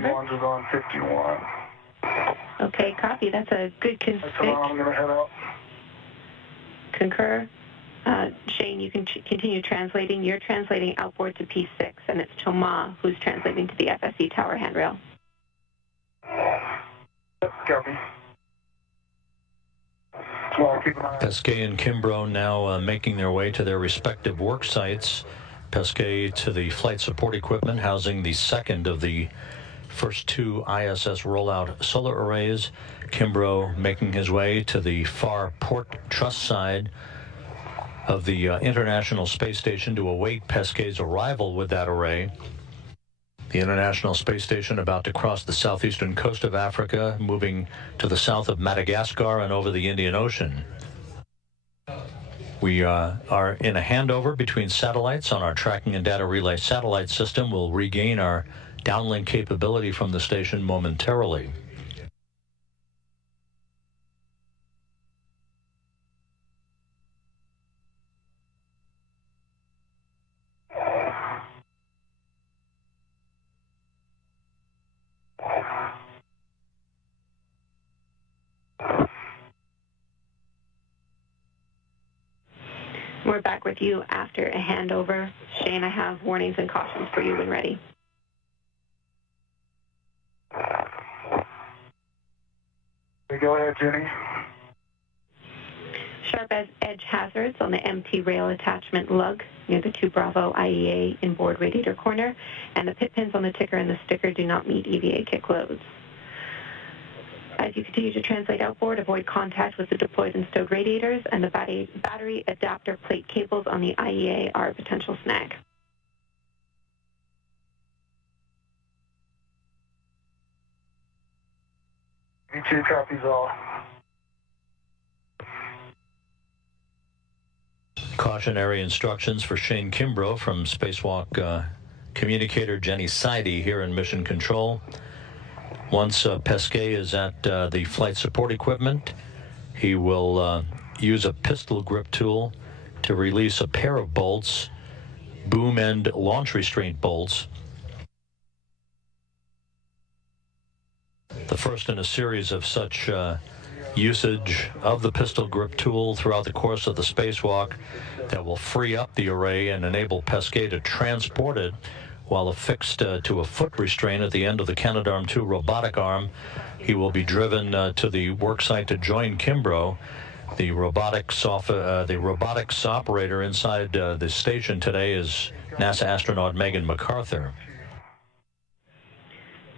One's on 51. Okay, copy. That's a good That's how I'm going to head out. Concur. Shane, you can continue translating. You're translating outboard to P6, and it's Thomas who's translating to the FSE tower handrail. Copy. Pesquet and Kimbrough now making their way to their respective work sites. Pesquet to the flight support equipment housing the second of the first two ISS rollout solar arrays. Kimbrough making his way to the far port truss side of the International Space Station to await Pesquet's arrival with that array. The International Space Station about to cross the southeastern coast of Africa, moving to the south of Madagascar and over the Indian Ocean. We are in a handover between satellites on our tracking and data relay satellite system. We'll regain our downlink capability from the station momentarily. We're back with you after a handover. Shane, I have warnings and cautions for you when ready. Go ahead, Jenny. Sharp edge hazards on the MT rail attachment lug near the 2 Bravo IEA inboard radiator corner, and the pit pins on the ticker and the sticker do not meet EVA kick loads. As you continue to translate outboard, avoid contact with the deployed and stowed radiators, and the battery adapter plate cables on the IEA are a potential snag. E2 copies all. Cautionary instructions for Shane Kimbrough from Spacewalk communicator Jenny Seide here in Mission Control. Once Pesquet is at the flight support equipment, he will use a pistol grip tool to release a pair of bolts, boom end launch restraint bolts. The first in a series of such usage of the pistol grip tool throughout the course of the spacewalk that will free up the array and enable Pesquet to transport it while affixed to a foot restraint at the end of the Canadarm2 robotic arm. He will be driven to the worksite to join Kimbrough. The robotics operator inside the station today is NASA astronaut Megan MacArthur.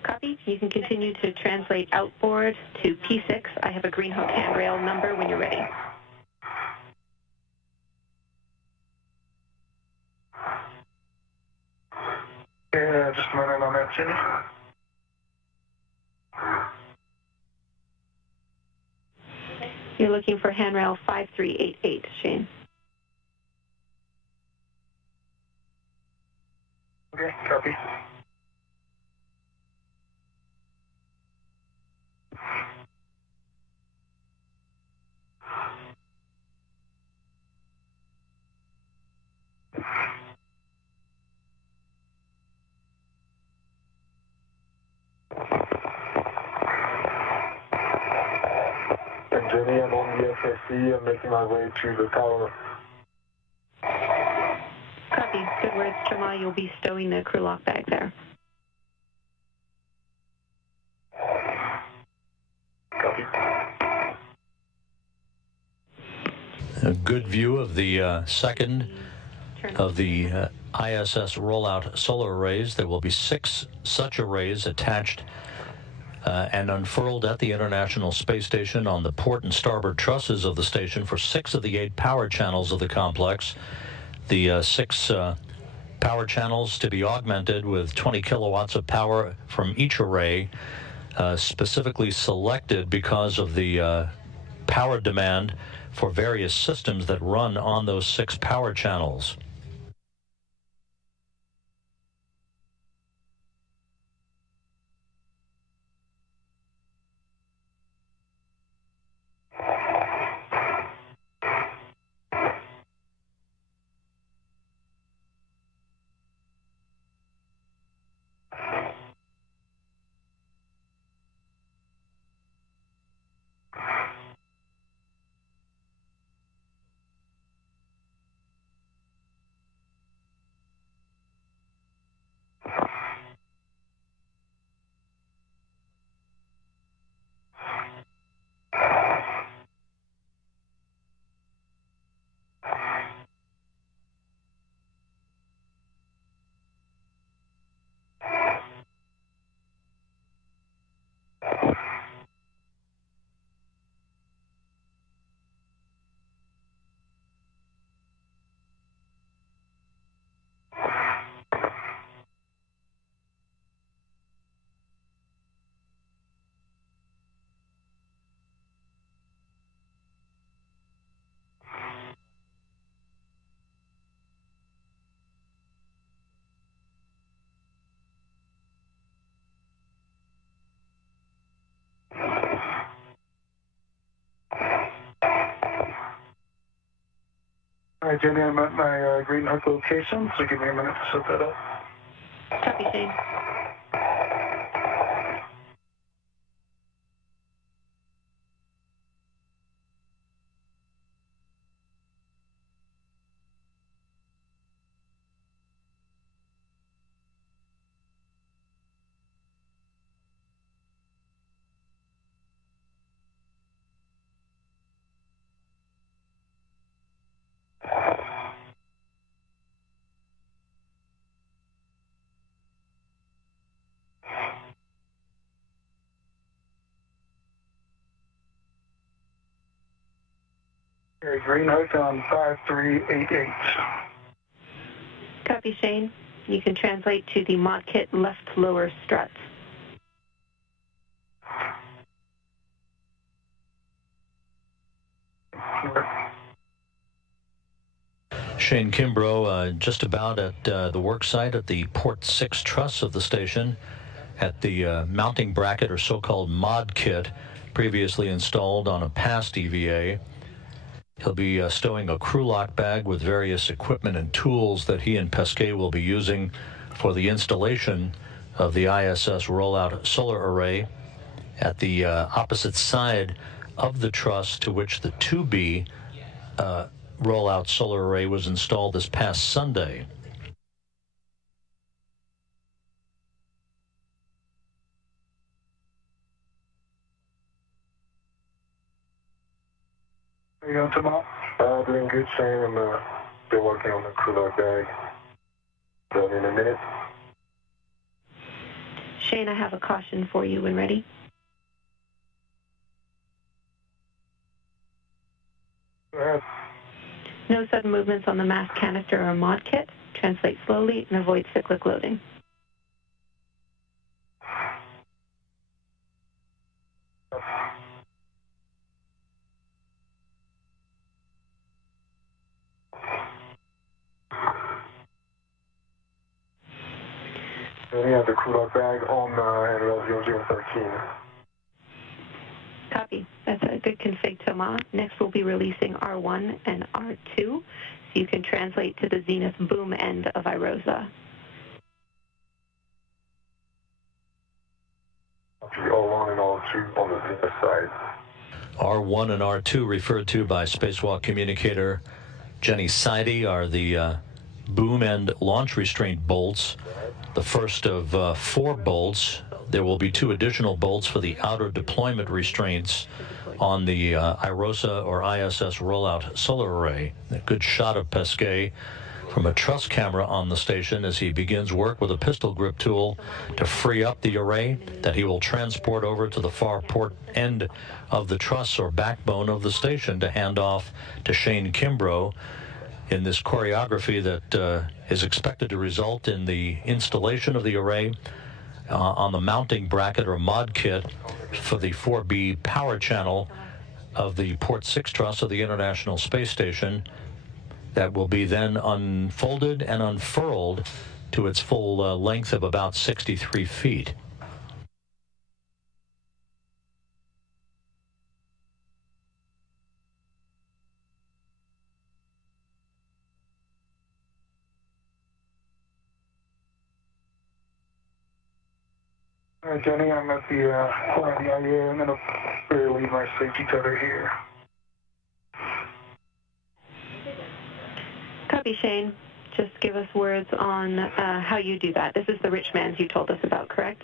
Copy. You can continue to translate outboard to P6. I have a green hook handrail number when you're ready. Yeah, just a minute on that, Jenny. You're looking for handrail 5388, Shane. Okay, copy. Jenny, I'm on the FSC. I'm making my way to the tower. Copy. Good words, Jamal. You'll be stowing the crew lock bag there. Copy. A good view of the second of the ISS rollout solar arrays. There will be 6 such arrays attached and unfurled at the International Space Station on the port and starboard trusses of the station for 6 of the 8 power channels of the complex. The 6 power channels to be augmented with 20 kilowatts of power from each array, specifically selected because of the power demand for various systems that run on those 6 power channels. All right, Jenny, I'm at my green hook location, so give me a minute to set that up. Copy, Shane. Okay, green hook on 5388. Copy, Shane. You can translate to the mod kit left lower struts. Shane Kimbrough, just about at the work site at the Port 6 truss of the station, at the mounting bracket or so-called mod kit previously installed on a past EVA. He'll be stowing a crew lock bag with various equipment and tools that he and Pesquet will be using for the installation of the ISS Rollout solar array at the opposite side of the truss to which the 2B Rollout solar array was installed this past Sunday. How you doing, Tomas? Doing good, Shane. I'm still working on the crew lock bag. Done in a minute. Shane, I have a caution for you when ready. Go ahead. No sudden movements on the mass canister or mod kit. Translate slowly and avoid cyclic loading. We have the crew lock bag on handrail 0013. Copy. That's a good config, Thomas. Next, we'll be releasing R1 and R2, so you can translate to the zenith boom end of IROSA. R1 and R2 on the zenith side. R1 and R2, referred to by spacewalk communicator Jenny Seide, are the boom end launch restraint bolts. The first of 4 bolts. There will be 2 additional bolts for the outer deployment restraints on the IROSA or ISS rollout solar array. A good shot of Pesquet from a truss camera on the station as he begins work with a pistol grip tool to free up the array that he will transport over to the far port end of the truss or backbone of the station to hand off to Shane Kimbrough in this choreography that is expected to result in the installation of the array on the mounting bracket or mod kit for the 4B power channel of the Port 6 truss of the International Space Station that will be then unfolded and unfurled to its full length of about 63 feet. All right, Jenny, I'm at the corner of the IEA. I'm going to leave my safety tether here. Copy, Shane. Just give us words on how you do that. This is the rich man's you told us about, correct?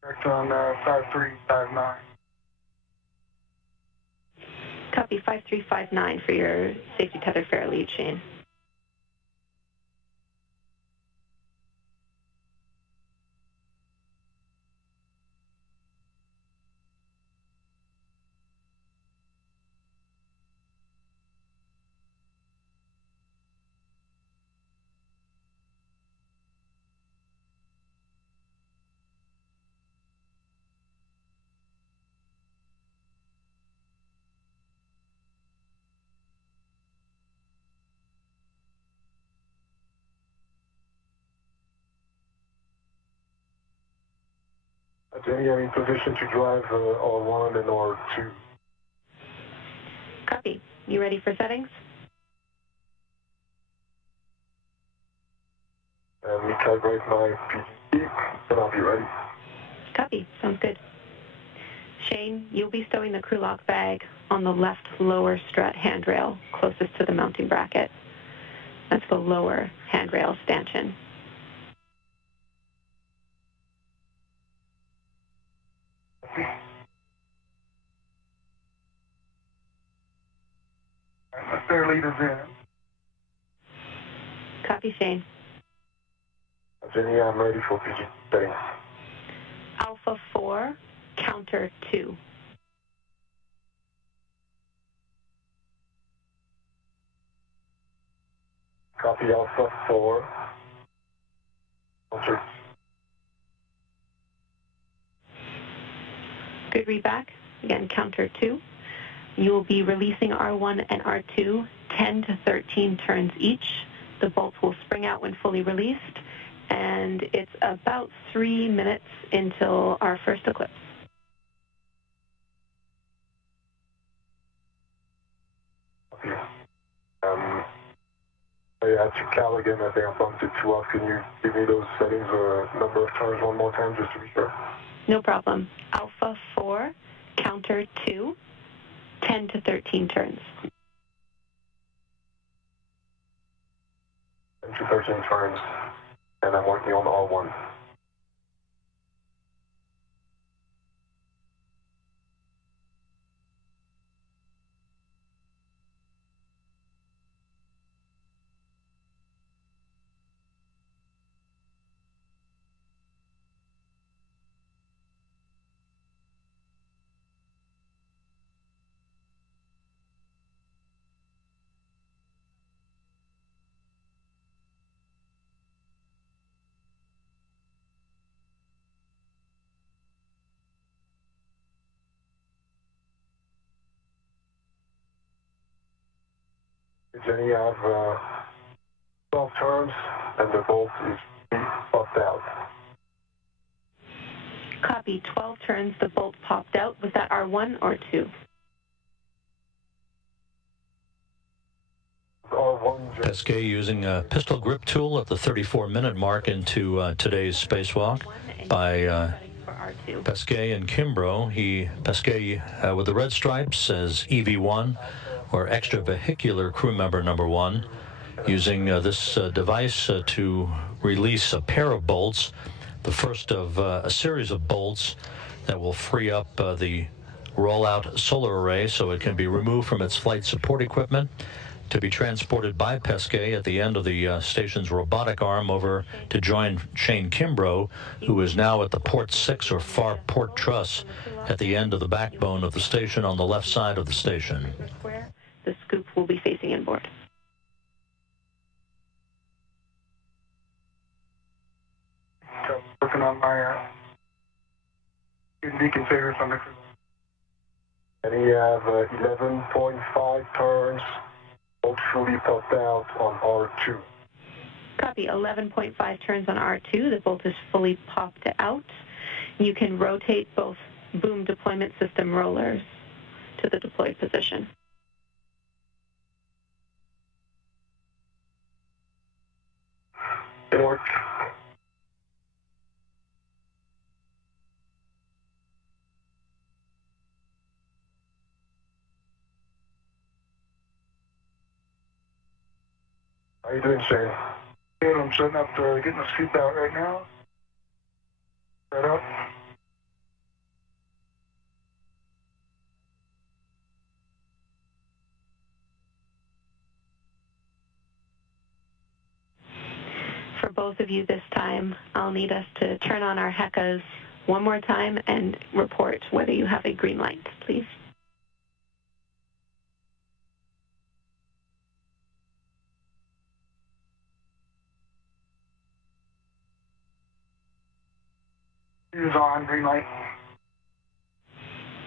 Correct on 5359. Copy 5359 for your safety tether fair lead, Shane. Jenny, are you in position to drive R1 and R2? You ready for settings? And recalibrate my PGP, and I'll be ready. Copy. Sounds good. Shane, you'll be stowing the crew lock bag on the left lower strut handrail closest to the mounting bracket. That's the lower handrail stanchion. My spare leader's in. Copy, Shane. Jenny, I'm ready for PG settings. Alpha 4, counter 2. Copy Alpha 4. Counter. Good read back. Again, counter 2. You will be releasing R1 and R2 10 to 13 turns each. The bolts will spring out when fully released, and it's about 3 minutes until our first eclipse. Okay. Yeah, to Cal again, I think I bumped it too off. Can you give me those settings or number of turns one more time just to be sure? No problem. Alpha 4, counter 2, 10 to 13 turns. 10 to 13 turns, and I'm working on R1. Jenny, I have 12 turns, and the bolt is popped out. Copy. 12 turns, the bolt popped out. Was that R1 or 2? R1. Pesquet using a pistol grip tool at the 34-minute mark into today's spacewalk by Pesquet and Kimbrough. Pesquet with the red stripes as EV1, or extravehicular crew member number 1, using this device to release a pair of bolts, the first of a series of bolts that will free up the rollout solar array so it can be removed from its flight support equipment to be transported by Pesquet at the end of the station's robotic arm over to join Shane Kimbrough, who is now at the port 6 or far port truss at the end of the backbone of the station on the left side of the station. The scoop will be facing inboard. Working on my deconfigures on the crew. And you have 11.5 turns, both fully popped out on R2. Copy. 11.5 turns on R2. The bolt is fully popped out. You can rotate both boom deployment system rollers to the deployed position. It worked. How you doing, Shane? Good. I'm setting up, getting the scoop out right now. Right up. For both of you this time, I'll need us to turn on our HECAs one more time and report whether you have a green light, please. It is on, green light.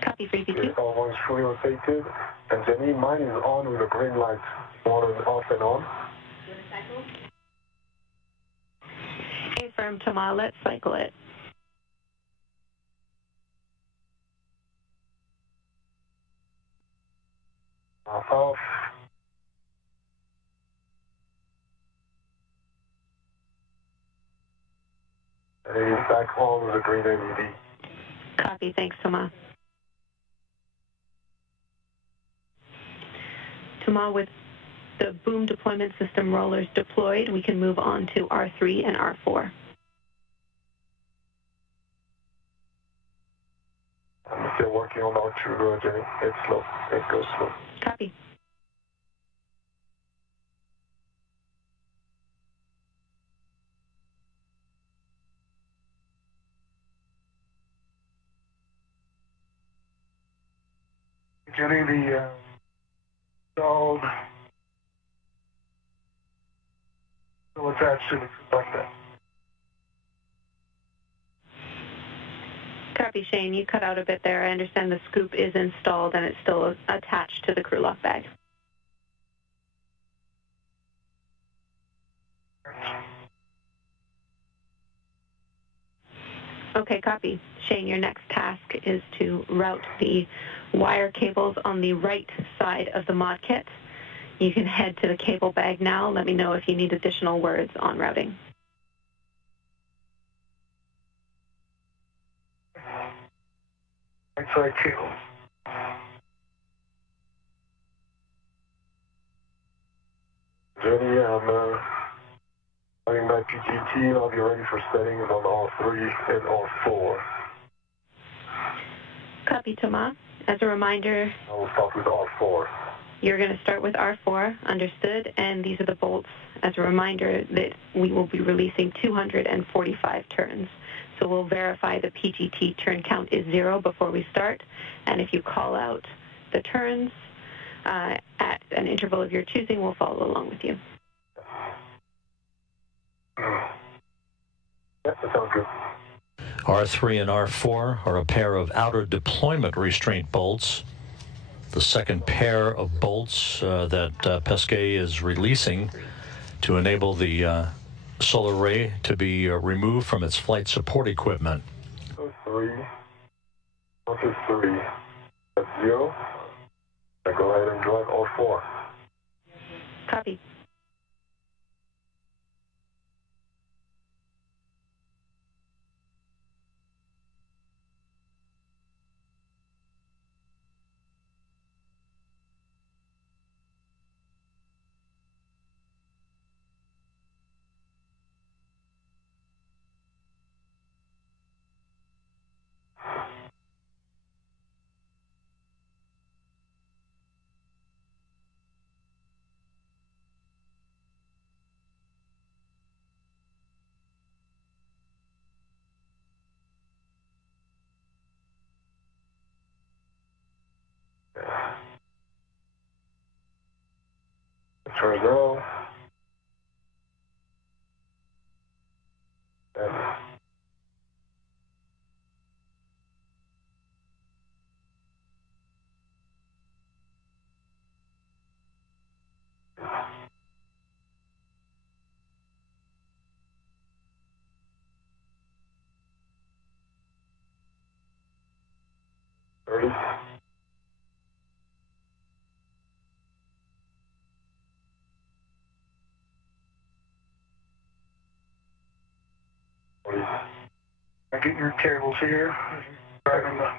Copy, 3P2. All one is fully rotated, and Jenny, mine is on with a green light. On and off and on. Affirm, Tama, let's cycle it. Off. And it is back on with the green LED. Copy. Thanks, Thomas. Thomas, with the boom deployment system rollers deployed, we can move on to R3 and R4. I'm still working on R2, Jenny. It's slow. It goes slow. Copy. Jenny, the installed still attached to the like that. Copy, Shane. You cut out a bit there. I understand the scoop is installed and it's still attached to the crew lock bag. Okay, copy. Shane, your next task is to route the wire cables on the right side of the mod kit. You can head to the cable bag now. Let me know if you need additional words on routing. Right side cable. Jenny, I'm running my PGT and I'll be ready for settings on R3 and R4. Copy, Thomas. As a reminder, I will start with R4. You're going to start with R4, understood, and these are the bolts. As a reminder that we will be releasing 245 turns. So we'll verify the PGT turn count is 0 before we start, and if you call out the turns at an interval of your choosing, we'll follow along with you. Yeah, that sounds good. R3 and R4 are a pair of outer deployment restraint bolts. The second pair of bolts that Pesquet is releasing to enable the solar array to be removed from its flight support equipment. R3, R3, that's 0. I go ahead and drive R4. Copy. Turn 0. And I get your cables here. Driving the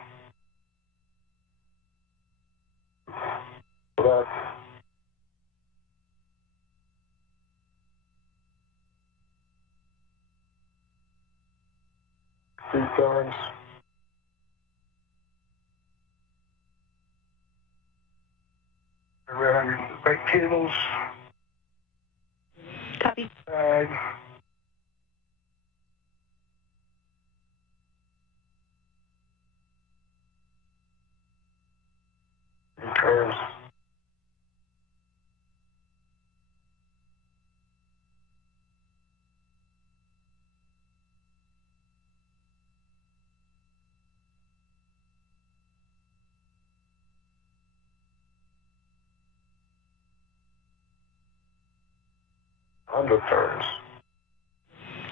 left. Three turns. Around your right cables. Copy. Turns. Under turns.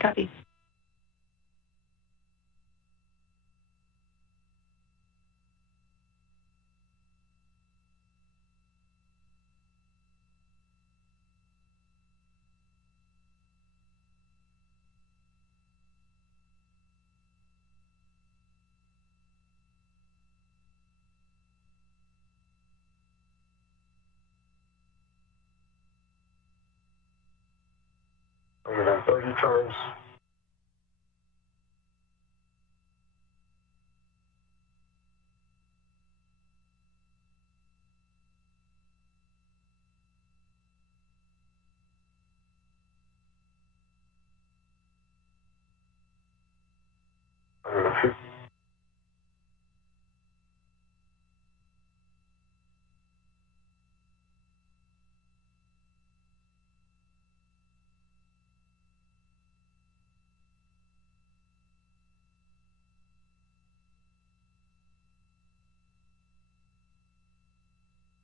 Copy. turns.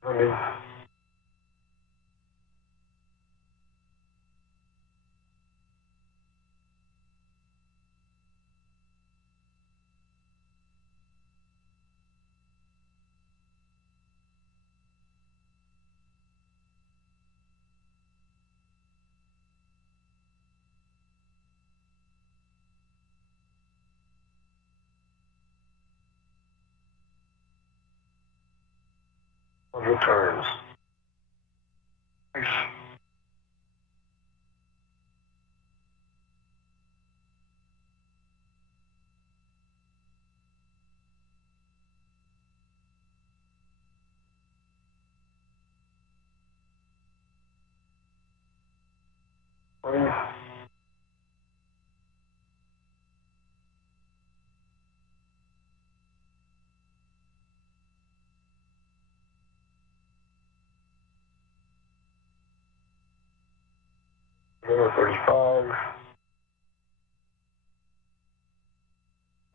Running. Turns. Nice. Number 35,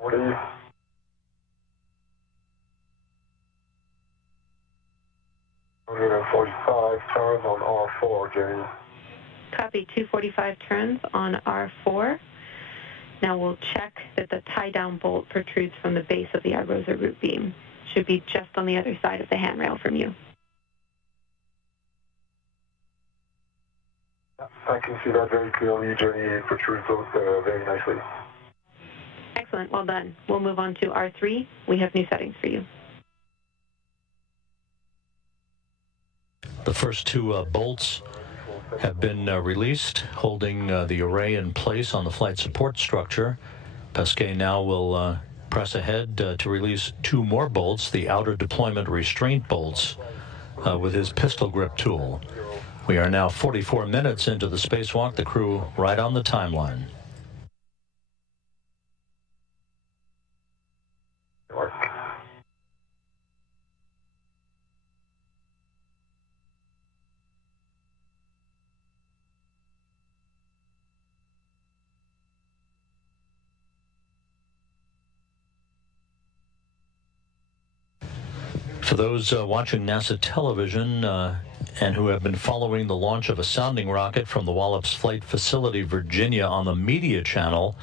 40, 145 turns on R4, Jenny. Copy, 245 turns on R4. Now we'll check that the tie-down bolt protrudes from the base of the iRosa root beam. Should be just on the other side of the handrail from you. I can see that very clearly, Jenny. It protrudes both very nicely. Excellent, well done. We'll move on to R3. We have new settings for you. The first two bolts have been released, holding the array in place on the flight support structure. Pesquet now will press ahead to release two more bolts, the outer deployment restraint bolts, with his pistol grip tool. We are now 44 minutes into the spacewalk, the crew right on the timeline. For those watching NASA television and who have been following the launch of a sounding rocket from the Wallops Flight Facility, Virginia, on the media channel,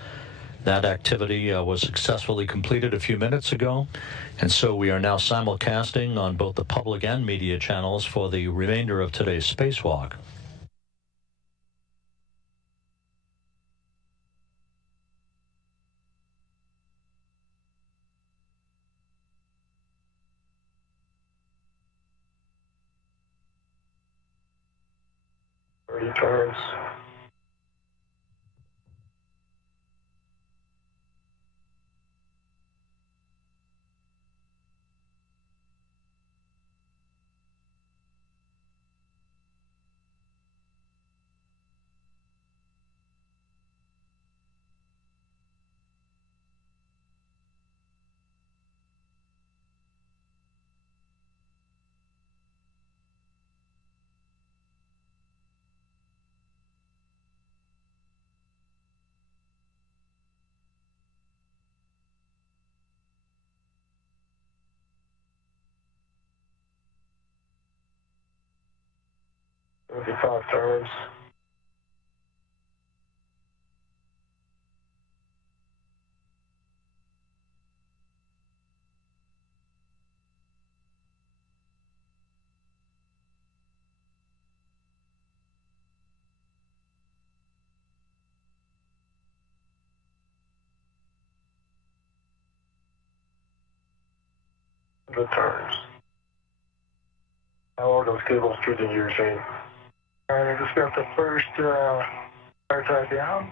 that activity was successfully completed a few minutes ago, and so we are now simulcasting on both the public and media channels for the remainder of today's spacewalk. Turns. Five turns. The turns. How are those cables treating you, Shane? I just got the first air tie down.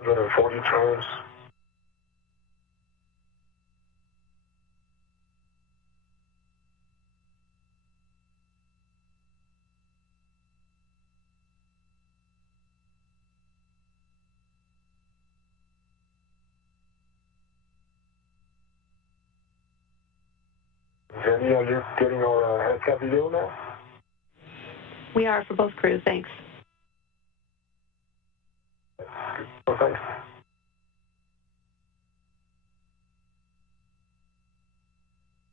...140 turns. Jenny, are you getting our headcap video now? We are for both crews, thanks. Oh, thanks.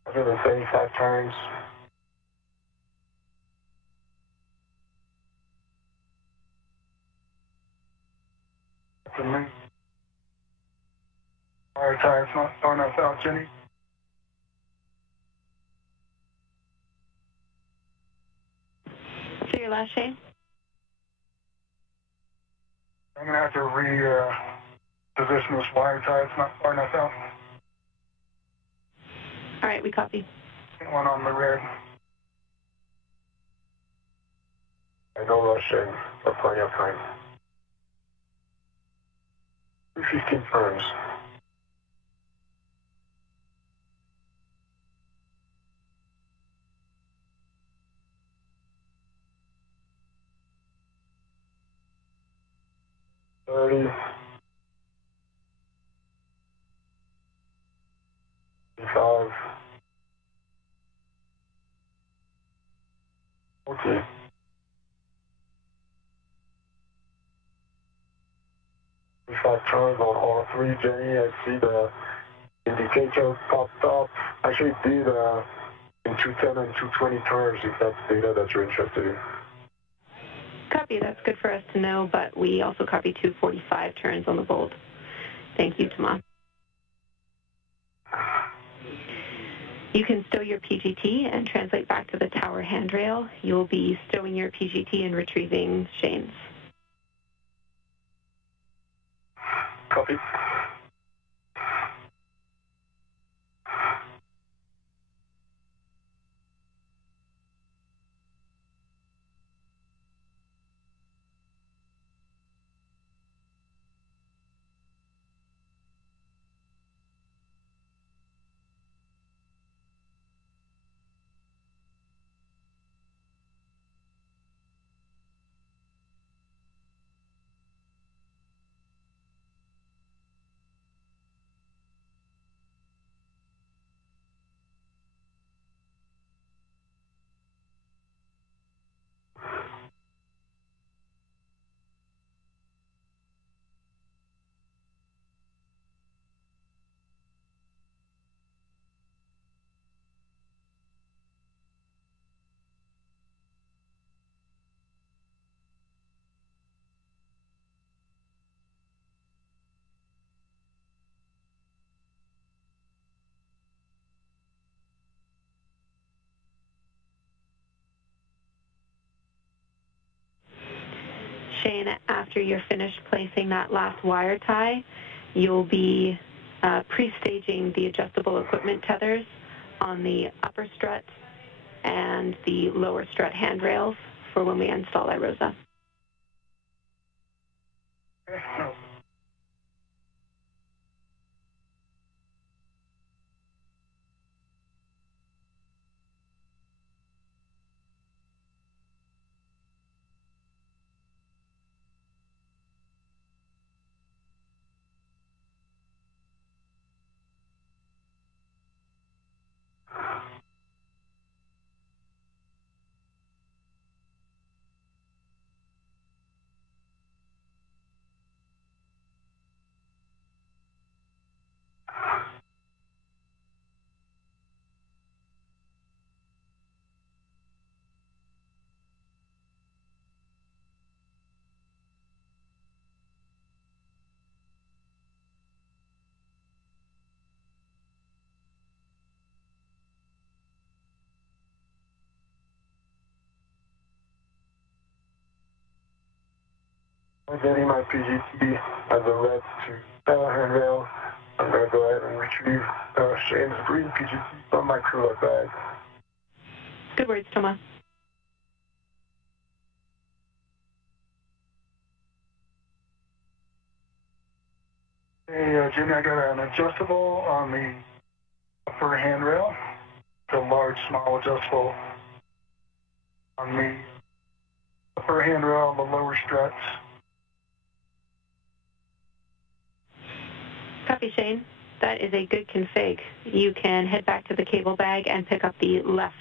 Other than 75 turns. Fire tires not starting us out, Jenny. So your last, Shane? I'm going to have to position this wire tie. It's not far enough out. All right, we copy. One on the rear. No rushing. For plenty of time. 15 turns. $30. 55. 40. 55 turns on all three, Jenny. I see the indicator popped up. Actually, it did in 210 and 220 turns, if that's data that you're interested in. Copy, that's good for us to know, but we also copy 245 turns on the Bold. Thank you, Tomas. You can stow your PGT and translate back to the tower handrail. You'll be stowing your PGT and retrieving Shane's. Copy. Shane, after you're finished placing that last wire tie, you'll be pre-staging the adjustable equipment tethers on the upper strut and the lower strut handrails for when we install iRosa. I'm getting my PGT as a red to handrail. I'm going to go ahead and retrieve Shane's green PGT from my crew lock bag. Good words, Thomas. Hey, Jimmy, I got an adjustable on the upper handrail. It's a large, small adjustable on the upper handrail on the lower struts. Copy, Shane. That is a good config. You can head back to the cable bag and pick up the left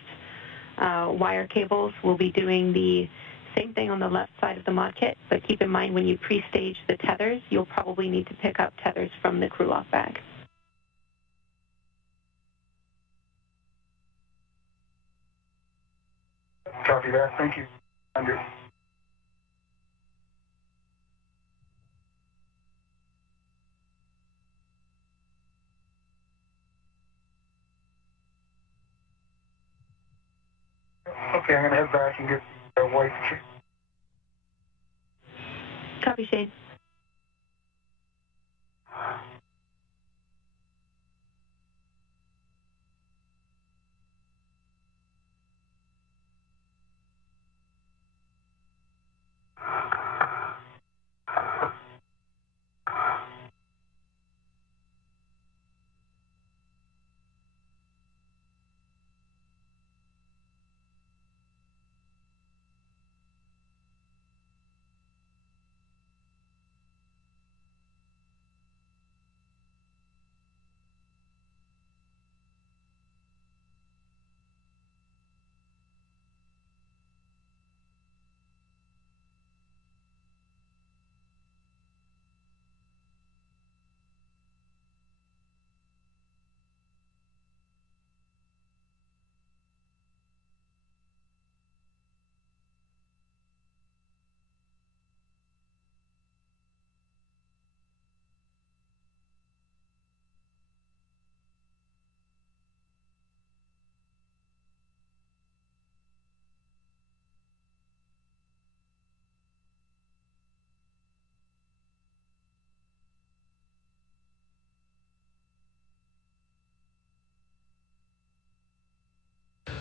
wire cables. We'll be doing the same thing on the left side of the mod kit, but keep in mind when you pre-stage the tethers, you'll probably need to pick up tethers from the crew lock bag. Copy that. Thank you. Andrew. Okay, I'm going to head back and get the white chip. Copy, Shane.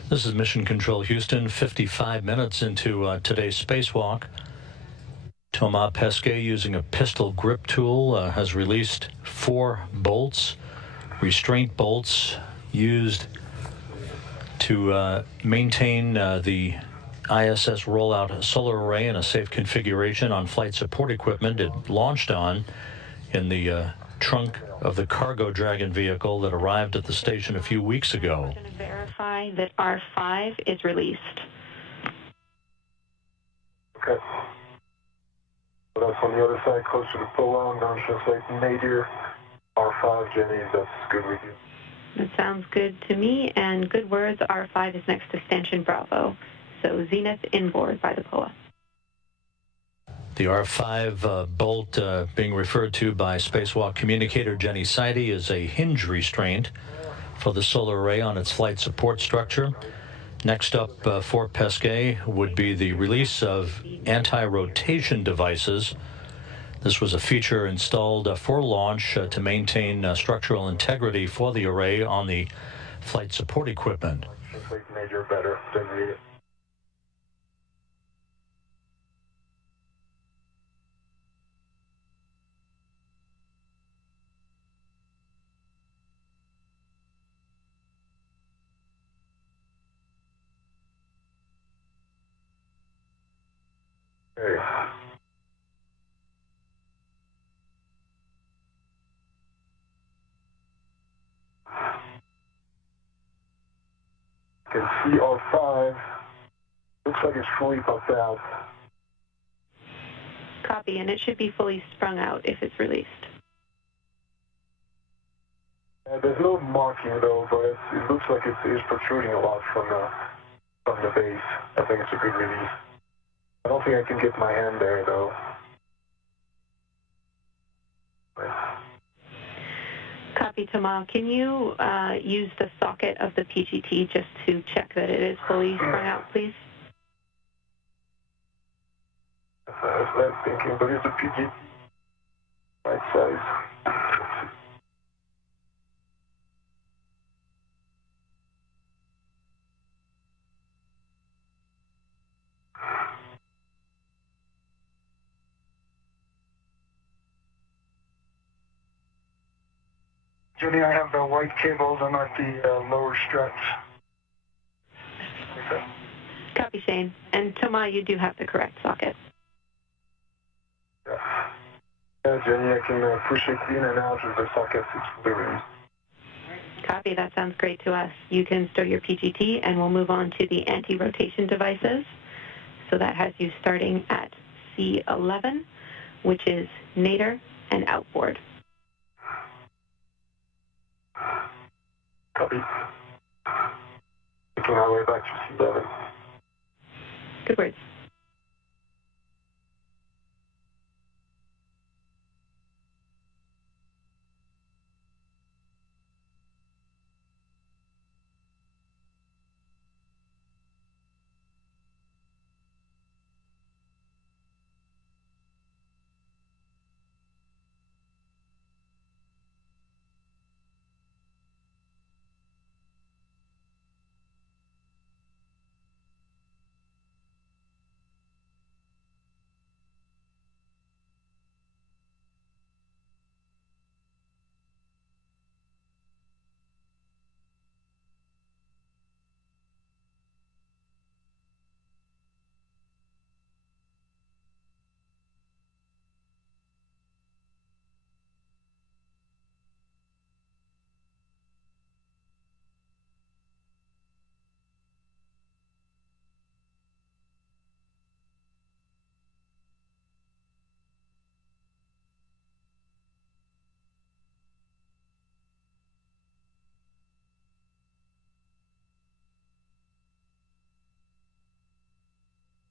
This is Mission Control Houston, 55 minutes into today's spacewalk. Thomas Pesquet, using a pistol grip tool, has released 4 bolts, restraint bolts used to maintain the ISS rollout solar array in a safe configuration on flight support equipment it launched on in the trunk of the cargo Dragon vehicle that arrived at the station a few weeks ago. We're going to verify that R5 is released. Okay. So that's on the other side, closer to Polo. I'm going to translate nadir R5, Jenny. That's good with you. That sounds good to me, and good words. R5 is next to Stanchion Bravo, so Zenith inboard by the POA. The R5 bolt being referred to by spacewalk communicator Jenny Seide is a hinge restraint for the solar array on its flight support structure. Next up for Pesquet would be the release of anti-rotation devices. This was a feature installed for launch to maintain structural integrity for the array on the flight support equipment. Major better than the okay. Can see R5. Looks like it's fully puffed out. Copy, and it should be fully sprung out if it's released. There's no marking though, but it looks like it is protruding a lot from the base. I think it's a good release. I don't think I can get my hand there though. Copy, Thomas. Can you use the socket of the PGT just to check that it is fully sprung out, please? less thinking, but it's a PG right size. Jenny, I have the white cables. I'm at the lower struts. Copy, Shane. And Thomas, you do have the correct socket. Yeah, Jenny, I can push it in and out with the sockets. It's very. Copy. That sounds great to us. You can start your PGT, and we'll move on to the anti-rotation devices. So that has you starting at C11, which is nadir and outboard. Copy. Making our way back to C11. Good words.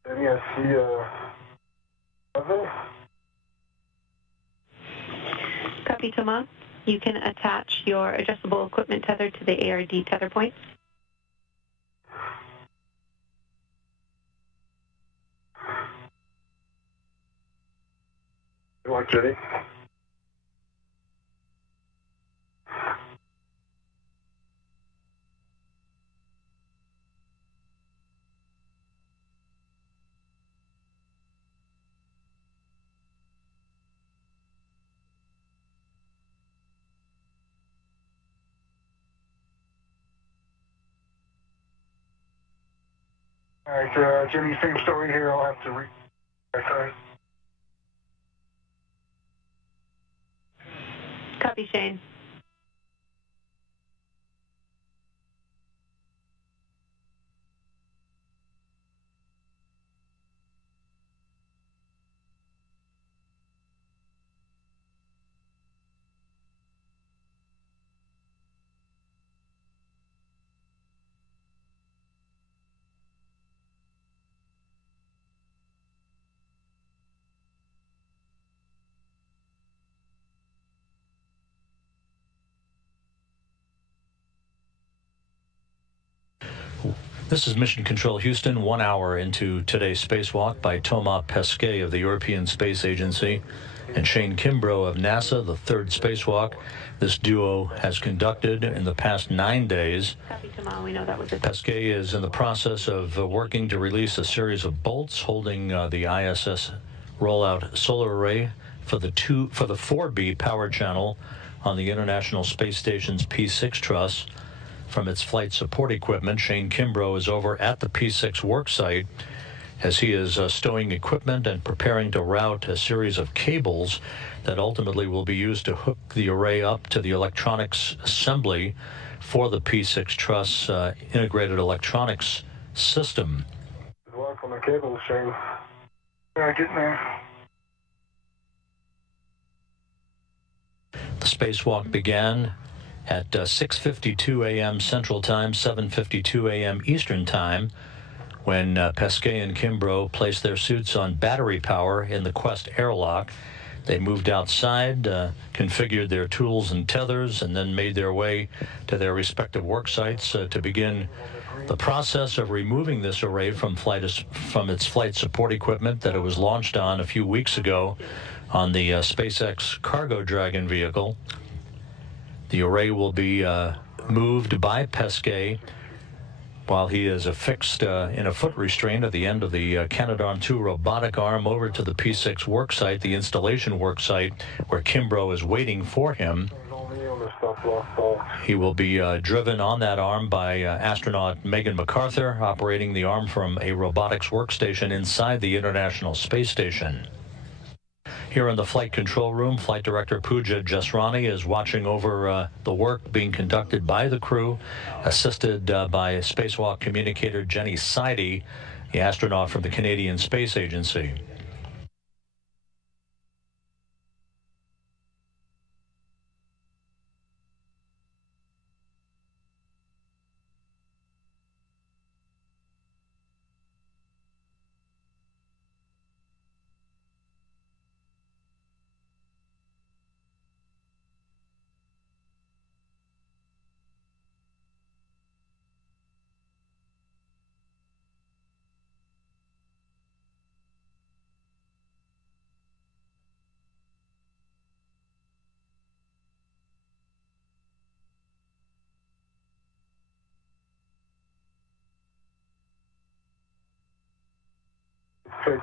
Jenny, I see 11. Copy, Thomas. You can attach your adjustable equipment tether to the ARD tether point. You want Jenny? All right, Jenny, same story here. I'll have to read. Sorry. Copy, Shane. This is Mission Control Houston, 1 hour into today's spacewalk by Thomas Pesquet of the European Space Agency and Shane Kimbrough of NASA, the third spacewalk this duo has conducted in the past 9 days. Copy, Thomas. We know that was a... Pesquet is in the process of working to release a series of bolts holding the ISS Rollout solar array for the 4B power channel on the International Space Station's P6 truss. From its flight support equipment, Shane Kimbrough is over at the P6 work site as he is stowing equipment and preparing to route a series of cables that ultimately will be used to hook the array up to the electronics assembly for the P6 truss integrated electronics system. Good work on the cable, Shane. Yeah, getting there. The spacewalk began at 6:52 a.m. Central Time, 7:52 a.m. Eastern Time, when Pesquet and Kimbrough placed their suits on battery power in the Quest airlock. They moved outside, configured their tools and tethers, and then made their way to their respective work sites to begin the process of removing this array from its flight support equipment that it was launched on a few weeks ago on the SpaceX Cargo Dragon vehicle. The array will be moved by Pesquet while he is affixed in a foot restraint at the end of the Canadarm2 robotic arm over to the P6 worksite, the installation worksite, where Kimbrough is waiting for him. He will be driven on that arm by astronaut Megan MacArthur, operating the arm from a robotics workstation inside the International Space Station. Here in the flight control room, Flight Director Pooja Jasrani is watching over the work being conducted by the crew, assisted by spacewalk communicator Jenny Sidey, the astronaut from the Canadian Space Agency. Check.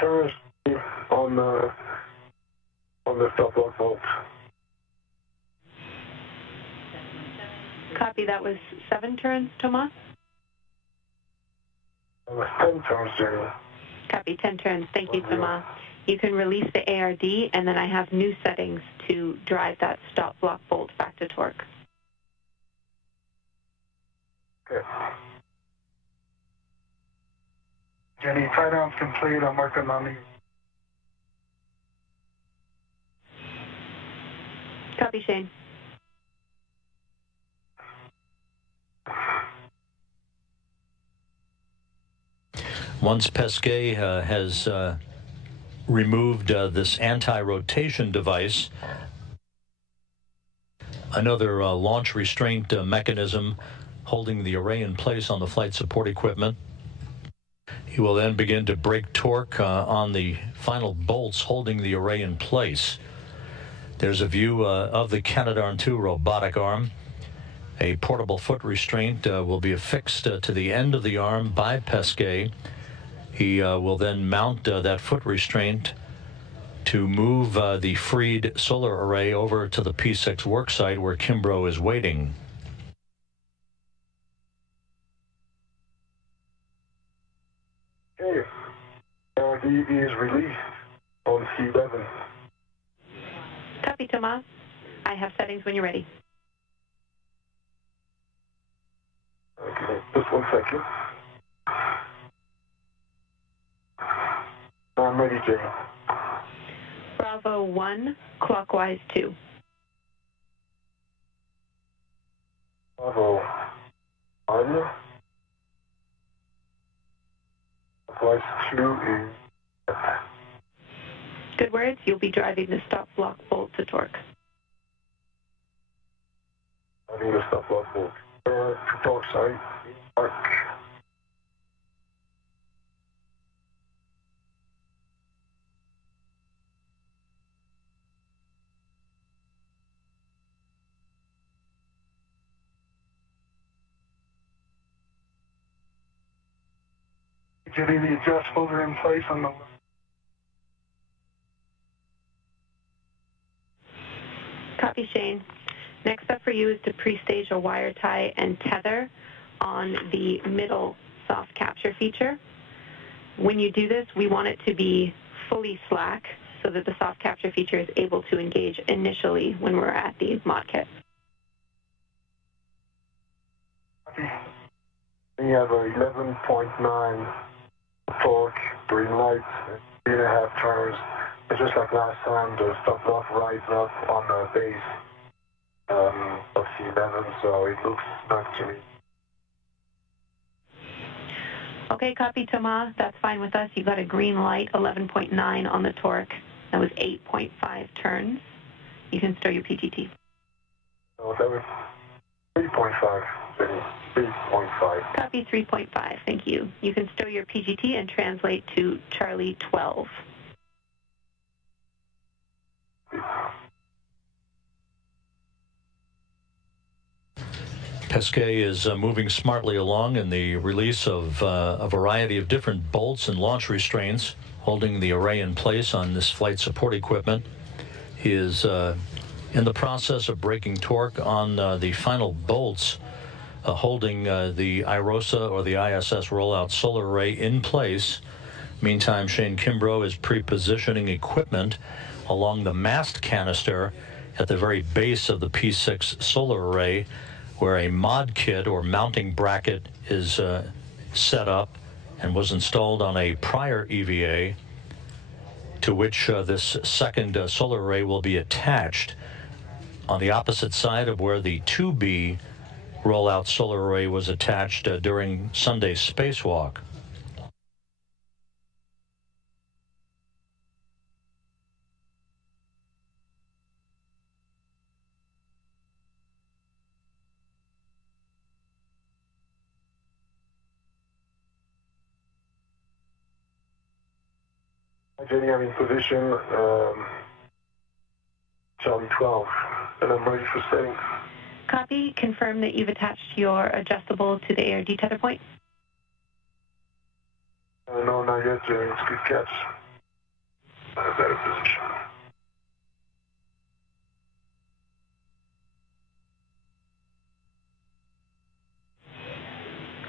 Turns on the stop block bolt. Copy, that was 7 turns, Thomas? That was 10 turns, Jenny. Copy, 10 turns. Thank you, Thomas. You can release the ARD, and then I have new settings to drive that stop block bolt back to torque. Okay. Jenny, tie down's complete. I'm working on the... Copy, Shane. Once Pesquet has removed this anti-rotation device, another launch restraint mechanism holding the array in place on the flight support equipment, he will then begin to break torque on the final bolts holding the array in place. There's a view of the Canadarm2 robotic arm. A portable foot restraint will be affixed to the end of the arm by Pesquet. He will then mount that foot restraint to move the freed solar array over to the P6 worksite where Kimbrough is waiting. Okay. RTVE is released on C11. Copy, Thomas. I have settings when you're ready. Okay, just 1 second. I'm ready, Jenny. Bravo 1, clockwise 2. Bravo 1. Clockwise 2 is... Good words. You'll be driving the stop block bolt to torque. Driving the stop block bolt. To torque side. Arc. Getting the adjust folder in place on the... Copy, Shane. Next up for you is to pre-stage a wire tie and tether on the middle soft capture feature. When you do this, we want it to be fully slack so that the soft capture feature is able to engage initially when we're at the mod kit. We have a 11.9 torque, green light, 3.5 turns. It's just like last time, the stop lock rides up on the base of C11, so it looks snug to me. Okay, copy, Thomas. That's fine with us. You got a green light, 11.9 on the torque. That was 8.5 turns. You can stow your PGT. So that was 3.5. 3.5. Copy 3.5. Thank you. You can stow your PGT and translate to Charlie 12. Pesquet is moving smartly along in the release of a variety of different bolts and launch restraints holding the array in place on this flight support equipment. He is in the process of breaking torque on the final bolts holding the IROSA or the ISS rollout solar array in place. Meantime, Shane Kimbrough is pre-positioning equipment along the mast canister at the very base of the P6 solar array, where a mod kit or mounting bracket is set up and was installed on a prior EVA to which this second solar array will be attached on the opposite side of where the 2B rollout solar array was attached during Sunday's spacewalk. Jenny, I'm in position, Charlie 12, and I'm ready for setting. Copy. Confirm that you've attached your adjustable to the ARD tether point. No, not yet, Jenny. It's good catch. I'm in a better position.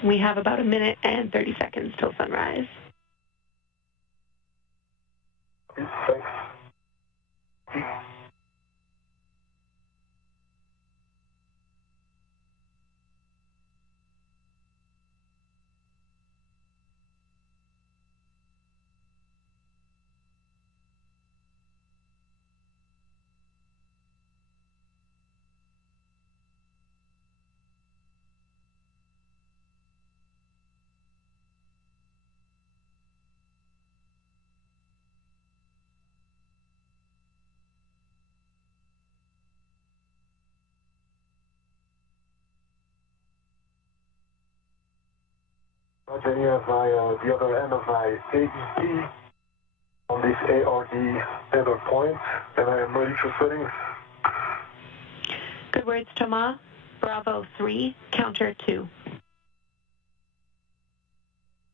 We have about 1 minute and 30 seconds till sunrise. Thanks. Jenny, I have the other end of my AET on this ARD tether point, and I am ready for settings. Good words, Thomas. Bravo 3, counter 2.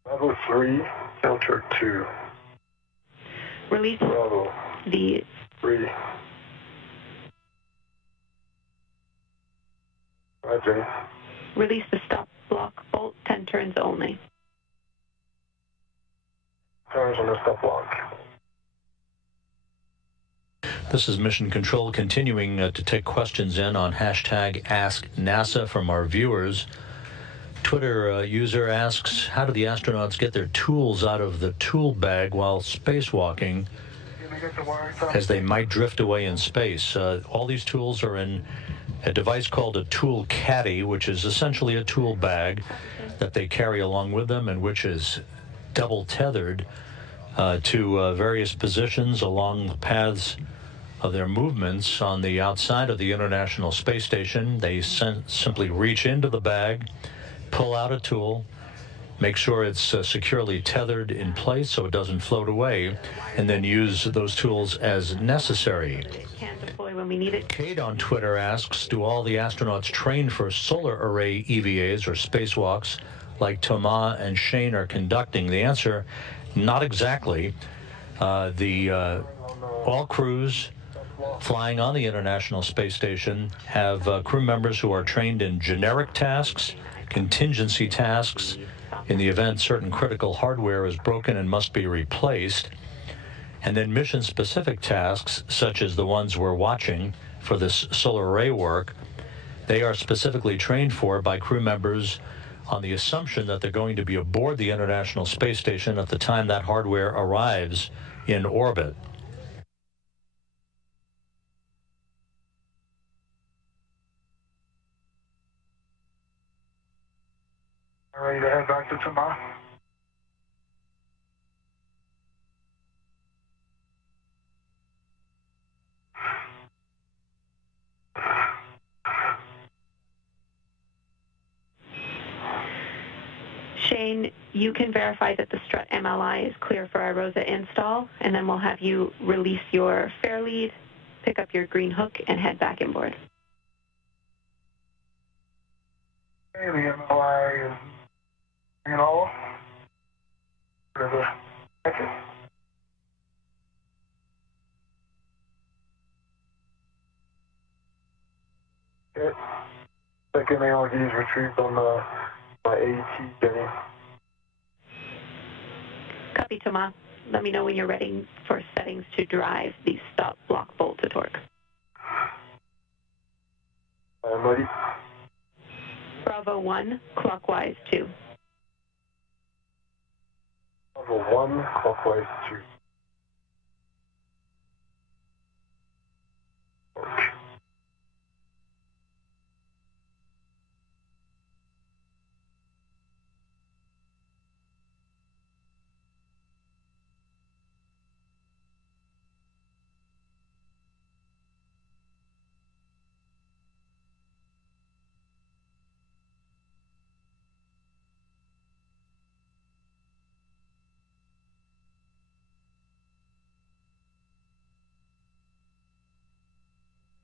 Bravo 3, counter 2. Release Bravo the 3. Right, Jenny. Release the stop block bolt, 10 turns only. Turns on the stop block. This is Mission Control continuing to take questions in on hashtag AskNASA from our viewers. Twitter user asks, how do the astronauts get their tools out of the tool bag while spacewalking, as they might drift away in space? All these tools are in a device called a tool caddy, which is essentially a tool bag that they carry along with them and which is double tethered to various positions along the paths of their movements on the outside of the International Space Station. They simply reach into the bag, pull out a tool, make sure it's securely tethered in place so it doesn't float away, and then use those tools as necessary. Can deploy when we need it. Kate on Twitter asks, do all the astronauts train for solar array EVAs or spacewalks like Thomas and Shane are conducting? The answer, not exactly. All crews flying on the International Space Station have crew members who are trained in generic tasks, contingency tasks, in the event certain critical hardware is broken and must be replaced, and then mission-specific tasks, such as the ones we're watching for this solar array work, they are specifically trained for by crew members on the assumption that they're going to be aboard the International Space Station at the time that hardware arrives in orbit. Ready to head back to Thomas? Shane, you can verify that the strut MLI is clear for our ROSA install, and then we'll have you release your fair lead, pick up your green hook, and head back inboard. Okay, the MLI is green all. For the packet. Okay. Second ALD is retrieved on my AET, Jenny. Copy, Thomas. Let me know when you're ready for settings to drive the stop block bolt to torque. I'm ready. Bravo 1, clockwise 2. Bravo 1, clockwise 2.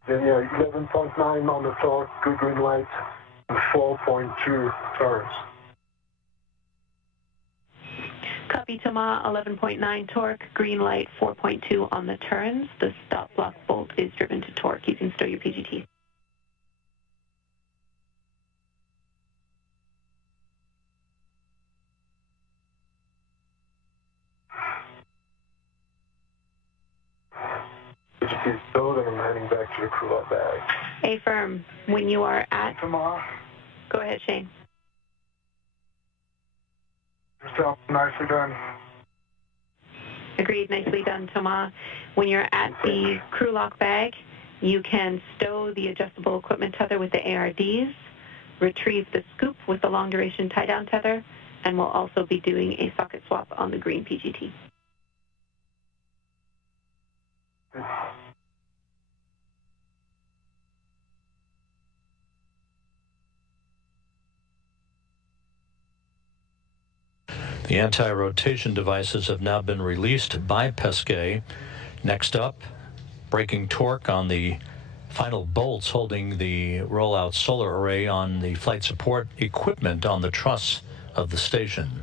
Then yeah, 11.9 on the torque, good green light, and 4.2 turns. Copy, Thomas. 11.9 torque, green light, 4.2 on the turns. The stop block bolt is driven to torque. You can stow your PGT. PGT is stowed, and I'm heading back to the crew lock bag. Affirm. When you are at... Thomas, Go ahead, Shane. yourself, nicely done. Agreed. Nicely done, Thomas. When you're at the crew lock bag, you can stow the adjustable equipment tether with the ARDs, retrieve the scoop with the long-duration tie-down tether, and we'll also be doing a socket swap on the green PGT. The anti-rotation devices have now been released by Pesquet. Next up, braking torque on the final bolts holding the rollout solar array on the flight support equipment on the truss of the station.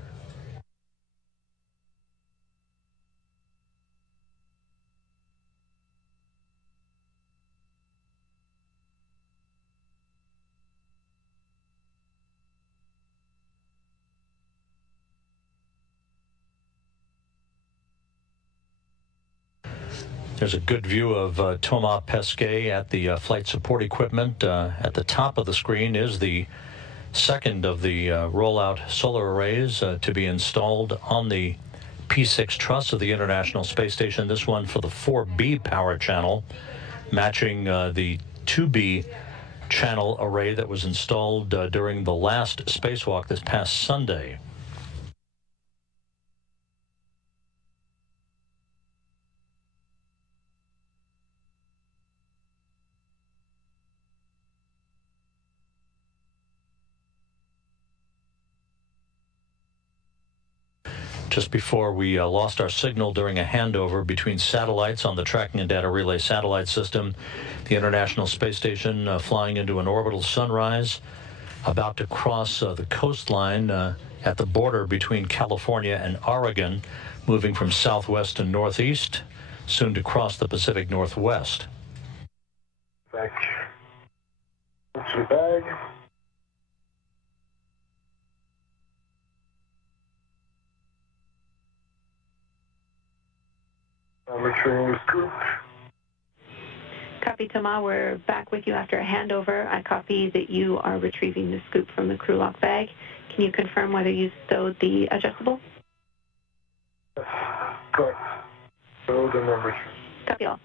There's a good view of Thomas Pesquet at the flight support equipment. At the top of the screen is the second of the rollout solar arrays to be installed on the P6 truss of the International Space Station. This one for the 4B power channel, matching the 2B channel array that was installed during the last spacewalk this past Sunday. Just before we lost our signal during a handover between satellites on the tracking and data relay satellite system, the International Space Station flying into an orbital sunrise, about to cross the coastline at the border between California and Oregon, moving from southwest to northeast, soon to cross the Pacific Northwest. Back to the bag. I'm retrieving the scoop. Copy, Thomas. We're back with you after a handover. I copy that you are retrieving the scoop from the crew lock bag. Can you confirm whether you stowed the adjustable? Yes, correct. So the number 3. Copy all.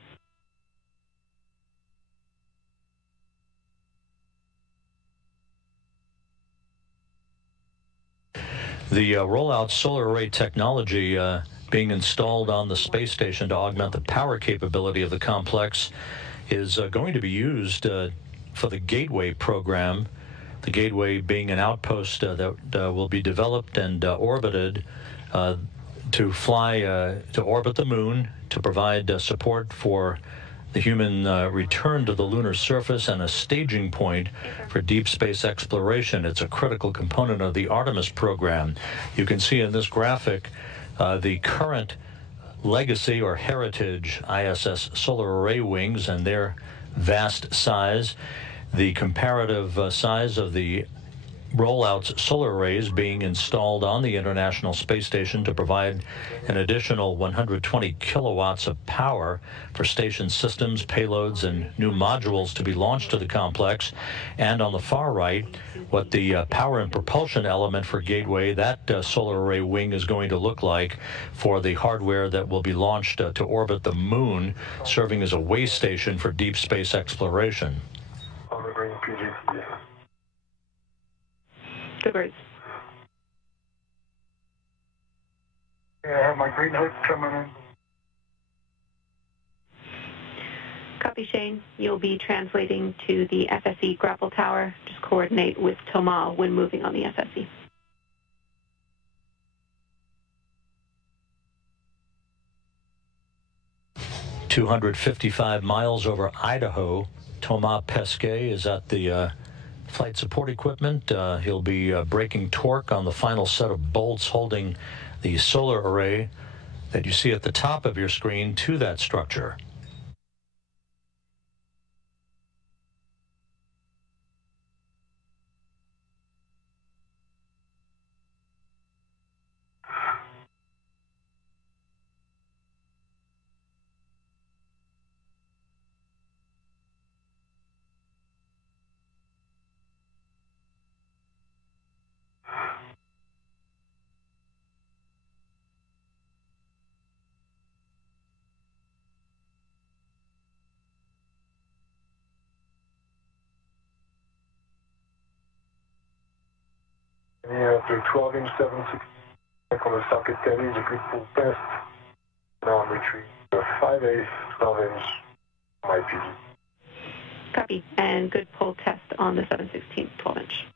The rollout solar array technology being installed on the space station to augment the power capability of the complex is going to be used for the Gateway program. The Gateway being an outpost that will be developed and orbited to fly to orbit the moon, to provide support for the human return to the lunar surface and a staging point for deep space exploration. It's a critical component of the Artemis program. You can see in this graphic the current legacy or heritage ISS solar array wings and their vast size, the comparative size of the Rollout's solar arrays being installed on the International Space Station to provide an additional 120 kilowatts of power for station systems, payloads, and new modules to be launched to the complex. And on the far right, what the power and propulsion element for Gateway, that solar array wing, is going to look like for the hardware that will be launched to orbit the moon, serving as a way station for deep space exploration. On the green PGT. Good words. Yeah, I have my green hook coming in. Copy, Shane. You'll be translating to the FSE grapple tower. Just coordinate with Thomas when moving on the FSE. "255 miles over Idaho, Thomas Pesquet is at the flight support equipment. He'll be breaking torque on the final set of bolts holding the solar array that you see at the top of your screen to that structure. After 12-inch 7/6 on the socket carry, j'ai cliqué pour test. Now I'm retrieving the 5/8 12-inch on my PG. Copy. And good pull test on the 7/16 12-inch.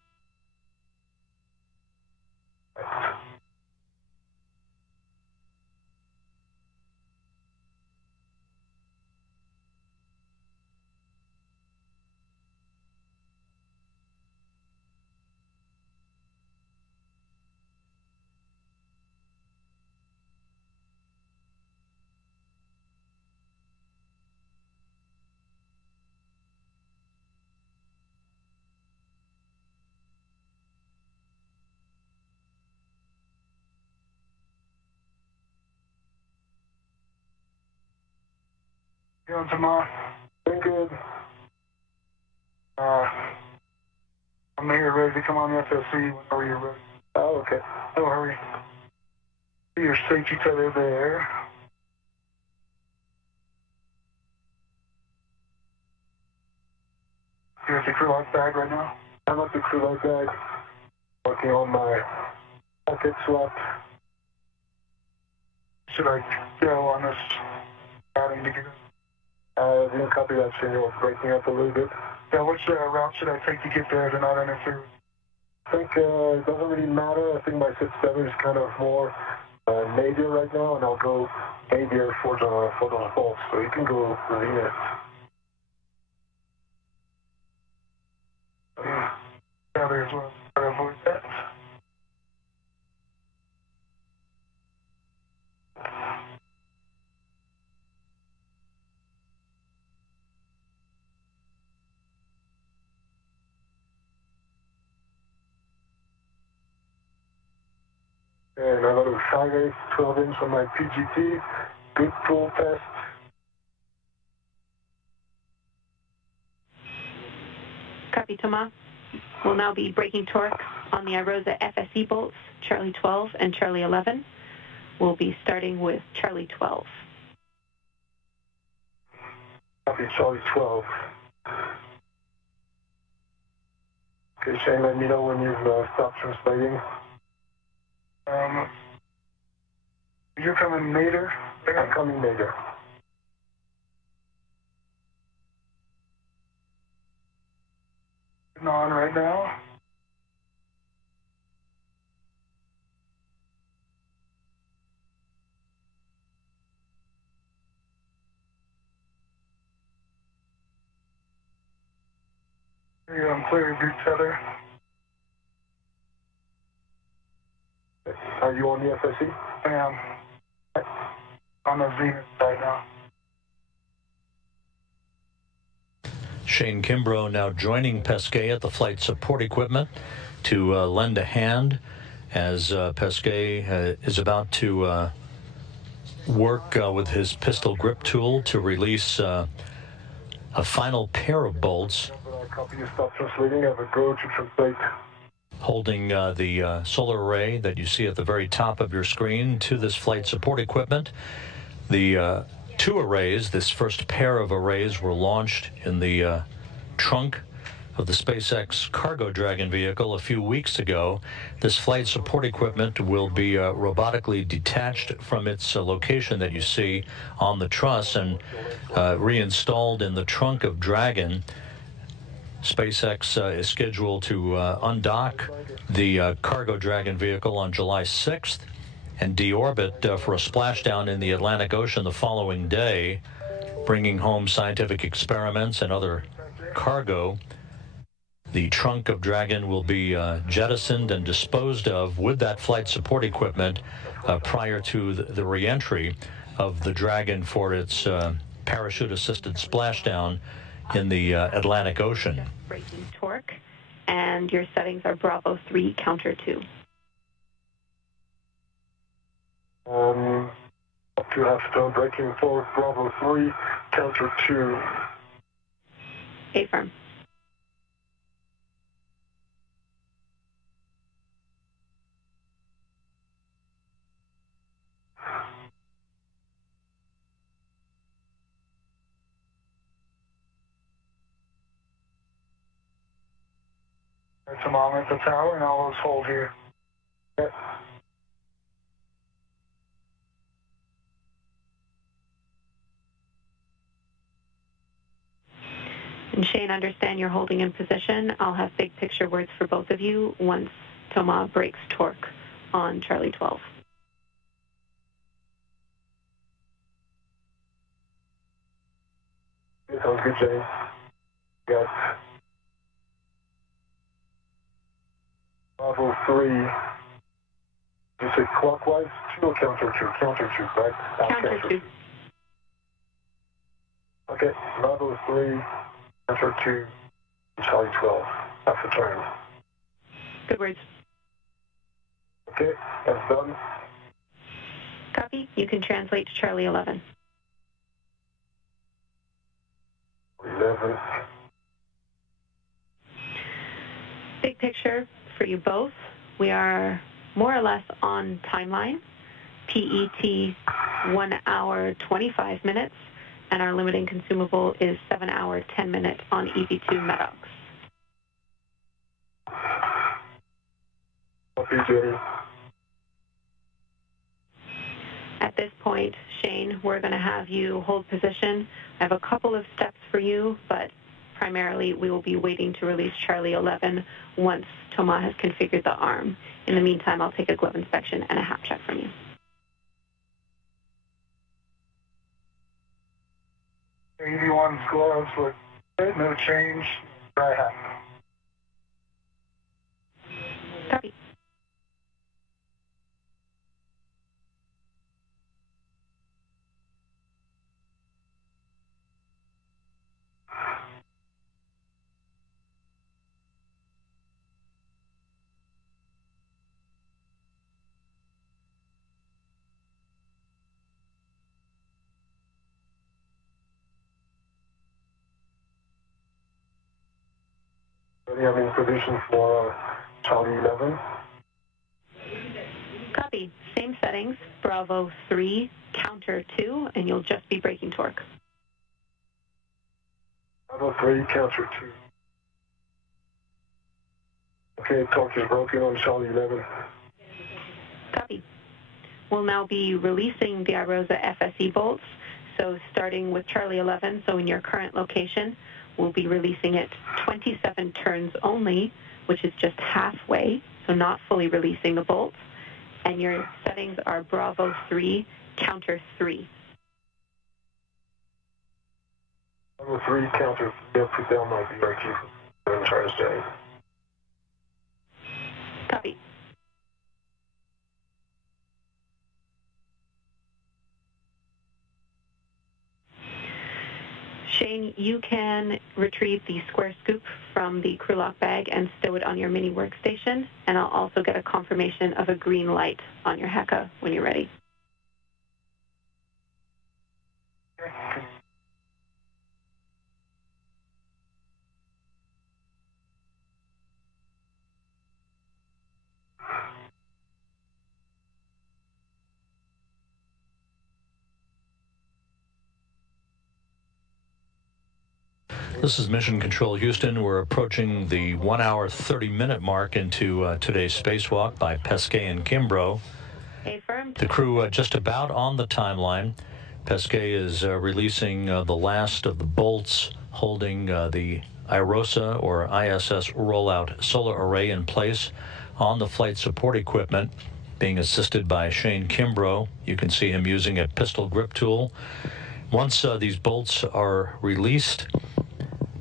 Going tomorrow. Very good. I'm here ready to come on the FSC whenever you're ready. Oh, okay. No hurry. See your safety tether there. You're at the crew lock bag right now? I'm at the crew lock bag, working on my pocket swap. Should I go on this routing to get it? I didn't copy that, so you're breaking up a little bit. Yeah, which route should I take to get there to not interfere? I think it doesn't really matter. I think my sit 7 is kind of more nadir right now, and I'll go nadir for the faults, so you can go zenith. Yeah, there's one. Try to avoid that. And I got a 5/8 12-inch on my PGT. Good pull test. Copy, Thomas. We'll now be braking torque on the IROSA FSE bolts, Charlie 12 and Charlie 11. We'll be starting with Charlie 12. Copy, Charlie 12. Okay, Shane, let me know when you've stopped translating. You're coming later? I'm coming later. On right now. I'm clear, Duke Tether. Are you on the FSE? I am. On the Zenith side now. Shane Kimbrough now joining Pesquet at the flight support equipment to lend a hand as Pesquet is about to work with his pistol grip tool to release a final pair of bolts Copy, you stop translating. I have a go to translate. holding the solar array that you see at the very top of your screen to this flight support equipment. The two arrays, this first pair of arrays, were launched in the trunk of the SpaceX Cargo Dragon vehicle a few weeks ago. This flight support equipment will be robotically detached from its location that you see on the truss and reinstalled in the trunk of Dragon. SpaceX is scheduled to undock the Cargo Dragon vehicle on July 6th and deorbit for a splashdown in the Atlantic Ocean the following day, bringing home scientific experiments and other cargo. The trunk of Dragon will be jettisoned and disposed of with that flight support equipment prior to the re-entry of the Dragon for its parachute-assisted splashdown in the Atlantic Ocean. Braking torque, and your settings are Bravo 3, counter 2. Up to half-stone, braking forward, Bravo 3, counter 2. Affirm. Thermometer at the tower, and I'll just hold here. Yep. And Shane, understand you're holding in position. I'll have big picture words for both of you once Thomas breaks torque on Charlie 12. Sounds good, Jay. Got Bravo 3. You say clockwise 2 or counter 2? Counter 2, right? Counter 2. Okay, Bravo 3, counter 2, Charlie 12. Half a turn. Good words. Okay, that's done. Copy. You can translate to Charlie 11. 11. Big picture for you both. We are more or less on timeline. PET 1 hour 25 minutes, and our limiting consumable is 7 hour 10 minutes on EV2 MEDOX. Copy, Jay. At this point, Shane, we're going to have you hold position. I have a couple of steps for you, but primarily we will be waiting to release Charlie 11 once Thomas has configured the arm. In the meantime, I'll take a glove inspection and a hap check from you. EV1's gloves with no change, dry hat. Copy. I'm in position for Charlie 11. Copy. Same settings, Bravo 3, counter 2, and you'll just be braking torque. Bravo 3, counter 2. Okay, torque is broken on Charlie 11. Copy. We'll now be releasing the iROSA FSE bolts. So starting with Charlie 11, so in your current location, we'll be releasing it 27 turns only, which is just halfway, so not fully releasing the bolts. And your settings are Bravo 3, counter 3. Bravo 3, counter 3. I'll put down my BRT for 7 turns, Jenny. Copy. Shane, you can retrieve the square scoop from the crew lock bag and stow it on your mini workstation, and I'll also get a confirmation of a green light on your HECA when you're ready. This is Mission Control Houston. We're approaching the 1 hour, 30-minute mark into today's spacewalk by Pesquet and Kimbrough. The crew just about on the timeline. Pesquet is releasing the last of the bolts holding the iROSA or ISS rollout solar array in place on the flight support equipment, being assisted by Shane Kimbrough. You can see him using a pistol grip tool. Once these bolts are released,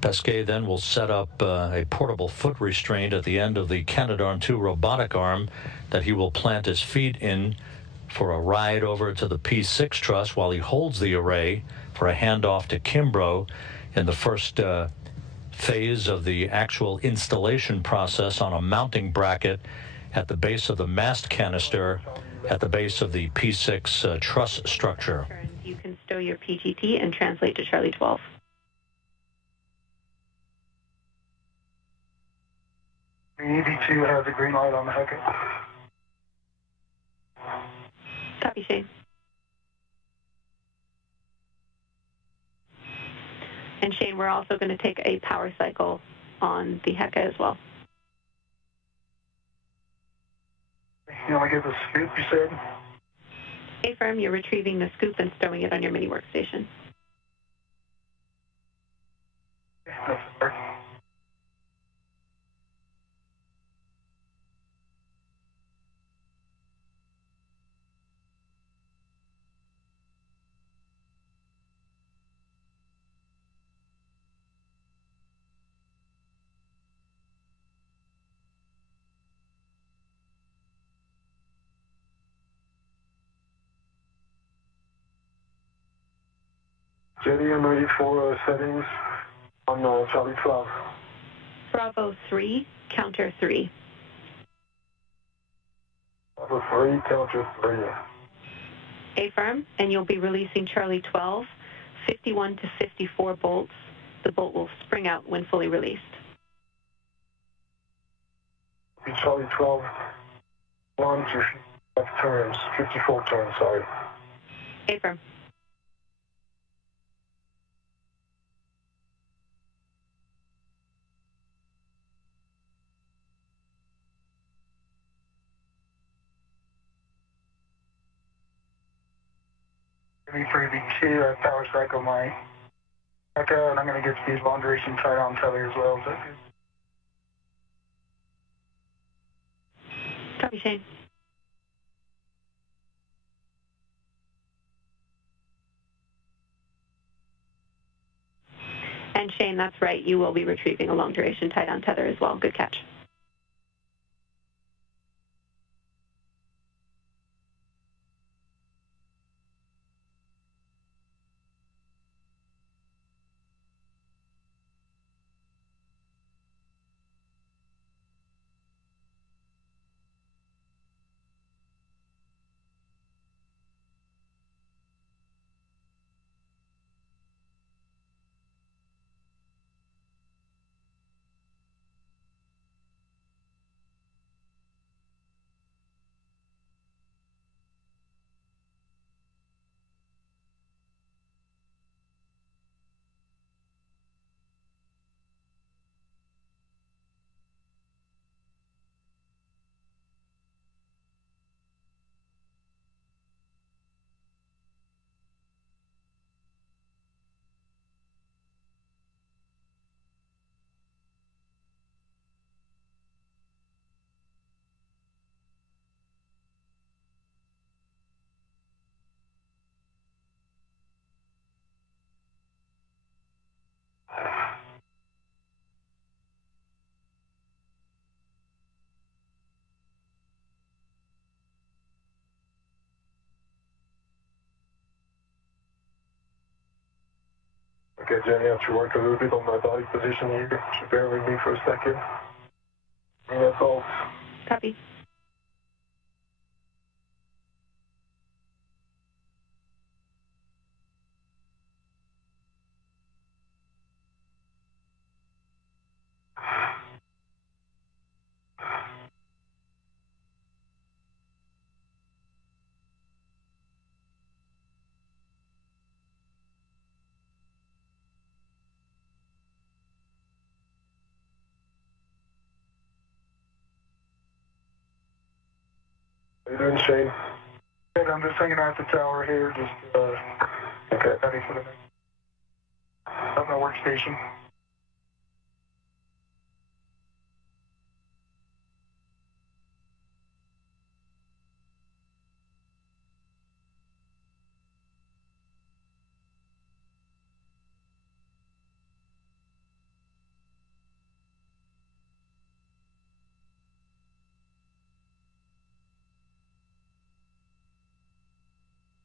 Pesquet then will set up a portable foot restraint at the end of the Canadarm2 robotic arm that he will plant his feet in for a ride over to the P6 truss while he holds the array for a handoff to Kimbrough in the first phase of the actual installation process on a mounting bracket at the base of the mast canister at the base of the P6 truss structure. You can stow your PGT and translate to Charlie 12. The EV2 has a green light on the HECA. Copy, Shane. And Shane, we're also going to take a power cycle on the HECA as well. You want to get the scoop, you said? A-firm, you're retrieving the scoop and stowing it on your mini workstation. That's fair. Jenny, I'm ready for settings on Charlie 12. Bravo 3, counter 3. Bravo 3, counter 3. A-firm, and you'll be releasing Charlie 12, 51 to 54 bolts. The bolt will spring out when fully released. Charlie 12, 1 to 5 turns, 54 turns, sorry. A-firm. For EV2, power cycle my HECA, and I'm going to get the long duration tied on tether as well. Is that good? Copy, Shane. And Shane, that's right. You will be retrieving a long duration tied on tether as well. Good catch. Okay, Jenny, I have to work a little bit on my body position here. So bear with me for a second. That's all. Copy. How you doing, Shane? Good, I'm just hanging out at the tower here, just Okay. ready for the next. At my workstation.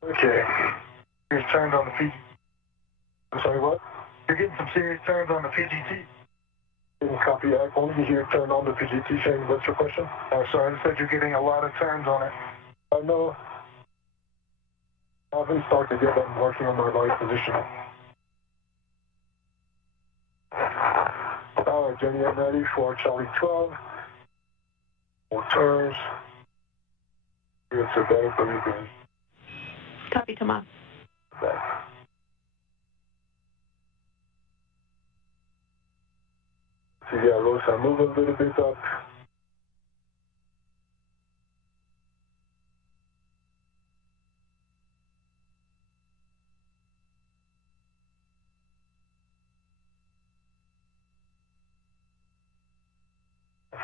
Okay. Serious turns on the PGT. I'm sorry, what? You're getting some serious turns on the PGT. Didn't copy. I only hear turn on the PGT, Shane. What's your question? Oh, sorry, I just said you're getting a lot of turns on it. No. I haven't started yet. I'm working on my body position. All right, Jenny, I'm ready for Charlie 12. More turns. It's a better position. Copy, Thomas. Back. See, yeah, Rosa, move a little bit up.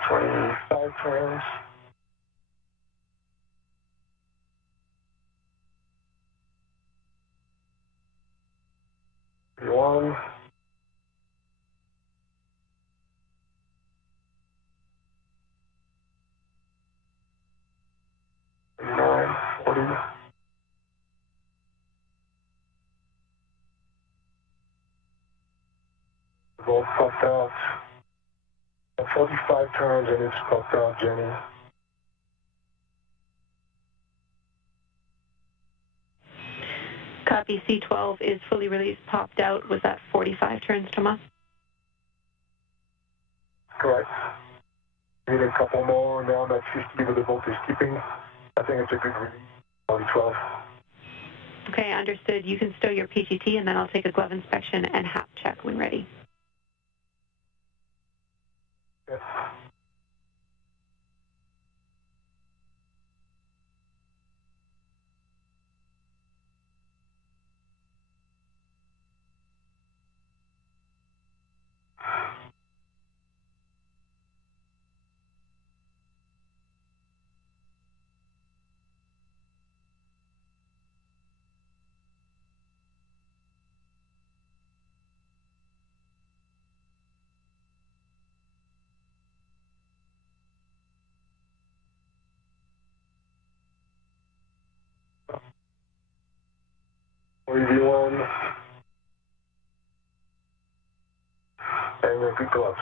Five turns. One. 39, 40. The ball popped out. 45 turns and it's popped out, Jenny. Copy, C12 is fully released, popped out. Was that 45 turns, Thomas? Correct. Need a couple more now that 50 with the voltage keeping. I think it's a good release. Probably 12. Okay, understood. You can stow your PGT, and then I'll take a glove inspection and HAP check when ready. Yes. V1. And we're good gloves.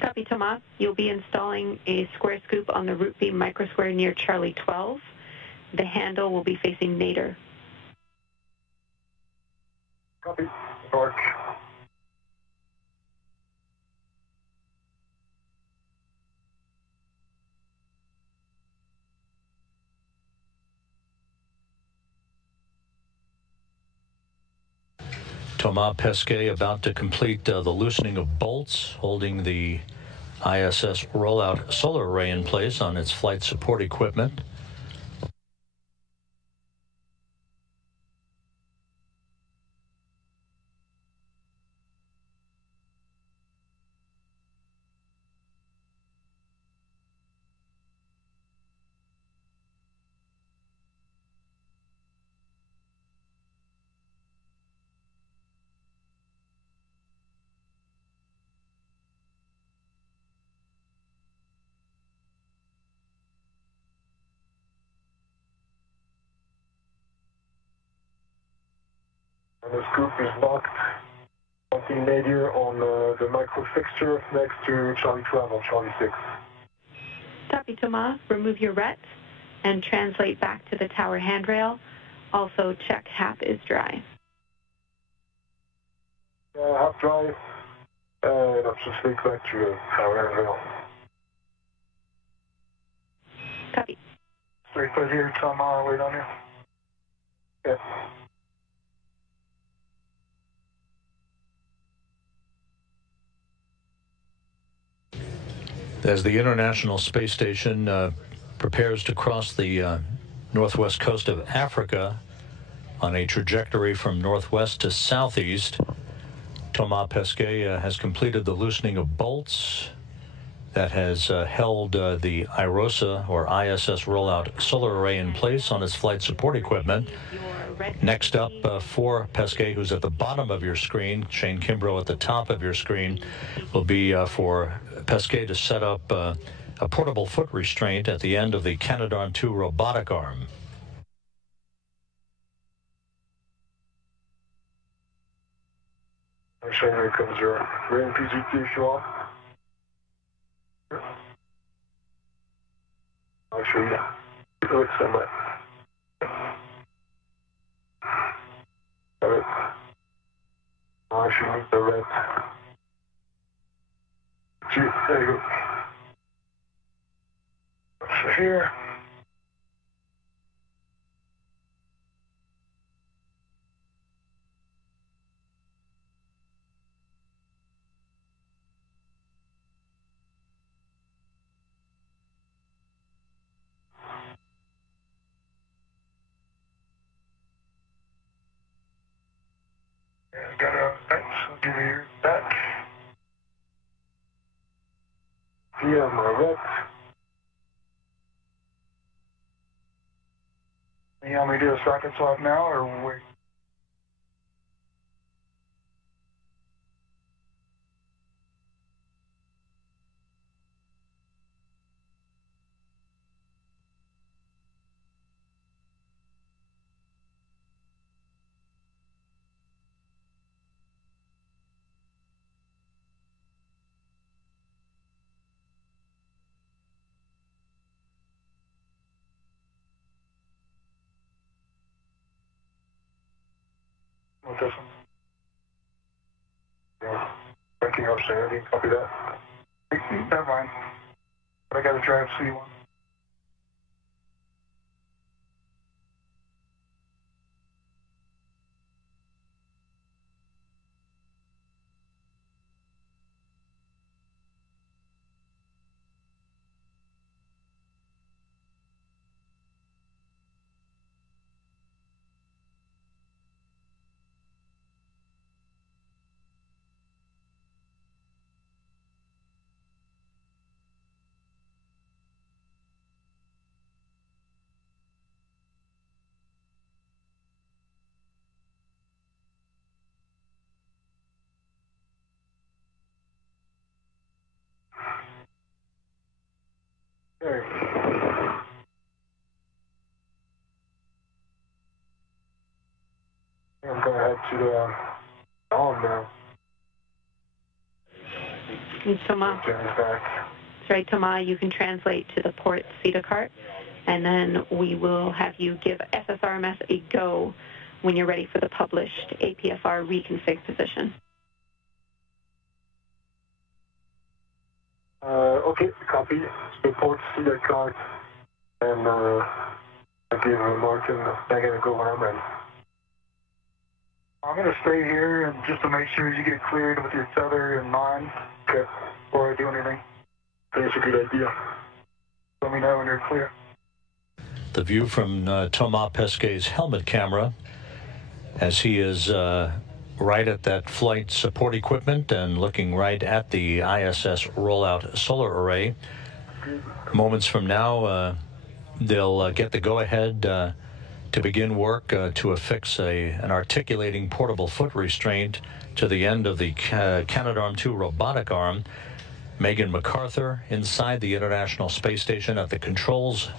Copy, Thomas. You'll be installing a square scoop on the root beam microsquare near Charlie 12. The handle will be facing nadir. Copy. Mark. Thomas Pesquet about to complete the loosening of bolts holding the ISS rollout solar array in place on its flight support equipment. The scoop is locked. Something made here on the micro fixture next to Charlie 12 on Charlie 6. Copy, Thomas. Remove your RET and translate back to the tower handrail. Also check HAP is dry. HAP dry. And I'll just link back to the tower handrail. Copy. 3 foot here, Thomas, wait on you. Yeah. As the International Space Station prepares to cross the northwest coast of Africa on a trajectory from northwest to southeast, Thomas Pesquet has completed the loosening of bolts that has held the IROSA, or ISS Rollout Solar Array, in place on its flight support equipment. Next up for Pesquet, who's at the bottom of your screen, Shane Kimbrough at the top of your screen, will be for Pesquet to set up a portable foot restraint at the end of the Canadarm2 robotic arm. Shane, here comes your ring PGT if you want. Actually, yeah. It's on that. Got it. I should move the red. There you go. So here. Got a X, I'll give you your back. Yeah, my red. You want me to do a socket swap now, or wait? What this one? Yeah. Breaking up sanity, copy that. Never mind. But I gotta drive C1. Okay. I'm going to head to the arm now. Thomas. Jenny's back. That's right, Thomas. You can translate to the port CETA cart, and then we will have you give SSRMS a go when you're ready for the published APFR reconfig position. Okay, copy. Support CETA cart, and I give Martin, I'm going to go when I'm ready. I'm going to stay here and just to make sure you get cleared with your tether in mind. Okay. Before I do anything. I think it's a good idea. Let me know when you're clear. The view from Thomas Pesquet's helmet camera as he is right at that flight support equipment and looking right at the ISS Rollout Solar Array. Moments from now, they'll get the go-ahead to begin work to affix an articulating portable foot restraint to the end of the Canadarm2 robotic arm. Megan MacArthur inside the International Space Station at the controls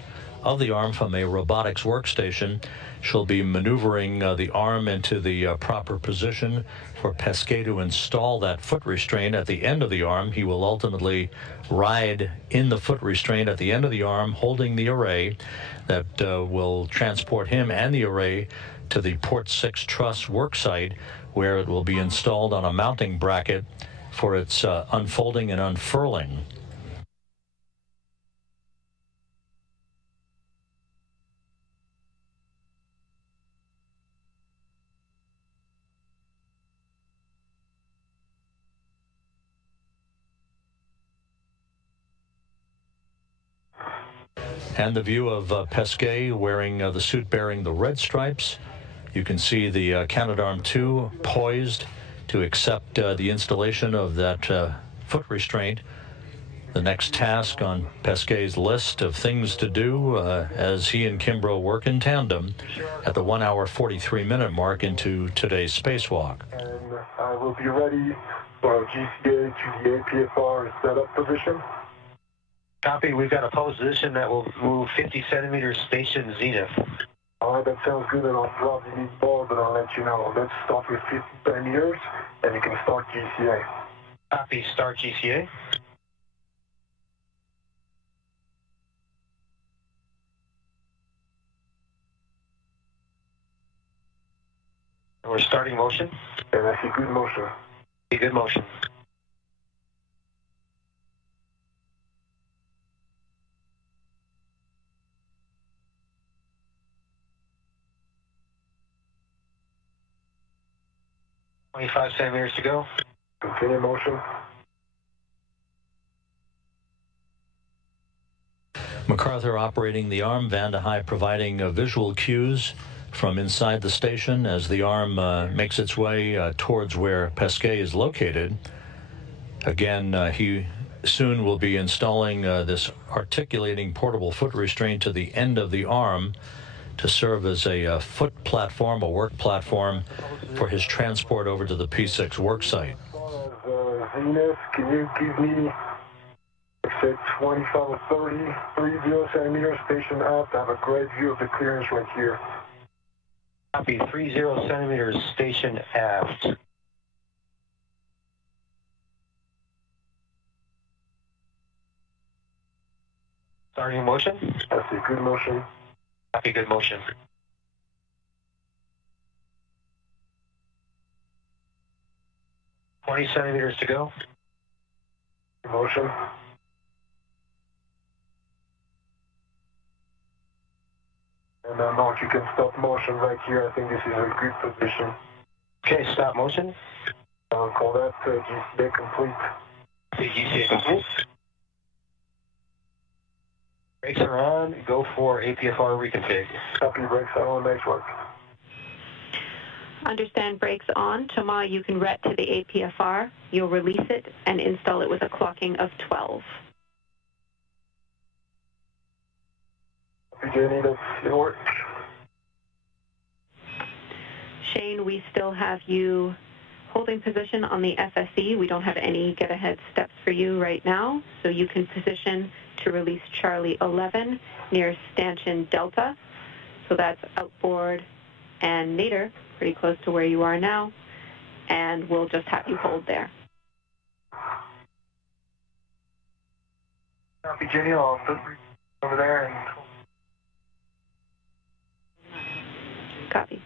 of the arm from a robotics workstation. She'll be maneuvering the arm into the proper position for Pesquet to install that foot restraint at the end of the arm. He will ultimately ride in the foot restraint at the end of the arm, holding the array that will transport him and the array to the Port 6 truss worksite, where it will be installed on a mounting bracket for its unfolding and unfurling. And the view of Pesquet wearing the suit bearing the red stripes. You can see the Canadarm2 poised to accept the installation of that foot restraint. The next task on Pesquet's list of things to do as he and Kimbrough work in tandem at the 1 hour 43-minute mark into today's spacewalk. And I will be ready for GCA to the APFR setup position. Copy. We've got a position that will move 50 centimeters station zenith. All right, that sounds good, and I'll drop the lead ball, but I'll let you know. Let's start with 50 centimeters, and you can start GCA. Copy. Start GCA. We're starting motion. And I see good motion. Good motion. $25 centimeters to go. Continue motion. MacArthur operating the arm, Van de Heye providing visual cues from inside the station as the arm makes its way towards where Pesquet is located. Again, he soon will be installing this articulating portable foot restraint to the end of the arm to serve as a foot platform, a work platform for his transport over to the P6 worksite. Zenith, can you give me, say, 25 or 30 centimeters station aft? I have a great view of the clearance right here. Copy. 30 centimeters station aft. Starting motion. I see good motion. Copy. Good motion. $20 centimeters to go. Motion. And Mark, you can stop motion right here. I think this is a good position. Okay, stop motion. I'll call that GCA complete. GCA complete. Brakes are on. Go for APFR reconfig. Copy, brakes are on. Nice work. Understand brakes on. Tomorrow you can ret to the APFR. You'll release it and install it with a clocking of 12. Jenny, that's in work. Shane, we still have you holding position on the FSE. We don't have any get-ahead steps for you right now, so you can position to release Charlie 11 near Stanchion Delta. So that's outboard and nadir, pretty close to where you are now, and we'll just have you hold there. Copy, Jenny. I'll put over there and... Copy.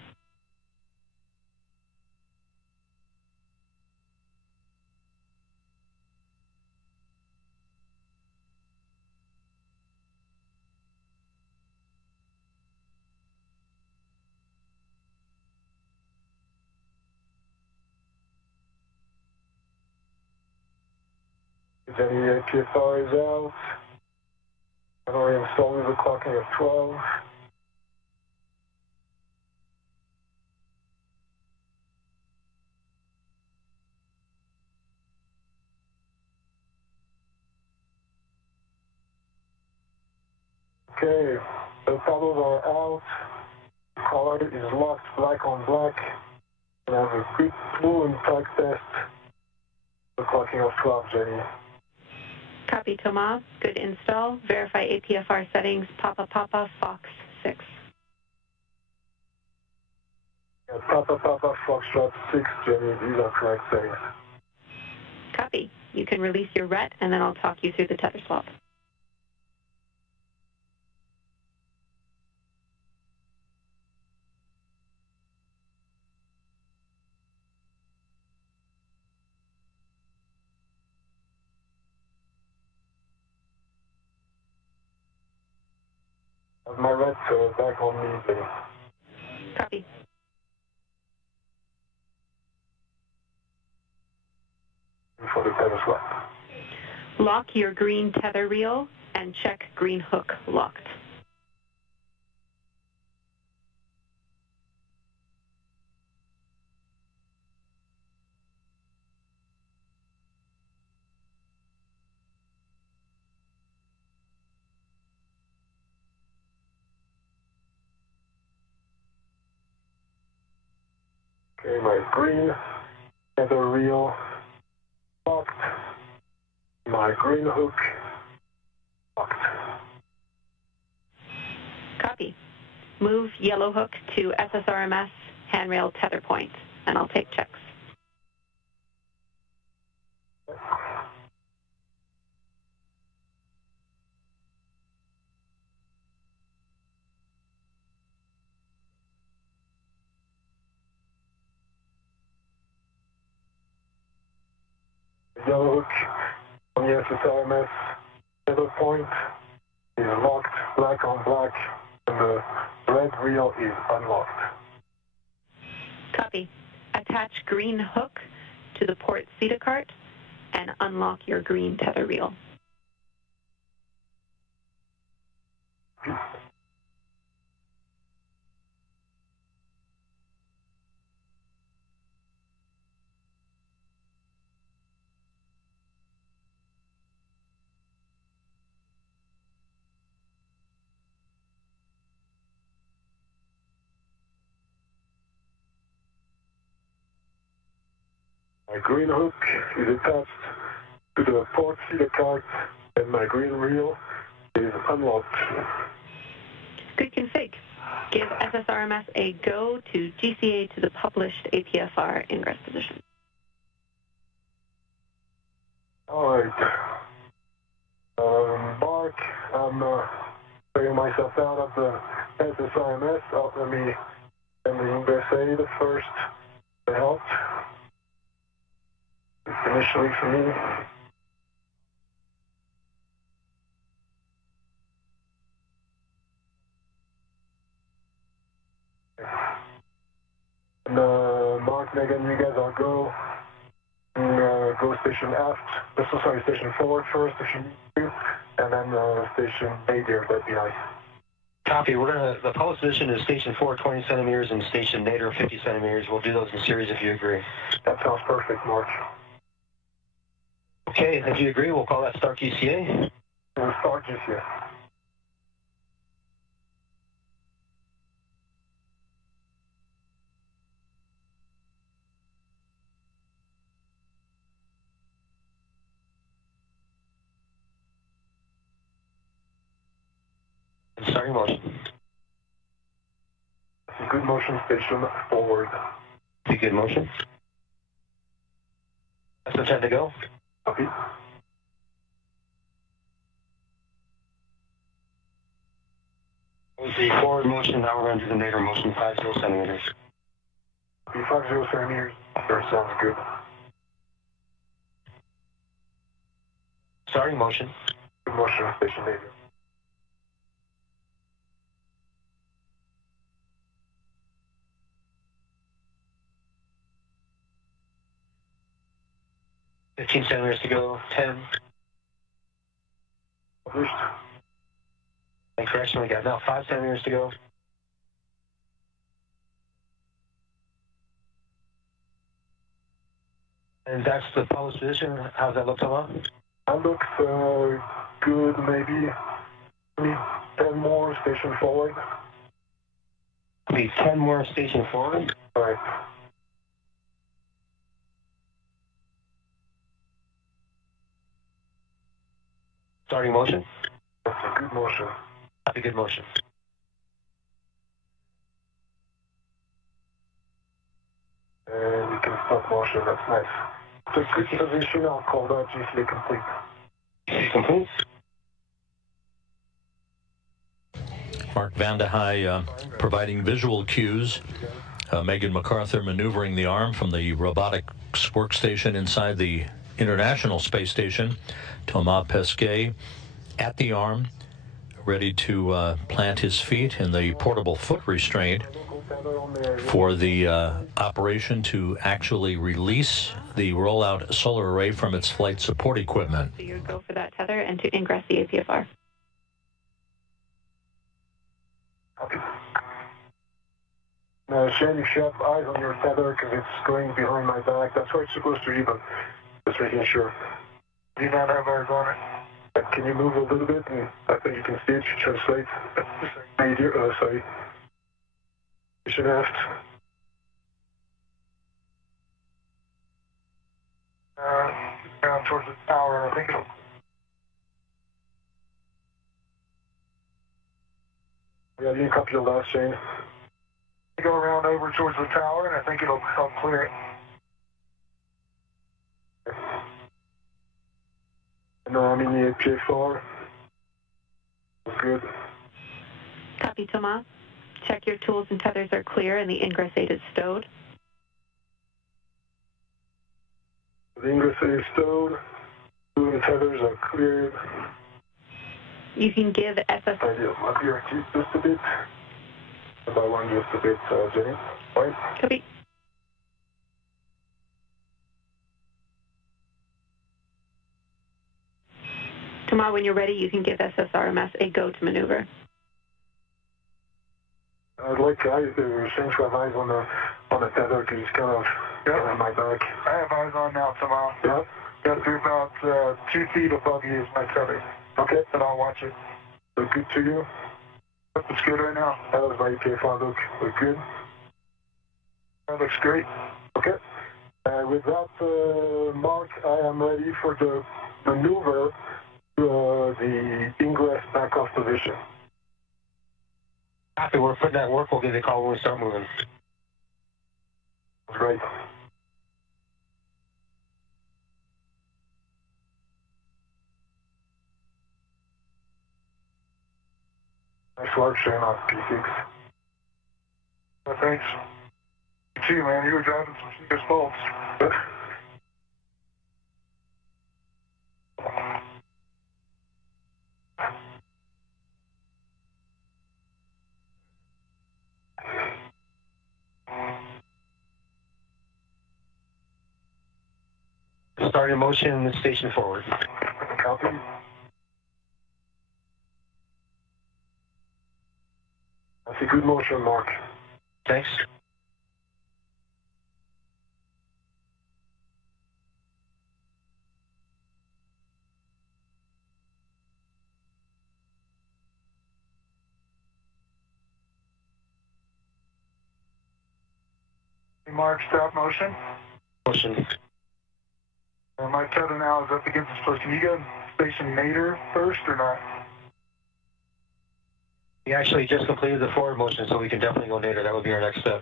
Jenny, APFR is out. I've already installed the clocking of 12. Okay, the paddles are out. The collar is locked black on black. And I have a quick blue impact test. The clocking of 12, Jenny. Copy, Thomas. Good install. Verify APFR settings. Papa Papa Fox 6. Yeah, Papa Papa Foxtrot 6, Jenny. These are correct settings. Copy. You can release your RET, and then I'll talk you through the tether swap. My red back on me, please. Copy. For the tether swap. Lock your green tether reel and check green hook locked. Okay, my green tether reel locked. My green hook locked. Copy. Move yellow hook to SSRMS handrail tether point, and I'll take checks. Yellow hook on the SSRMS tether point is locked, black on black, and the red reel is unlocked. Copy. Attach green hook to the port CETA cart and unlock your green tether reel. My green hook is attached to the port CETA cart, and my green reel is unlocked. Good config. Give SSRMS a go to GCA to the published APFR ingress position. All right. Mark, I'm taking myself out of the SSRMS. Let me send the ingress aid first to help. Initially for me. And Mark, Megan, you guys are go. Go station aft. Sorry, station forward first if you need to, and then station A there. That'd be nice. Copy. The post position is station 4, 20 centimeters, and station nadir 50 centimeters. We'll do those in series if you agree. That sounds perfect, Mark. Okay, if you agree, we'll call that start GCA. We'll start GCA. And starting motion. Good motion, station forward. Be good motion. That's the time to go. Copy. With the forward motion, now we're going to do the nadir motion, 50 centimeters. 50 centimeters. Sure, sounds good. Starting motion. Good motion, station nadir. $15 centimeters to go. 10. Published. And correction, we got now 5 centimeters to go. And that's the post position. How's that look, Thomas? That looks good, maybe 10 more, station forward. Maybe 10 more station forward. All right. Starting motion. That's a good motion. That's a good motion. And you can stop motion, that's nice. So good position, I'll call that GCA complete. GCA complete. Mark Vande Hei providing visual cues. Megan MacArthur maneuvering the arm from the robotics workstation inside the International Space Station. Thomas Pesquet at the arm, ready to plant his feet in the portable foot restraint for the operation to actually release the rollout solar array from its flight support equipment. So you go for that tether and to ingress the APFR. Okay. Now, Shane, you should have eyes on your tether because it's going behind my back. That's where it's supposed to be, but just making sure. Do not have eyes on it. Can you move a little bit? And I think you can see it. You translate. Sorry. You should have. Down towards the tower, I think it'll. Yeah, you can copy your last, Shane. Go around over towards the tower, and I think it'll help clear it. No, I'm in the APFR. Good. Copy, Thomas. Check your tools and tethers are clear and the ingress aid is stowed. The ingress aid is stowed. The tethers are cleared. You can give SS. Might be your teeth just a bit. By one just a bit, Jenny. Right? Copy. Thomas, when you're ready, you can give SSRMS a go to maneuver. I'd like guys to change my eyes on the tether because he's kind of on my back. I have eyes on now, Thomas. Yeah? Got to be about 2 feet above you is my tether. Okay. And I'll watch it. Look good to you? Looks good right now. That was my APFR look good? That looks great. Okay. With that, Mark, I am ready for the maneuver to the ingress back off position. After we're putting that work, we'll give you a call when we start moving. Great. Nice work, Shane, on P6. Well, thanks. You too, man. You were driving some serious bolts. Starting motion, station forward. Copy. That's a good motion, Mark. Thanks. Mark, stop motion. Motion. My tether now is up against this place. Can you go station Nader first or not? We actually just completed the forward motion, so we can definitely go later. That would be our next step.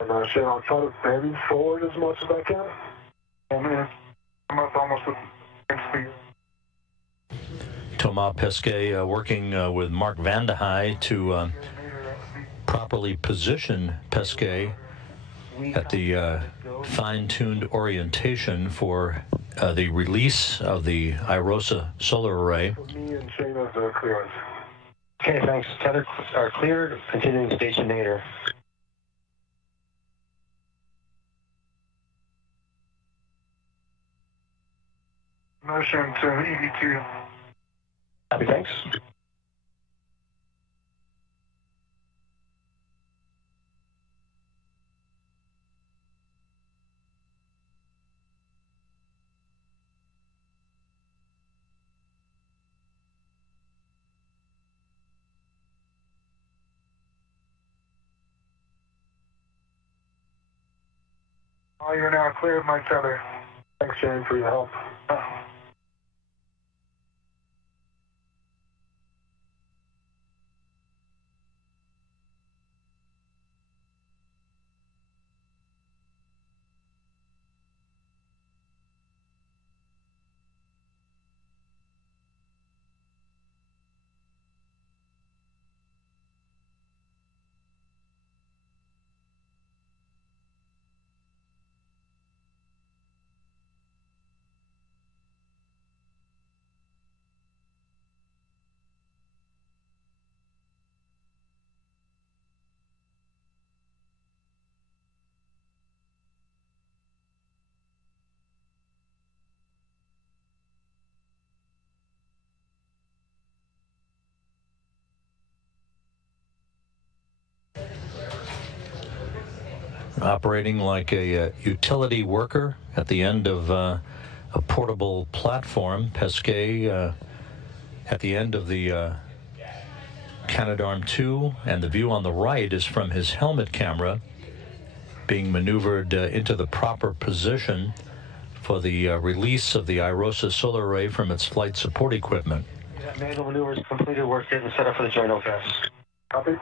And Shane, I'll try to bend forward as much as I can. I'm up almost against the... Thomas Pesquet working with Mark Vande Hei to properly position Pesquet at the fine-tuned orientation for the release of the IROSA solar array. Me and Shane have the clearance. Okay, thanks. Tether are cleared. Continuing station Nader. Motion to EV2. Happy, thanks. Oh, you're now clear of my tether. Thanks, Shane, for your help. operating like a utility worker at the end of a portable platform. Pesquet at the end of the Canadarm2, and the view on the right is from his helmet camera being maneuvered into the proper position for the release of the IROSA solar array from its flight support equipment. Manual maneuver is completed. Work getting set up for the joint OCAS. Copy.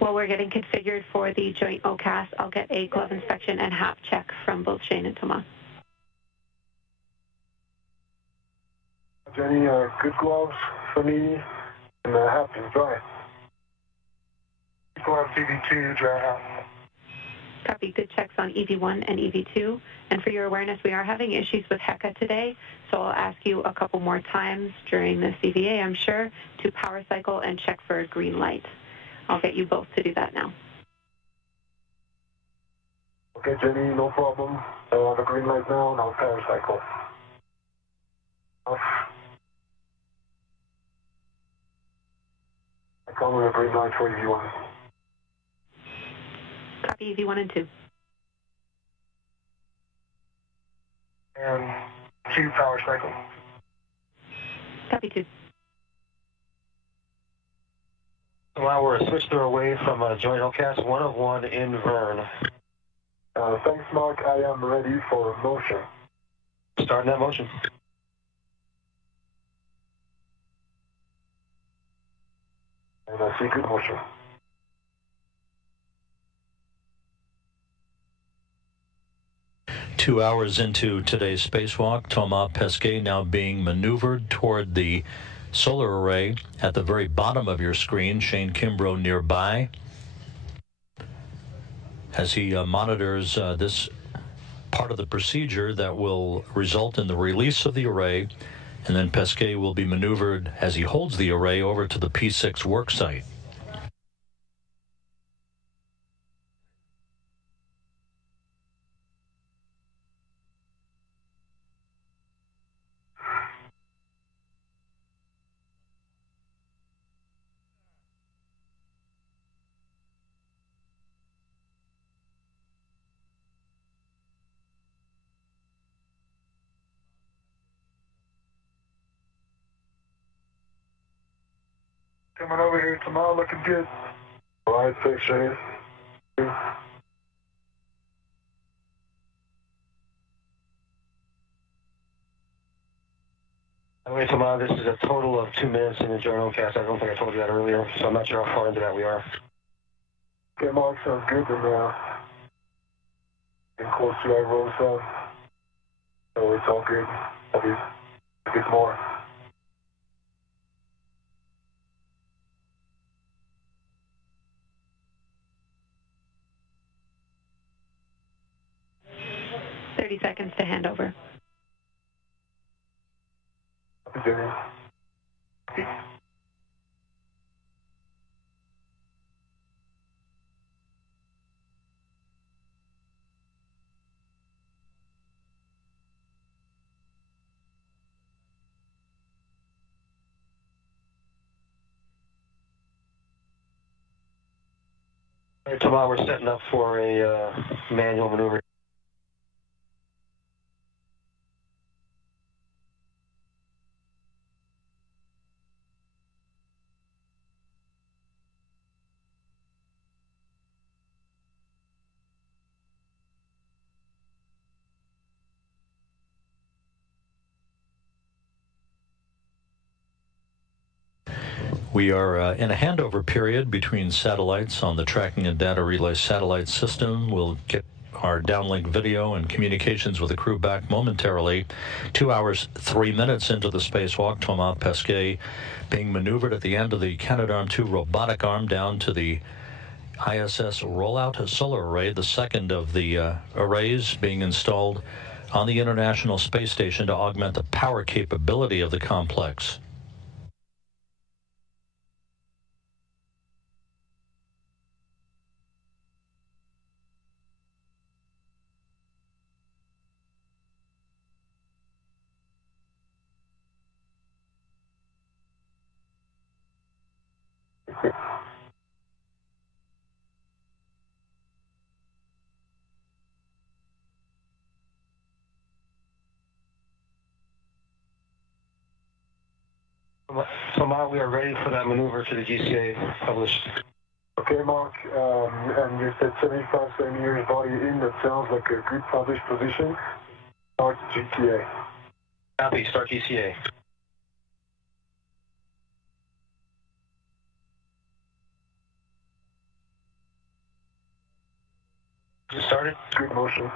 While we're getting configured for the joint OCAS, I'll get a glove inspection and HAP check from both Shane and Thomas. Jenny, good gloves for me, and HAP is dry. Glove EV2, dry out. Copy. Good checks on EV1 and EV2. And for your awareness, we are having issues with HECA today, so I'll ask you a couple more times during the CVA, I'm sure, to power cycle and check for a green light. I'll get you both to do that now. Okay, Jenny, no problem. I'll have a green light now, and I'll power cycle. Off. I come with a green light for EV1. Copy EV1 and 2. And 2 power cycle. Copy 2. Now we're a switch through away from joint OCAS, 1 of 1 in Vern. Thanks, Mark. I am ready for motion. Starting that motion. And I see good motion. Two hours into today's spacewalk, Thomas Pesquet now being maneuvered toward the solar array at the very bottom of your screen. Shane Kimbrough nearby as he monitors this part of the procedure that will result in the release of the array, and then Pesquet will be maneuvered as he holds the array over to the P6 work site. Coming over here tomorrow, looking good. All right, thanks, Shane. Anyway, Thomas, this is a total of 2 minutes in the joint OCAS. I don't think I told you that earlier, so I'm not sure how far into that we are. Okay, Mark, sounds good. And getting close to IROSA, so it's all good. I'll be a bit more. Seconds to hand over. Jenny. 'Tomorrow we're setting up for a manual maneuver. We are in a handover period between satellites on the tracking and data relay satellite system. We'll get our downlink video and communications with the crew back momentarily. 2 hours, 3 minutes into the spacewalk, Thomas Pesquet being maneuvered at the end of the Canadarm2 robotic arm down to the ISS Rollout solar array, the second of the arrays being installed on the International Space Station to augment the power capability of the complex. So, Mark, we are ready for that maneuver to the GCA published. Okay, Mark, and you said 75 centimeters body in, that sounds like a good published position. Start GCA. Copy, start GCA. Started? Good motion.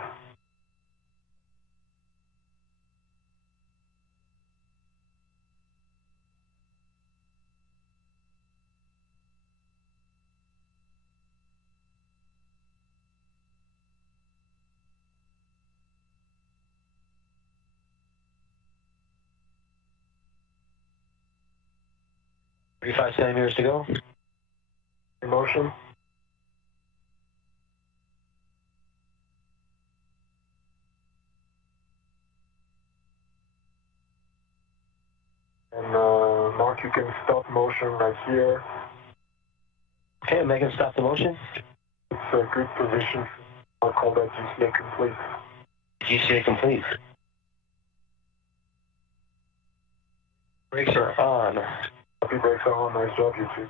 Thirty-five centimeters to go. Motion. And Mark, you can stop motion right here. Okay, Megan, stop the motion. It's a good position. I'll call that GCA complete. GCA complete. Brakes are on. Copy, brakes are on. Nice job, you two.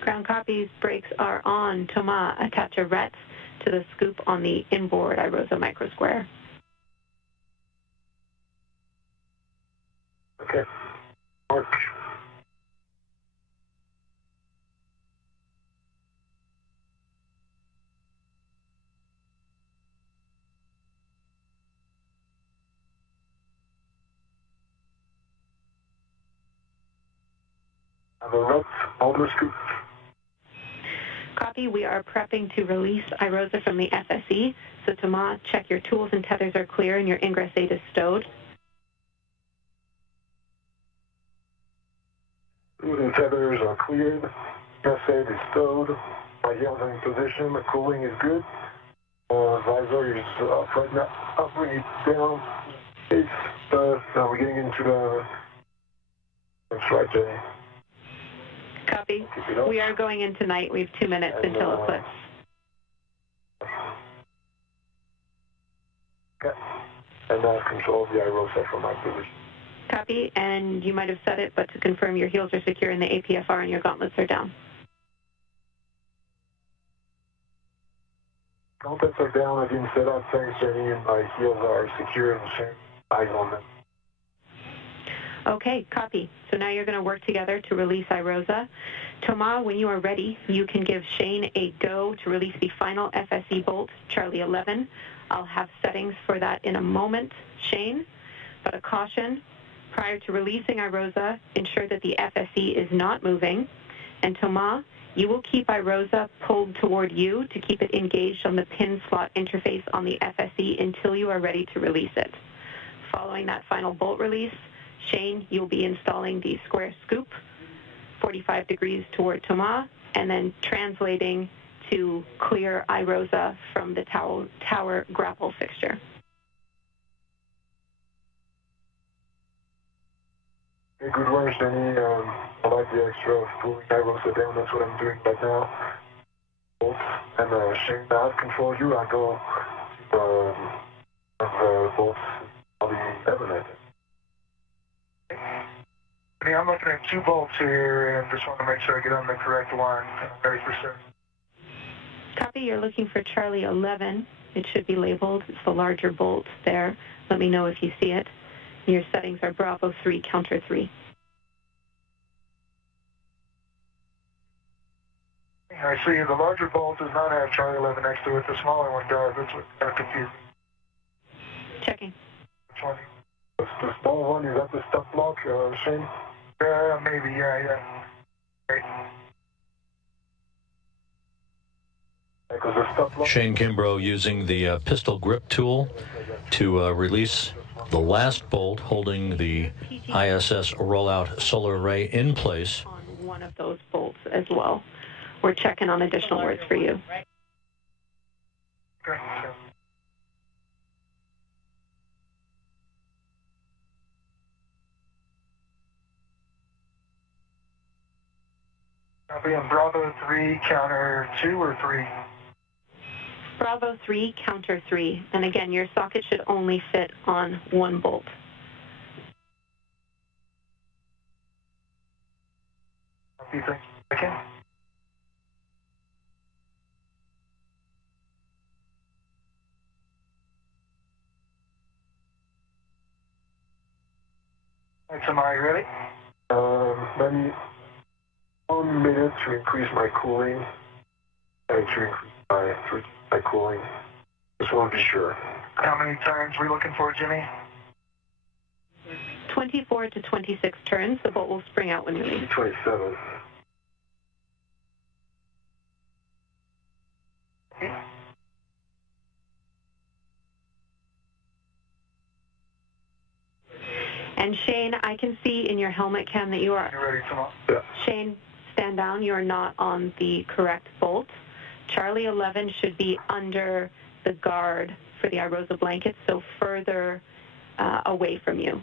Ground copies, brakes are on. Thomas, attach a RET to the scoop on the inboard IROSA microsquare. Okay. Mark. Have a RET on the scoop. Copy, we are prepping to release IROSA from the FSE. So Thomas, check your tools and tethers are clear and your ingress aid is stowed. Tools and tethers are cleared. Ingress aid is stowed. My heels are in position. The cooling is good. Visor is up right now. I'll bring it down. Now we're getting into the... That's right, Jenny. Copy. We are going in tonight. We have 2 minutes until eclipse. Okay. And now control the IROSA from my position. Copy, and you might have said it, but to confirm your heels are secure in the APFR and your gauntlets are down. Gauntlets are down. I didn't say that. Thanks, Jenny, and my heels are secure and the same. Eyes on them. Okay, copy. So now you're going to work together to release IROSA. Thomas, when you are ready, you can give Shane a go to release the final FSE bolt, Charlie 11. I'll have settings for that in a moment, Shane. But a caution, prior to releasing IROSA, ensure that the FSE is not moving. And Thomas, you will keep IROSA pulled toward you to keep it engaged on the pin slot interface on the FSE until you are ready to release it. Following that final bolt release, Shane, you'll be installing the square scoop, 45 degrees toward Thomas, and then translating to clear IROSA from the tower grapple fixture. Okay, good work, Jenny. I like the extra of pulling IROSA down. That's what I'm doing right now. And Shane, I have control you. I go have bolts on the Evernet. I'm looking at 2 bolts here and just want to make sure I get on the correct one. I'm ready for service. Copy, you're looking for Charlie 11. It should be labeled. It's the larger bolt there. Let me know if you see it. Your settings are Bravo 3, counter 3. I see the larger bolt does not have Charlie 11 next to it. The smaller one does. That's what got confusing. Checking. Which one? The small one, is that the stop block, Shane? Maybe, yeah. Great. Shane Kimbrough using the pistol grip tool to release the last bolt holding the ISS rollout solar array in place. On one of those bolts as well. We're checking on additional words for you. Okay. Copy on Bravo 3, counter 2 or 3? Bravo 3, counter 3. And again, your socket should only fit on one bolt. Copy, thank you. Okay. All right, so are you ready? Let me 1 minute to increase my cooling and to increase my cooling. Just want to be sure. How many turns are we looking for, Jimmy? 24 to 26 turns. The bolt will spring out when released. 27. Okay. And Shane, I can see in your helmet cam that you are... You ready, Tomas? Yeah. Shane, stand down. You are not on the correct bolt. Charlie 11 should be under the guard for the iRosa blanket, so further away from you.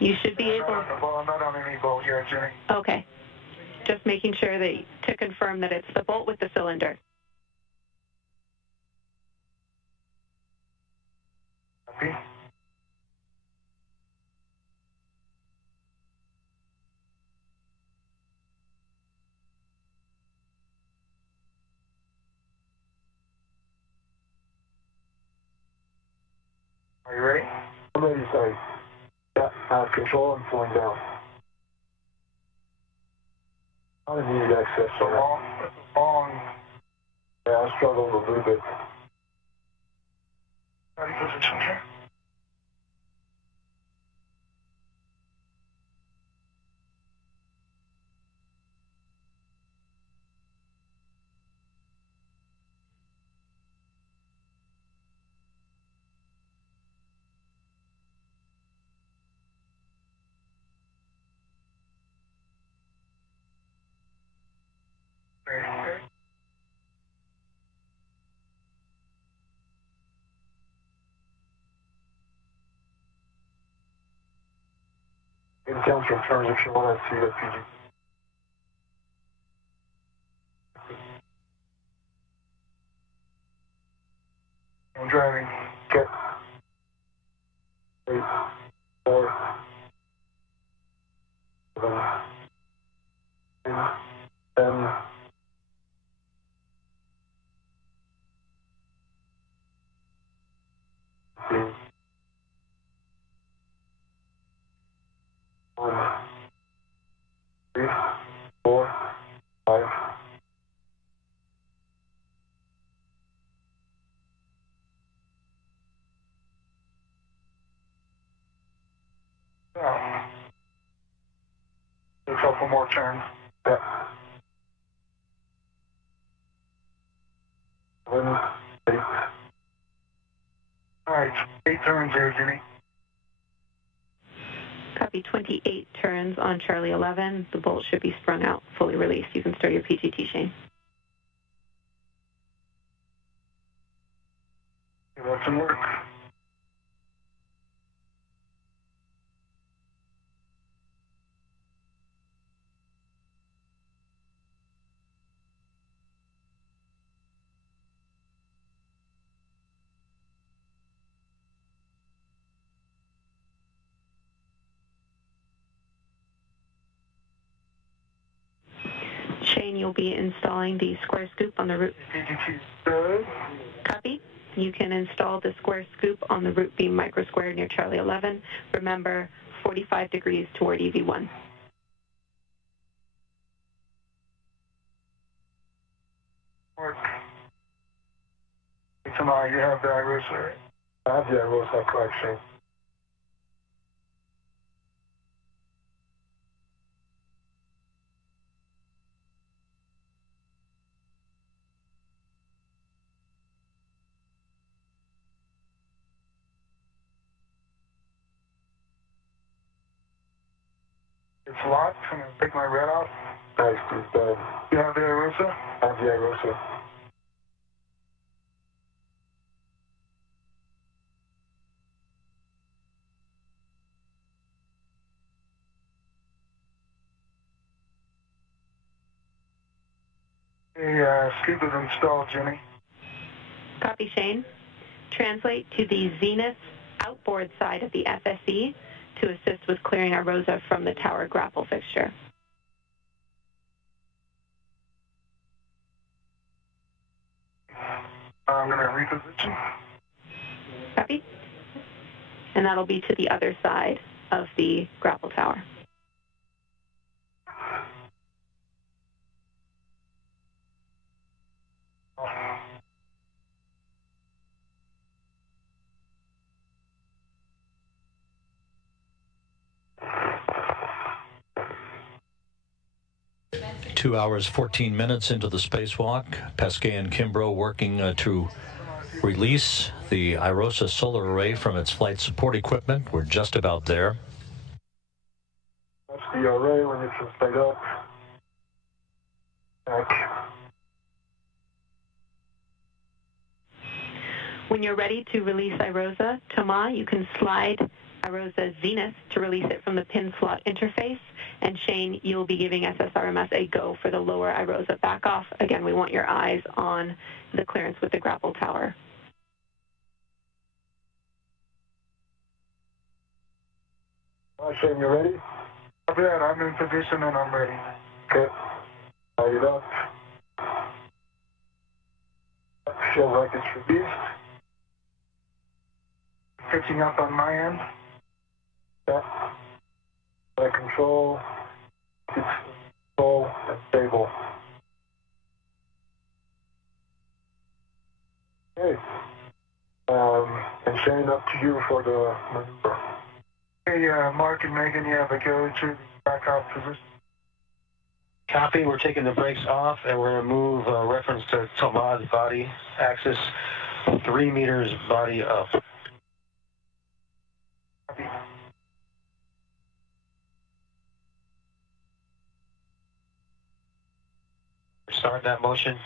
You should be able... Well, I'm not on any bolt yet, Jimmy. Okay. Just making sure that to confirm that it's the bolt with the cylinder. Copy. Are you ready? I'm ready, sorry. Yeah, I have control. I'm pulling down. Not an easy access. So long. Yeah, I struggled a little bit. Ready position here. Ready. In terms of turns, if you want to see the PG. I'm driving. Okay. 8, 4, 7, 10, 15, 1, 3, 4, 5. Yeah. A couple more turns. Yeah. 7, 8. All right, 8 turns here, Jimmy. Copy 28 turns on Charlie 11. The bolt should be sprung out, fully released. You can start your PTT, Shane. Give that some work. Shane, you'll be installing the square scoop on the root. PGT good. Copy. You can install the square scoop on the root beam micro square near Charlie 11. Remember, 45 degrees toward EV1. Work. Tomorrow you have the iRosa, right? I have the iRosa collection. It's locked. I'm going to take my red off. Nice, please, done. You have the IROSA? I have the IROSA. Hey, scoop is installed, Jimmy. Copy, Shane. Translate to the zenith outboard side of the FSE to assist with clearing our ROSA from the tower grapple fixture. I'm going to reposition. Copy. And that'll be to the other side of the grapple tower. Two hours, 14 minutes into the spacewalk, Pesquet and Kimbrough working to release the IROSA solar array from its flight support equipment. We're just about there. That's the array when it's inside up. Back. When you're ready to release IROSA, Thomas, you can slide IROSA zenith to release it from the pin slot interface. And Shane, you'll be giving SSRMS a go for the lower IROSA back off. Again, we want your eyes on the clearance with the grapple tower. Shane, you ready? Yeah, I'm in position and I'm ready. Okay. Light it up. Feels like it's released. Pitching up on my end. Yeah. By control. It's full and stable. Okay. And Shane, up to you for the maneuver. Hey, Mark and Megan, you have a go to back off position. Copy. We're taking the brakes off, and we're going to move reference to Thomas' body axis 3 meters body up. Copy. Start that motion.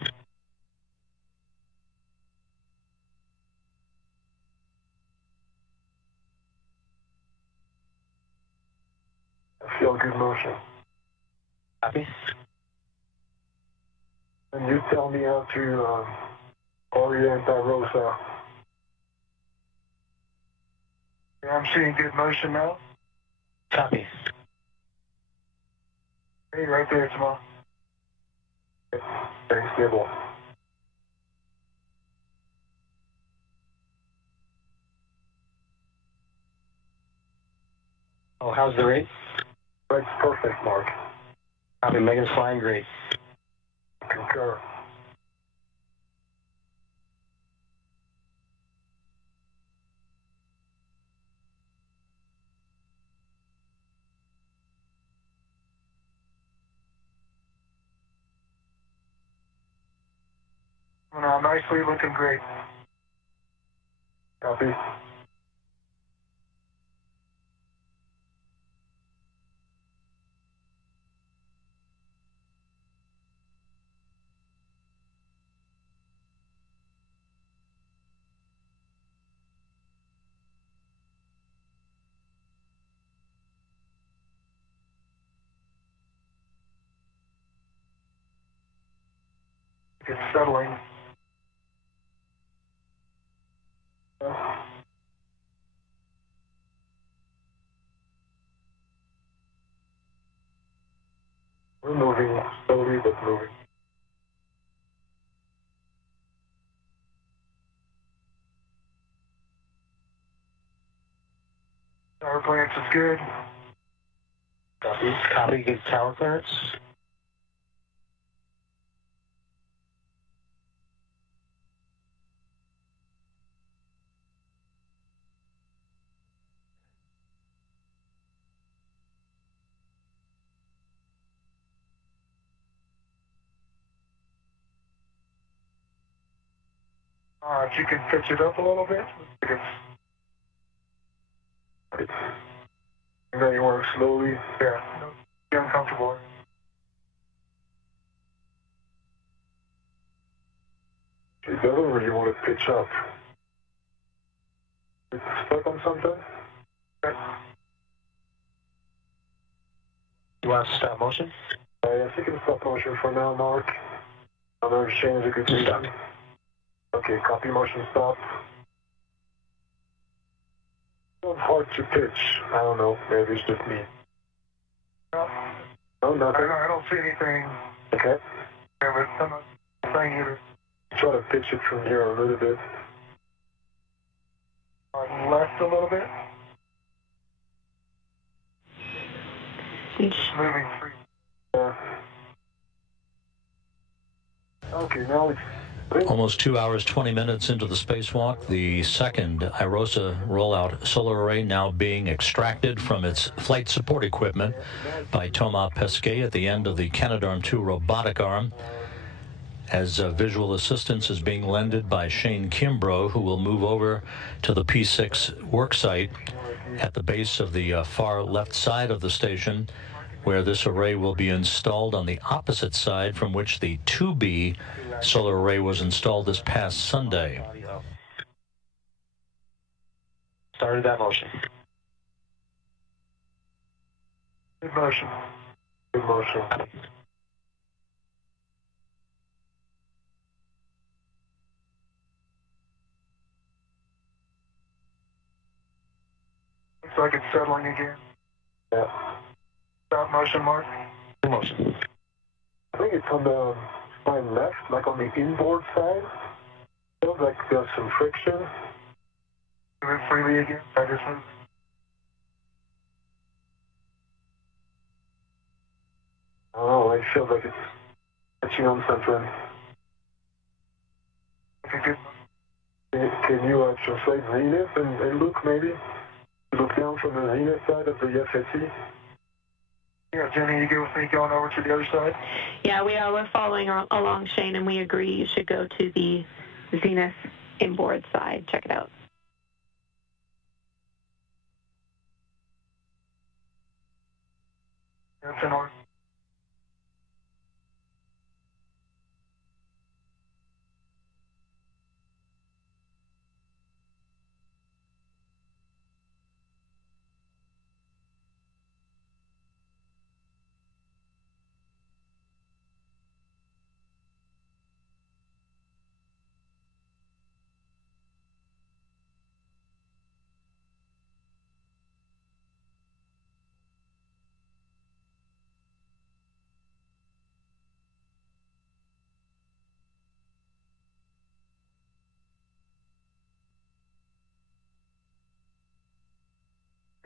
I feel good motion. Copy. And you tell me how to orient IROSA. Yeah, I'm seeing good motion now. Copy. Hey, right there, Thomas. Very stable. Oh, how's the rate? That's perfect, Mark. Copy. Megan's flying great. Concur. Nicely, looking great. Copy. It's settling. We're moving slowly, but moving. Tower clearance is good. Copy. Copy. Good tower clearance. If you could pitch it up a little bit. And then you work slowly. Yeah. Be uncomfortable. It doesn't really want to pitch up. It's stuck on something? Okay. You want to stop motion? I think it's stop motion for now, Mark. I don't know if Shane is a good reason. Okay, copy motion stop. It's hard to pitch. I don't know. Maybe it's just me. No, nothing. I don't see anything. Okay. Yeah, but I'm not saying either. Try to pitch it from here a little bit. On left a little bit. Moving free. Yeah. Okay, now it's... Almost 2 hours, 20 minutes into the spacewalk, the second IROSA rollout solar array now being extracted from its flight support equipment by Thomas Pesquet at the end of the Canadarm2 robotic arm, as visual assistance is being lended by Shane Kimbrough, who will move over to the P6 worksite at the base of the far left side of the station, where this array will be installed on the opposite side from which the 2B solar array was installed this past Sunday. Started that motion. Good motion. Good motion. Looks like it's settling again. Yeah. Stop motion, Mark. Motion. I think it's on the line left, like on the inboard side. Feels like there's some friction. Move freely again. I just moved. I don't know, it feels like it's touching on something. Okay, good. Can you translate zenith and look maybe? Look down from the zenith side of the FSE? Yeah, Jenny, you go with me going over to the other side? Yeah, we are. We're following along, Shane, and we agree you should go to the Zenith inboard side. Check it out. That's in order.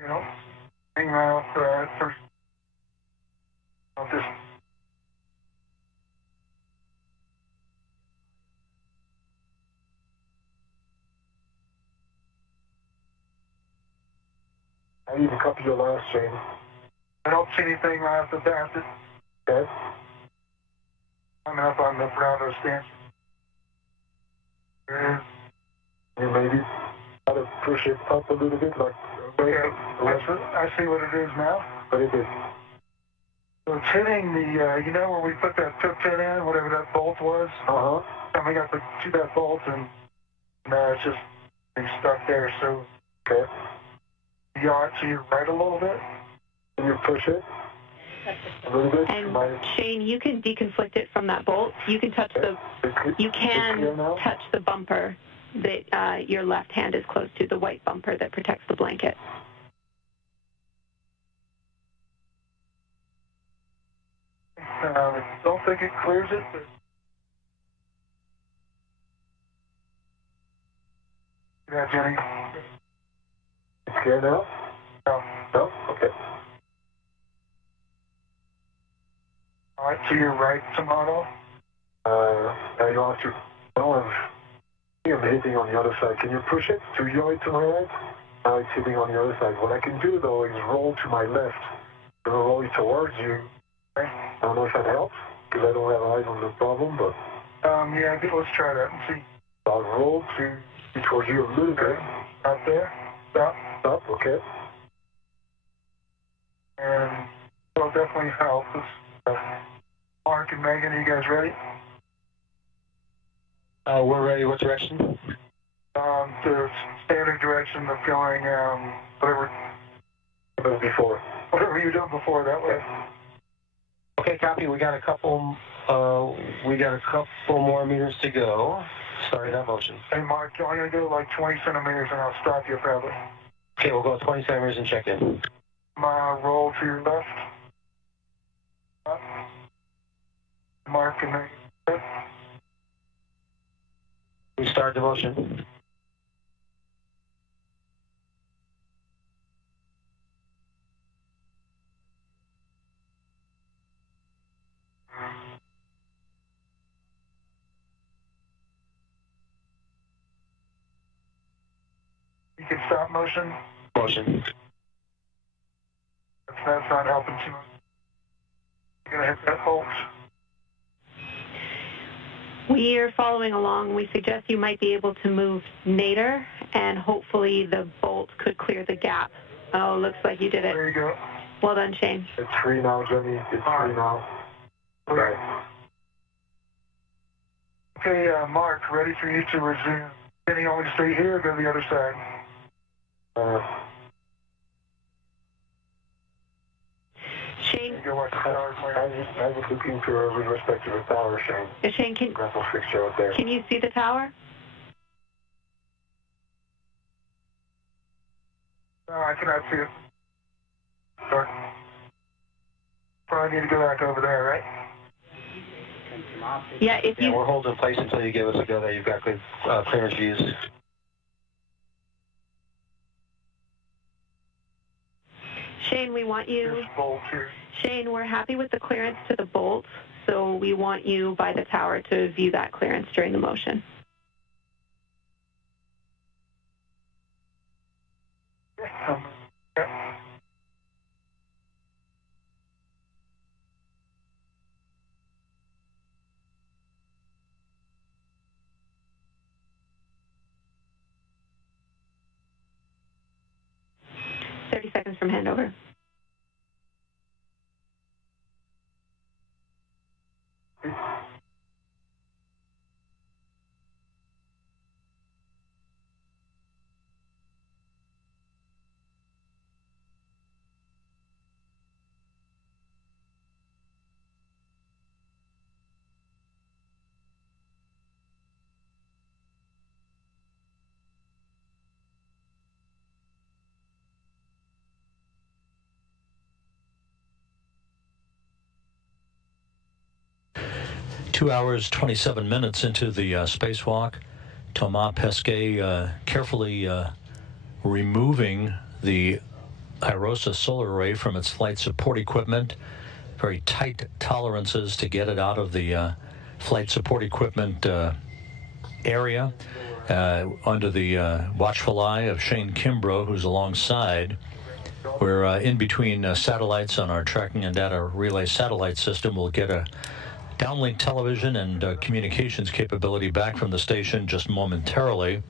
You know, hang around first. I'll just... I need to copy your last, Shane. I don't see anything right off the bat. Okay? I'm up on the Bravo stand. There is. You maybe try to push it up a little bit, like... Okay, I see what it is now. What is it? So it's hitting the, you know where we put that tip pin in, whatever that bolt was? Uh-huh. Coming up to that bolt, and it's just being stuck there, so... Okay. You yaw to your right a little bit. Can you push it? A little bit? And Shane, you can deconflict it from that bolt. You can touch touch the bumper that your left hand is close to, the white bumper that protects the blanket. I don't think it clears it, but... Yeah, Jenny. It's clear now? No. No? Okay. All right, to your right, Tomato. Now you have to... No, I'm hitting on the other side. Can you push it to your right, to my right? Now it's hitting on the other side. What I can do, though, is roll to my left. I'm going to roll it towards you. Okay. I don't know if that helps, because I don't have eyes on the problem, but... Yeah, let's try that and see. I'll roll towards you a little bit. Out there. Stop. Stop, okay. And That'll definitely help. Mark and Megan, are you guys ready? We're ready. What direction? The standard direction of going, whatever you done before, that way. Okay, copy. We got a couple more meters to go. Sorry, that motion. Hey, Mark, I'm going to go like 20 centimeters and I'll stop you probably. Okay, we'll go 20 centimeters and check in. Roll to your left. Mark and Megan. We start the motion. You can stop motion. Motion. That's not helping too much. You're going to hit that halt. We are following along. We suggest you might be able to move nadir, and hopefully the bolt could clear the gap. Oh, looks like you did it. There you go. Well done, Shane. It's free now, Jenny. It's free now. Right. Okay, Mark, ready for you to resume. Jenny, only to stay here or go to the other side? Shane, You go watch the tower plane. I was looking to with respect to the tower, Shane. Shane, Grapple fixture out there. can you see the tower? No, I cannot see it. Sorry. Probably need to go back over there, right? Yeah, if Yeah, you... we're holding in place until you give us a go that you've got good clearance views. Shane, we want you... Here's bolt here. Shane, we're happy with the clearance to the bolt, so we want you by the tower to view that clearance during the motion. Yeah. 30 seconds from handover. Two hours, 27 minutes into the spacewalk, Thomas Pesquet carefully removing the IROSA solar array from its flight support equipment. Very tight tolerances to get it out of the flight support equipment area under the watchful eye of Shane Kimbrough, who's alongside. We're in between satellites on our tracking and data relay satellite system. We'll get a downlink television and communications capability back from the station just momentarily.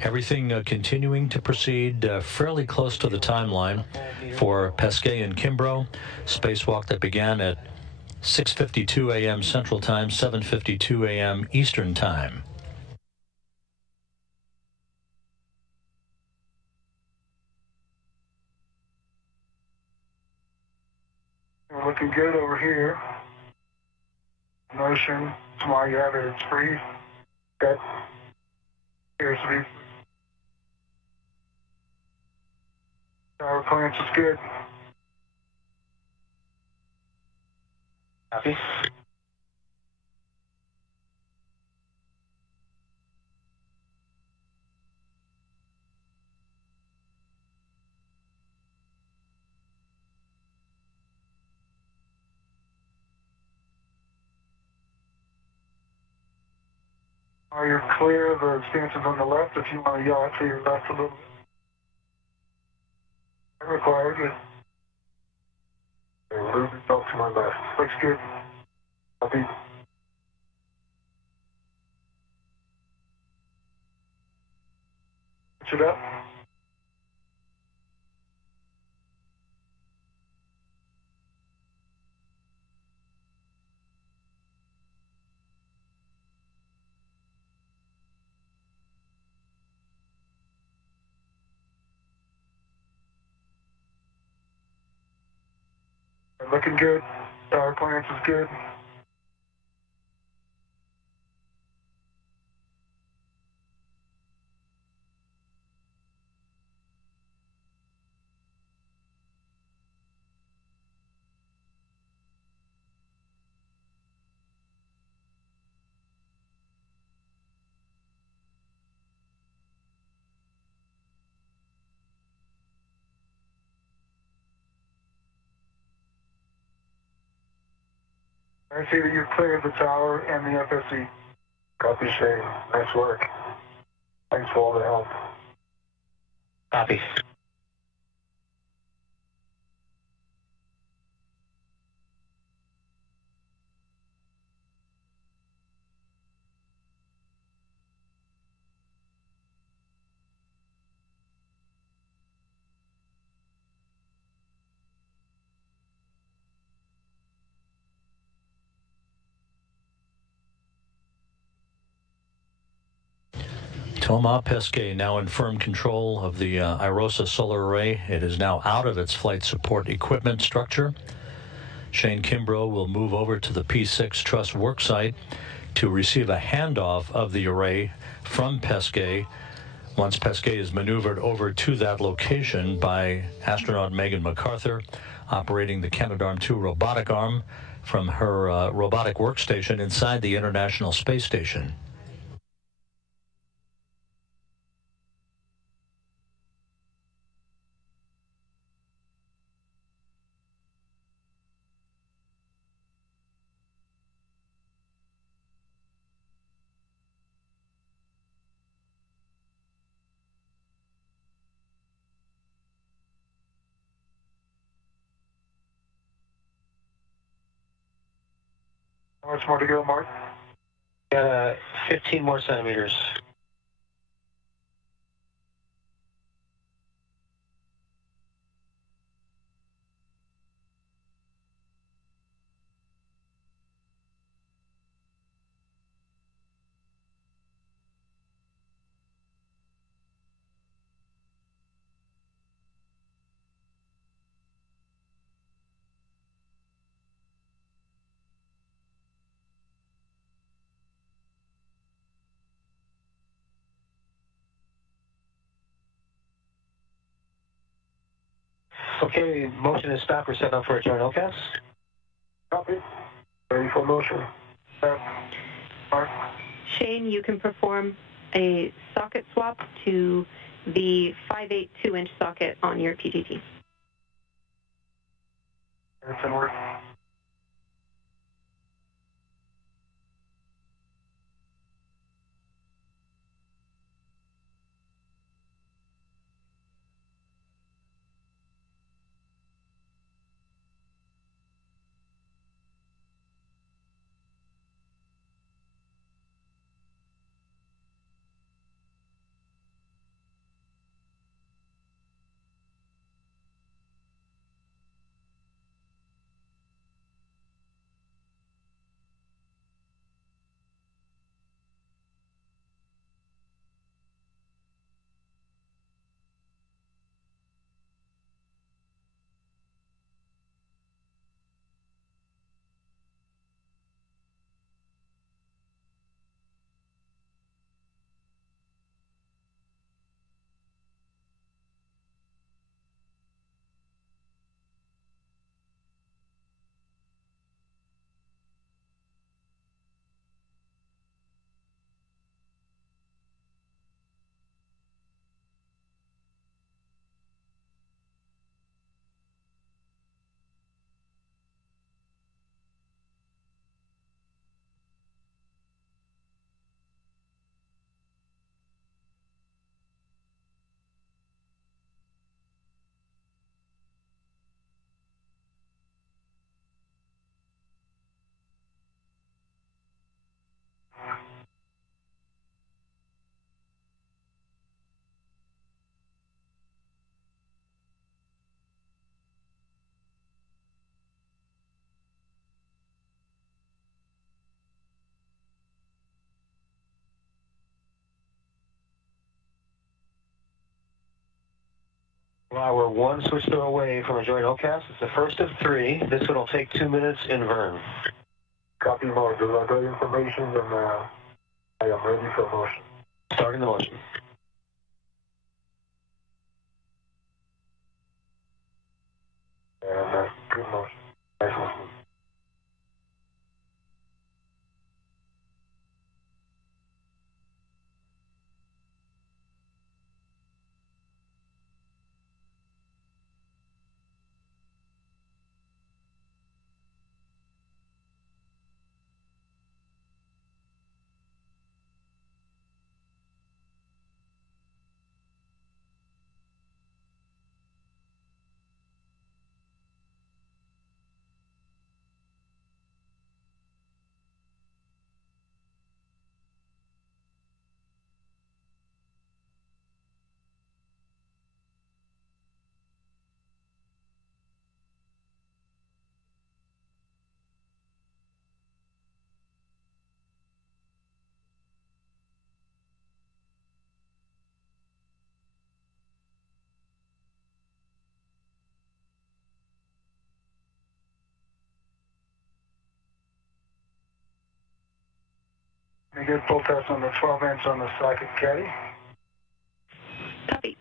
Everything continuing to proceed fairly close to the timeline for Pesquet and Kimbrough. Spacewalk that began at 6:52 a.m. Central Time, 7:52 a.m. Eastern Time. We're looking good over here. Motion, while you have it, it's free. Okay. Here's the tower clearance is good. Copy. Are you clear of the stances on the left if you want to yaw it to your left a little bit? Required, good. Okay, moving up to my left. Looks good. Copy. Pitch it up. Looking good. Tower clearance is good. I see that you've cleared the tower and the FSE. Copy, Shane. Nice work. Thanks for all the help. Copy. Thomas Pesquet now in firm control of the IROSA solar array. It is now out of its flight support equipment structure. Shane Kimbrough will move over to the P6 truss worksite to receive a handoff of the array from Pesquet once Pesquet is maneuvered over to that location by astronaut Megan MacArthur, operating the Canadarm2 robotic arm from her robotic workstation inside the International Space Station. How much more to go, Mark? 15 more centimeters. Okay, motion is stopped. We're setting up for a joint LCAS. Copy. Ready for motion. Mark? Shane, you can perform a socket swap to the 5/8 2-inch socket on your PGT. That's in work. Well, we're one switch throw away from a joint OCAS. It's the first of 3. This one will take 2 minutes in Vern. Copy, Mark. Those are good information, and I am ready for motion. Starting the motion. And good motion. Nice and smooth. We get full test on the 12-inch on the socket caddy. Copy.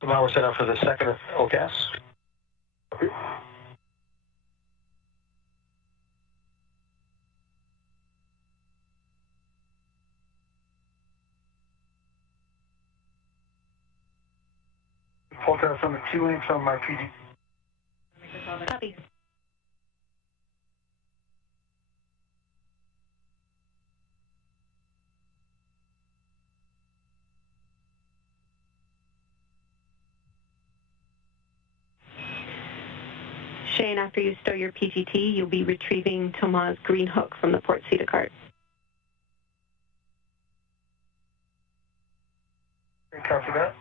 So now we're set up for the second OCAS. Full test on the 2-inch on my PD. Copy. Shane, after you stow your PGT, you'll be retrieving Thomas' green hook from the port CETA cart. Okay, copy that.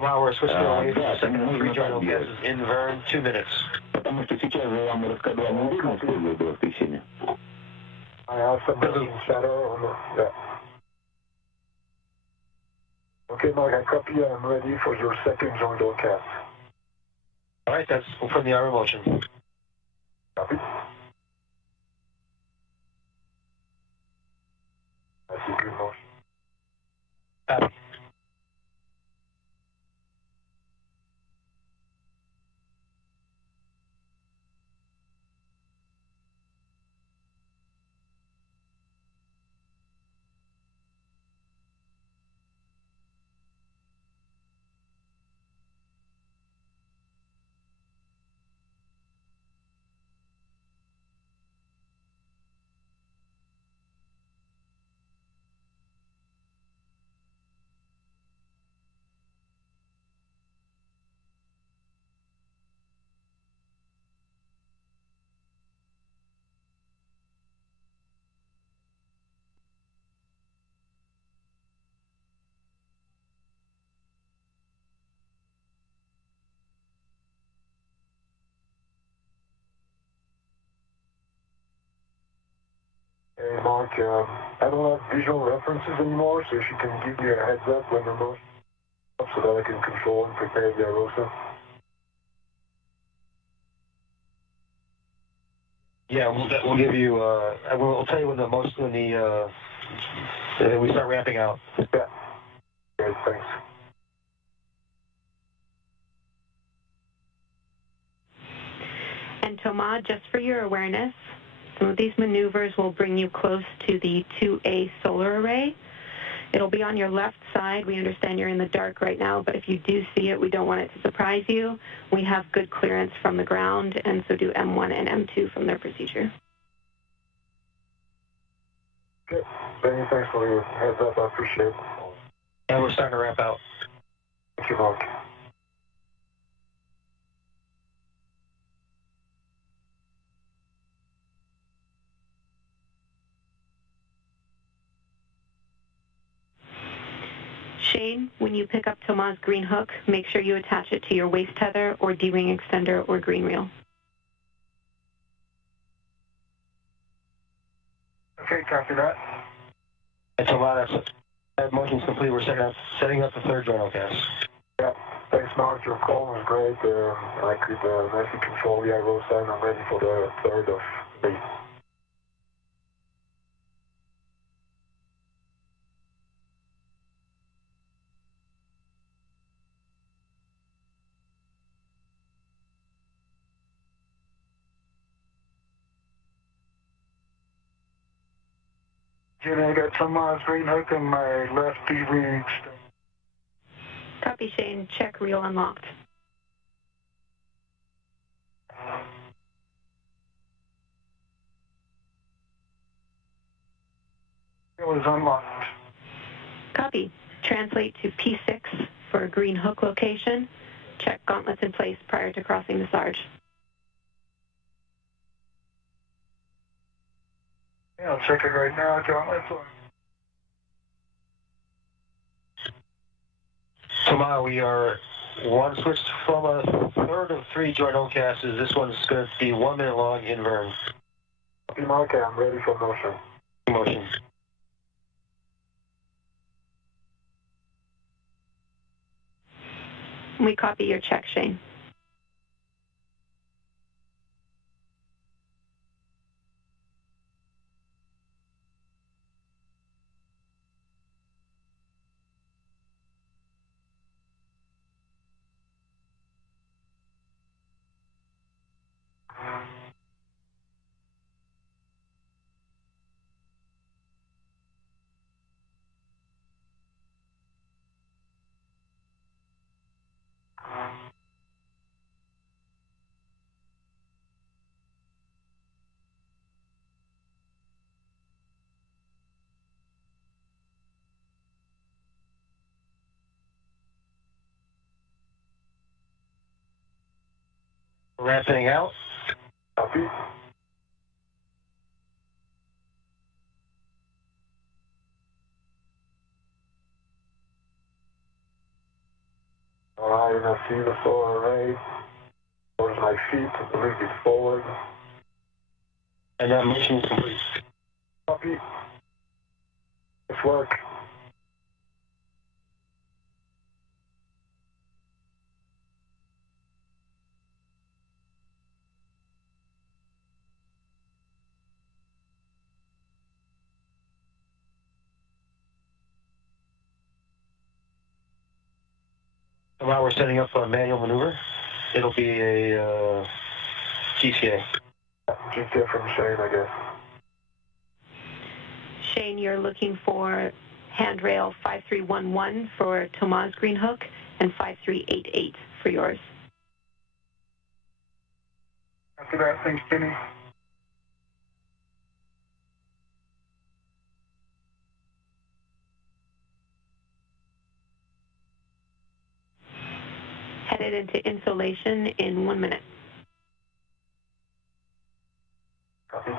Now we're switching away from the second of 3 joint OCAS in Vern, 2 minutes. I have some machine chatter on the... Yeah. Okay, Mark, I copy. I'm ready for your second joint OCAS. All right, we'll put in the arrow motion. Copy. I see good motion. Copy. Hey, Mark, I don't have visual references anymore, so if you can give me a heads up when the motion up so that I can control and prepare the aerosa. Yeah, we'll give you. We'll tell you when we start ramping out. Yeah. Great, thanks. And Thomas, just for your awareness, some of these maneuvers will bring you close to the 2A solar array. It'll be on your left side. We understand you're in the dark right now, but if you do see it, we don't want it to surprise you. We have good clearance from the ground, and so do M1 and M2 from their procedure. Okay. Many thanks for your heads up. I appreciate it. And we're starting to ramp out. Thank you, Mark. Shane, when you pick up Thomas' green hook, make sure you attach it to your waist tether or D-ring extender or green reel. Okay, copy that. That's a lot. That motion's complete. We're setting up the third joint outcast. Yeah, thanks, Mark. Your call was great. I could nicely control the aero sign. I'm ready for the third of base. Jenny, I got Thomas' green hook and my left D-ring extender. Copy, Shane. Check reel unlocked. It was unlocked. Copy. Translate to P6 for green hook location. Check gauntlets in place prior to crossing the Sarge. Yeah, I'll check it right now, gauntlets on. Tomorrow we are one switch from a third of three joint outcasts. This one's going to be 1 minute long in Vern. Copy, Mark. I'm ready for motion. Motion. We copy your check, Shane. Ramping out. Copy. All right, I see the solar array. Towards my feet, a little bit forward. And that motion is complete. Copy. Let's work. Tomorrow we're setting up a manual maneuver. It'll be a GCA. GTA from Shane, I guess. Shane, you're looking for handrail 5311 for Thomas' green hook and 5388 for yours. After that, thanks, Jenny. Headed into insulation in 1 minute. Copy.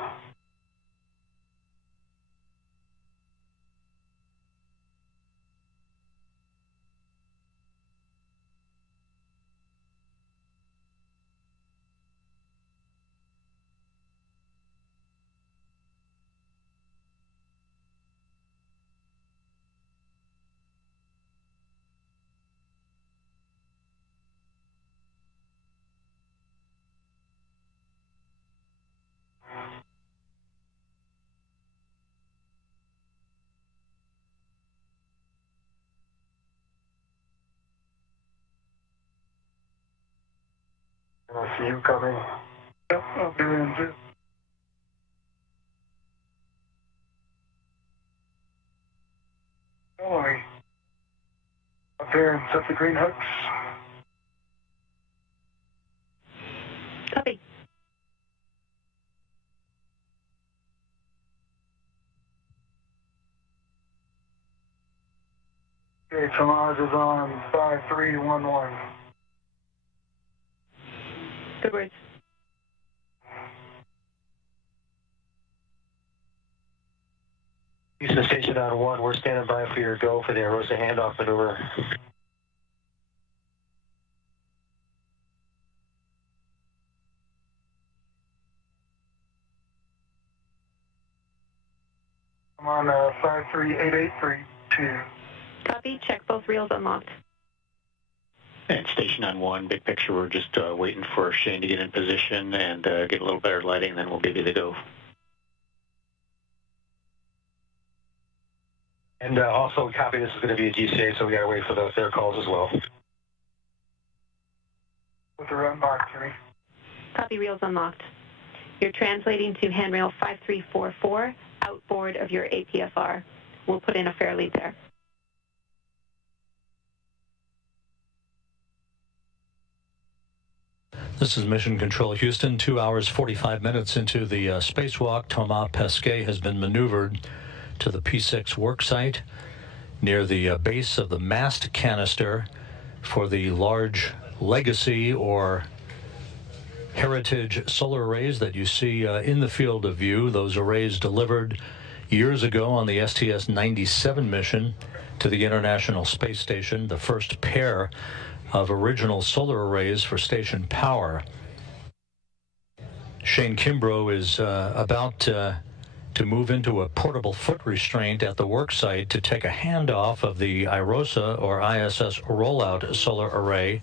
I see you coming. Yep, I'll be in too. Don't worry. Up there and set the green hooks. Copy. Okay, Tomas is on 5311. Good words. Houston Station on 1, we're standing by for your go for the IROSA handoff maneuver. I'm on 538832. Copy. Check both reels unlocked. And Station on 1, big picture, we're just waiting for Shane to get in position and get a little better lighting, then we'll give you the go. And also, copy, this is going to be a GCA, so we got to wait for their calls as well. With the unlocked, Jimmy. Copy. Reels unlocked. You're translating to handrail 5344, outboard of your APFR. We'll put in a fair lead there. This is Mission Control Houston, 2 hours 45 minutes into the spacewalk. Thomas Pesquet has been maneuvered to the P6 work site near the base of the mast canister for the large legacy or heritage solar arrays that you see in the field of view. Those arrays delivered years ago on the STS-97 mission to the International Space Station, the first pair of original solar arrays for station power. Shane Kimbrough is about to move into a portable foot restraint at the work site to take a handoff of the IROSA or ISS Rollout solar array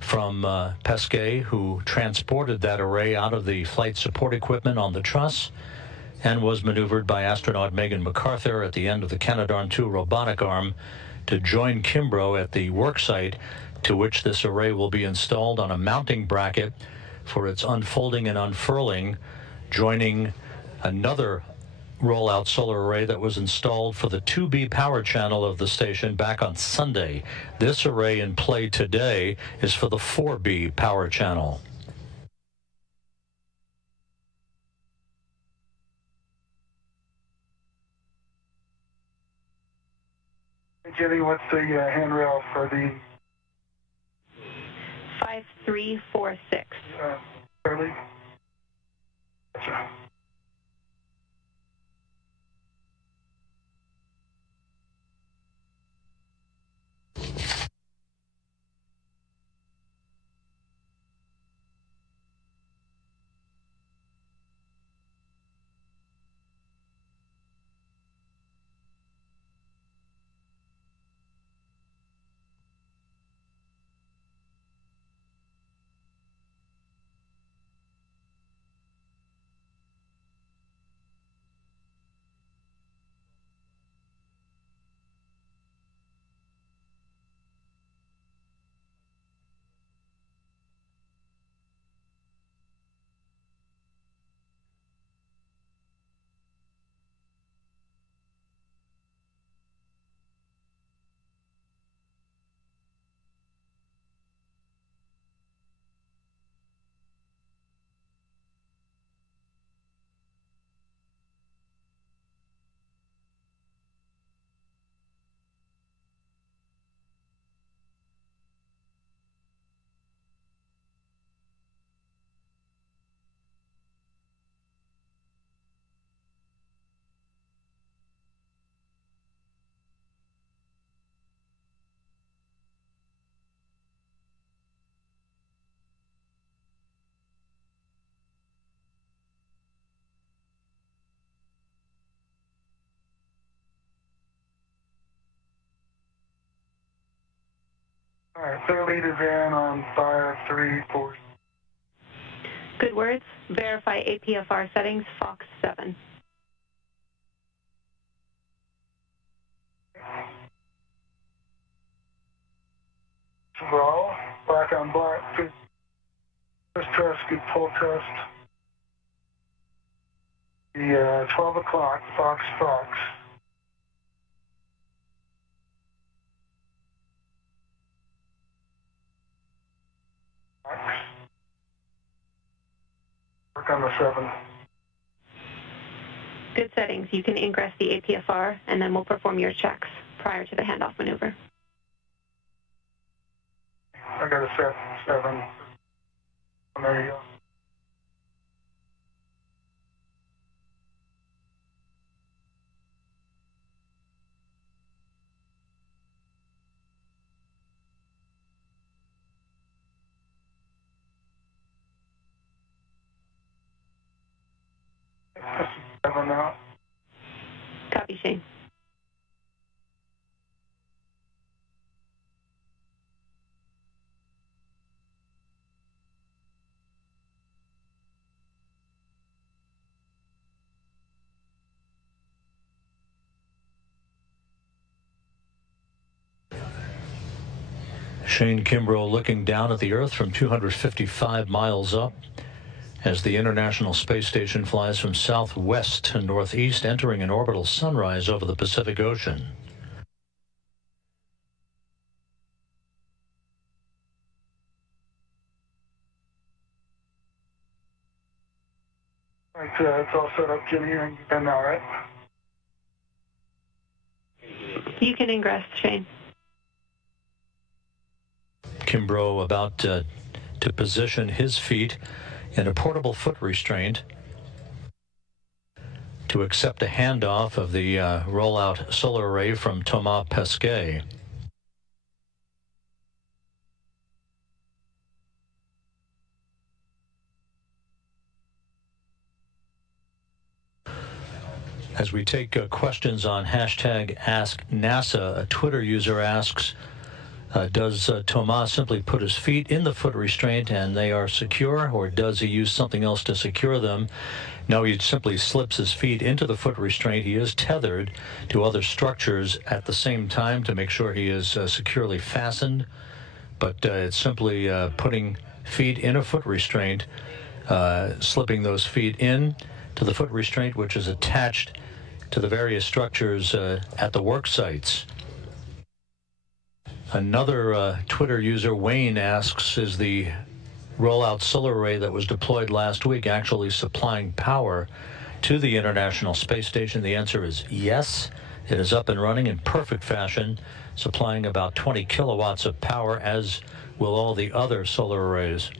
from Pesquet, who transported that array out of the flight support equipment on the truss and was maneuvered by astronaut Megan MacArthur at the end of the Canadarm2 robotic arm to join Kimbrough at the work site, to which this array will be installed on a mounting bracket for its unfolding and unfurling, joining another rollout solar array that was installed for the 2B power channel of the station back on Sunday. This array in play today is for the 4B power channel. Hey, Jimmy, what's the handrail for the 5346. Charlie? Gotcha. All right, fair lead is in on 534. Good words. Verify APFR settings, Fox 7. Well, black on black. First test, good pull test. The 12 o'clock, Fox. Fox. Work on the 7. Good settings. You can ingress the APFR, and then we'll perform your checks prior to the handoff maneuver. I got a set 7. There you go. 7 now. Copy, Shane. Shane Kimbrough looking down at the Earth from 255 miles up as the International Space Station flies from southwest to northeast, entering an orbital sunrise over the Pacific Ocean. Right, it's all set up, Jimmy, and now, right? You can ingress, Shane. Kimbrough about to position his feet in a portable foot restraint to accept a handoff of the rollout solar array from Thomas Pesquet. As we take questions on hashtag #AskNASA, a Twitter user asks, does Thomas simply put his feet in the foot restraint and they are secure, or does he use something else to secure them? No, he simply slips his feet into the foot restraint. He is tethered to other structures at the same time to make sure he is securely fastened, but it's simply putting feet in a foot restraint, slipping those feet in to the foot restraint, which is attached to the various structures at the work sites. Another Twitter user, Wayne, asks, is the rollout solar array that was deployed last week actually supplying power to the International Space Station? The answer is yes. It is up and running in perfect fashion, supplying about 20 kilowatts of power, as will all the other solar arrays.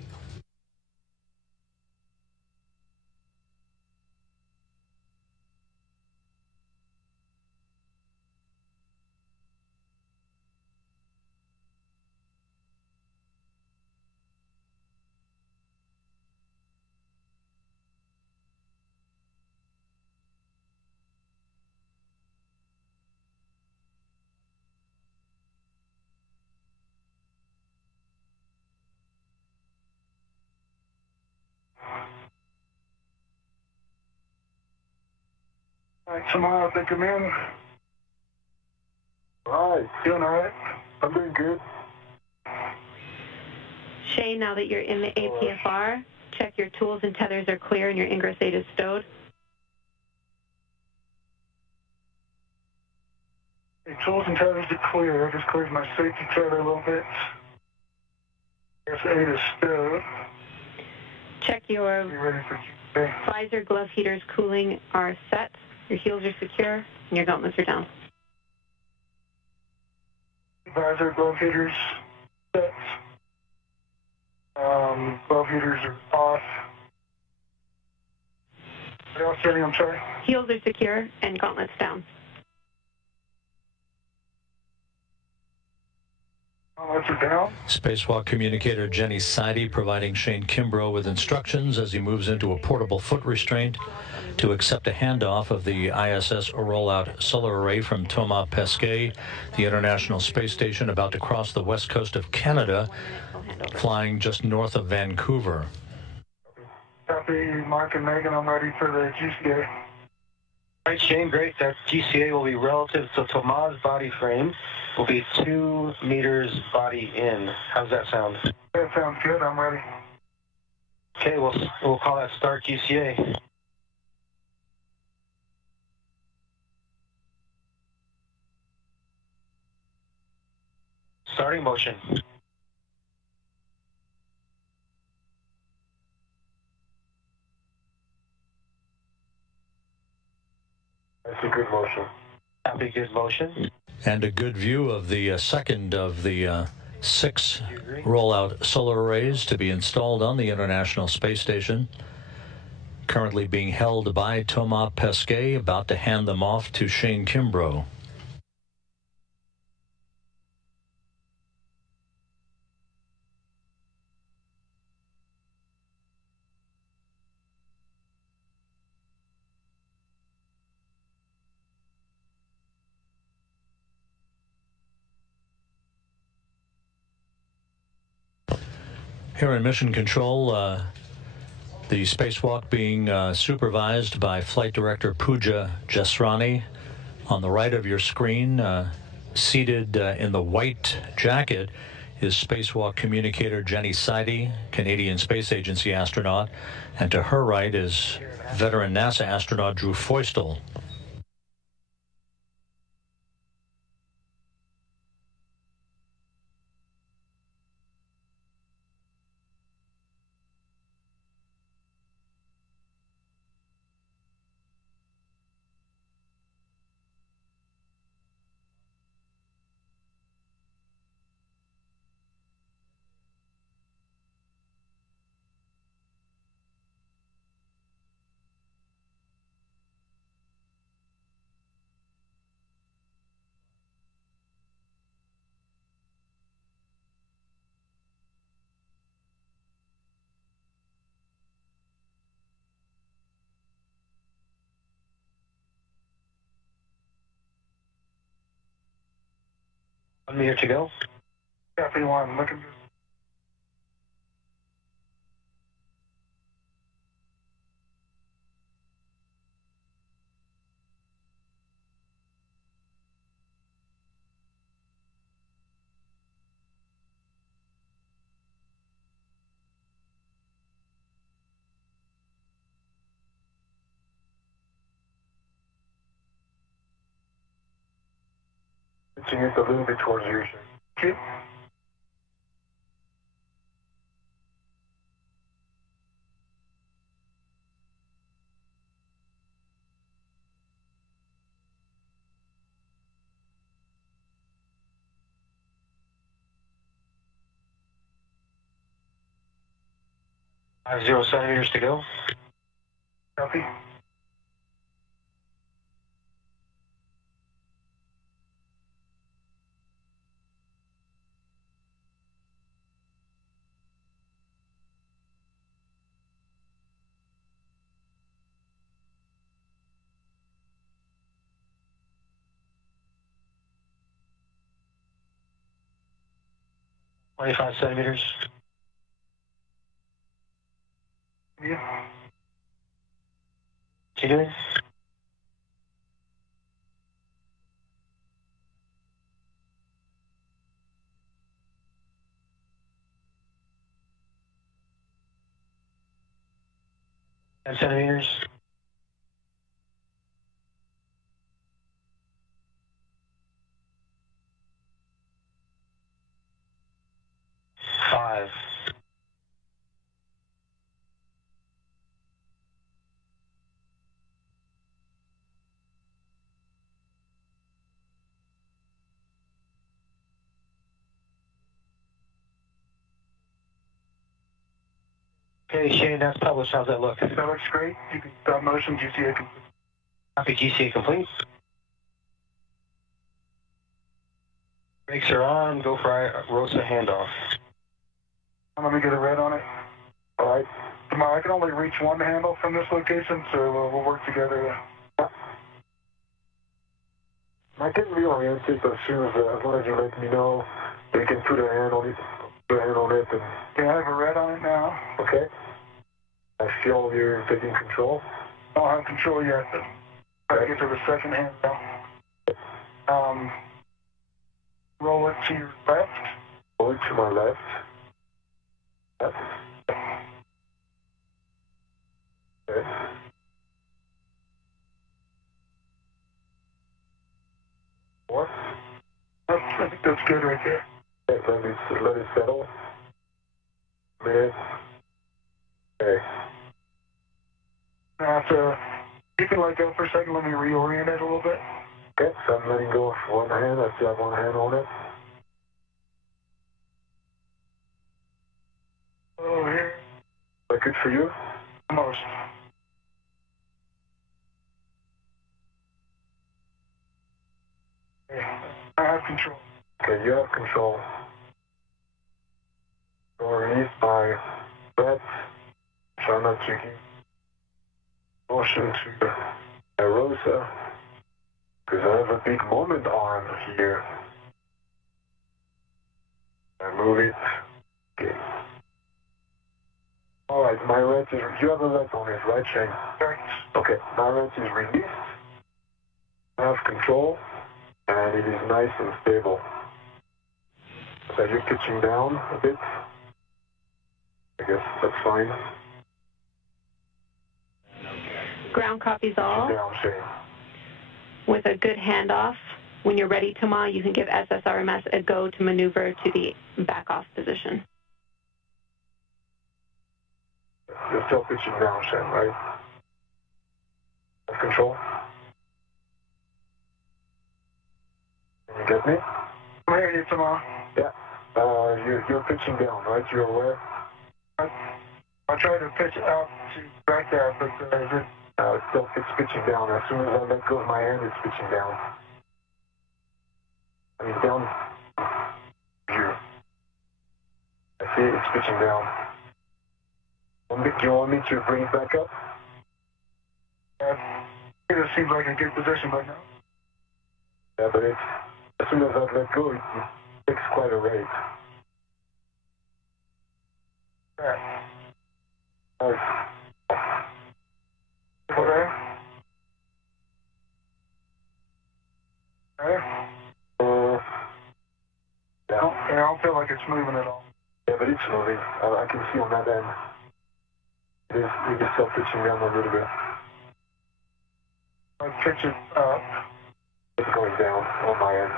All right, tomorrow, I think I'm in. All right. Doing all right? I'm doing good. Shane, now that you're in the APFR, check your tools and tethers are clear and your ingress aid is stowed. The tools and tethers are clear. I just cleared my safety tether a little bit. Ingress aid is stowed. Check your Be ready for Tuesday. visor, glove heaters, cooling are set. Your heels are secure, and your gauntlets are down. Visor, glove heaters, set. Glove heaters are off. What else, Jenny? I'm sorry. Heels are secure and gauntlets down. Gauntlets are down. Spacewalk communicator Jenny Seide providing Shane Kimbrough with instructions as he moves into a portable foot restraint to accept a handoff of the ISS rollout solar array from Thomas Pesquet, the International Space Station about to cross the west coast of Canada, flying just north of Vancouver. Copy, Mark and Megan. I'm ready for the GCA. All right, Shane, great. That GCA will be relative to Thomas' body frame. Will be 2 meters body in. How's that sound? That sounds good. I'm ready. Okay, we'll call that start GCA. Starting motion. That's a good motion. Happy, good motion. And a good view of the second of the 6 rollout solar arrays to be installed on the International Space Station, currently being held by Thomas Pesquet, about to hand them off to Shane Kimbrough. Here in Mission Control, the spacewalk being supervised by Flight Director Pooja Jasrani. On the right of your screen, seated in the white jacket, is spacewalk communicator Jenny Sidey, Canadian Space Agency astronaut, and to her right is veteran NASA astronaut Drew Feustel. One meter to go. Copy one, looking good. Continue a little bit towards you. Okay. I have 0 centimeters to go. Copy. $25 centimeters. Yeah. Continuing. $10 centimeters. Five. Okay, Shane, that's published. How's that look? That looks great. You can stop motion, GCA complete. Copy, GCA complete. Brakes are on. Go for ROSA handoff. Let me get a red on it. All right. Tomorrow, I can only reach one handle from this location, so we'll work together. I can reorient it as soon as long as you let me know. You can put a hand on it. Put a hand on it. And... Okay, I have a red on it now. Okay. I feel you're taking control. I don't have control yet, but I get to the second hand now. Roll it to your left. Roll it to my left. Left. Okay. More. I think that's good right there. Okay, let it settle. A minute. Okay. Now, so you can let go for a second. Let me reorient it a little bit. Okay, so I'm letting go of one hand. I still have one hand on it. Oh, here. Is that good for you? Almost. Okay. I have control. Okay, you have control. So release my breath. Try not to give motion to my ROSA. Because I have a big moment arm here. I move it. Okay. Right, my red is, you have a red on it, right, Shane? Correct. Okay, my red is released. I have control, and it is nice and stable. So you're pitching down a bit. I guess that's fine. Ground copies all. Down, Shane. With a good handoff, when you're ready, Thomas, you can give SSRMS a go to maneuver to the back-off position. You're still pitching down, Shane, right? Have control? Can you get me? I'm hearing you, Thomas. Yeah. You're pitching down, right? You're aware? I tried to pitch out to back there, but it's pitching down. As soon as I let go of my hand, it's pitching down. I mean, down view. I see it's pitching down. Do you want me to bring it back up? it seems like a good position right now. Yeah, but it's, as soon as I let go, it takes quite a rate. Yeah. Okay. Okay. Yeah. I don't feel like it's moving at all. Yeah, but it's moving. I can see on that end. It is still pitching down a little bit. I pitch it up. It's going down on my end.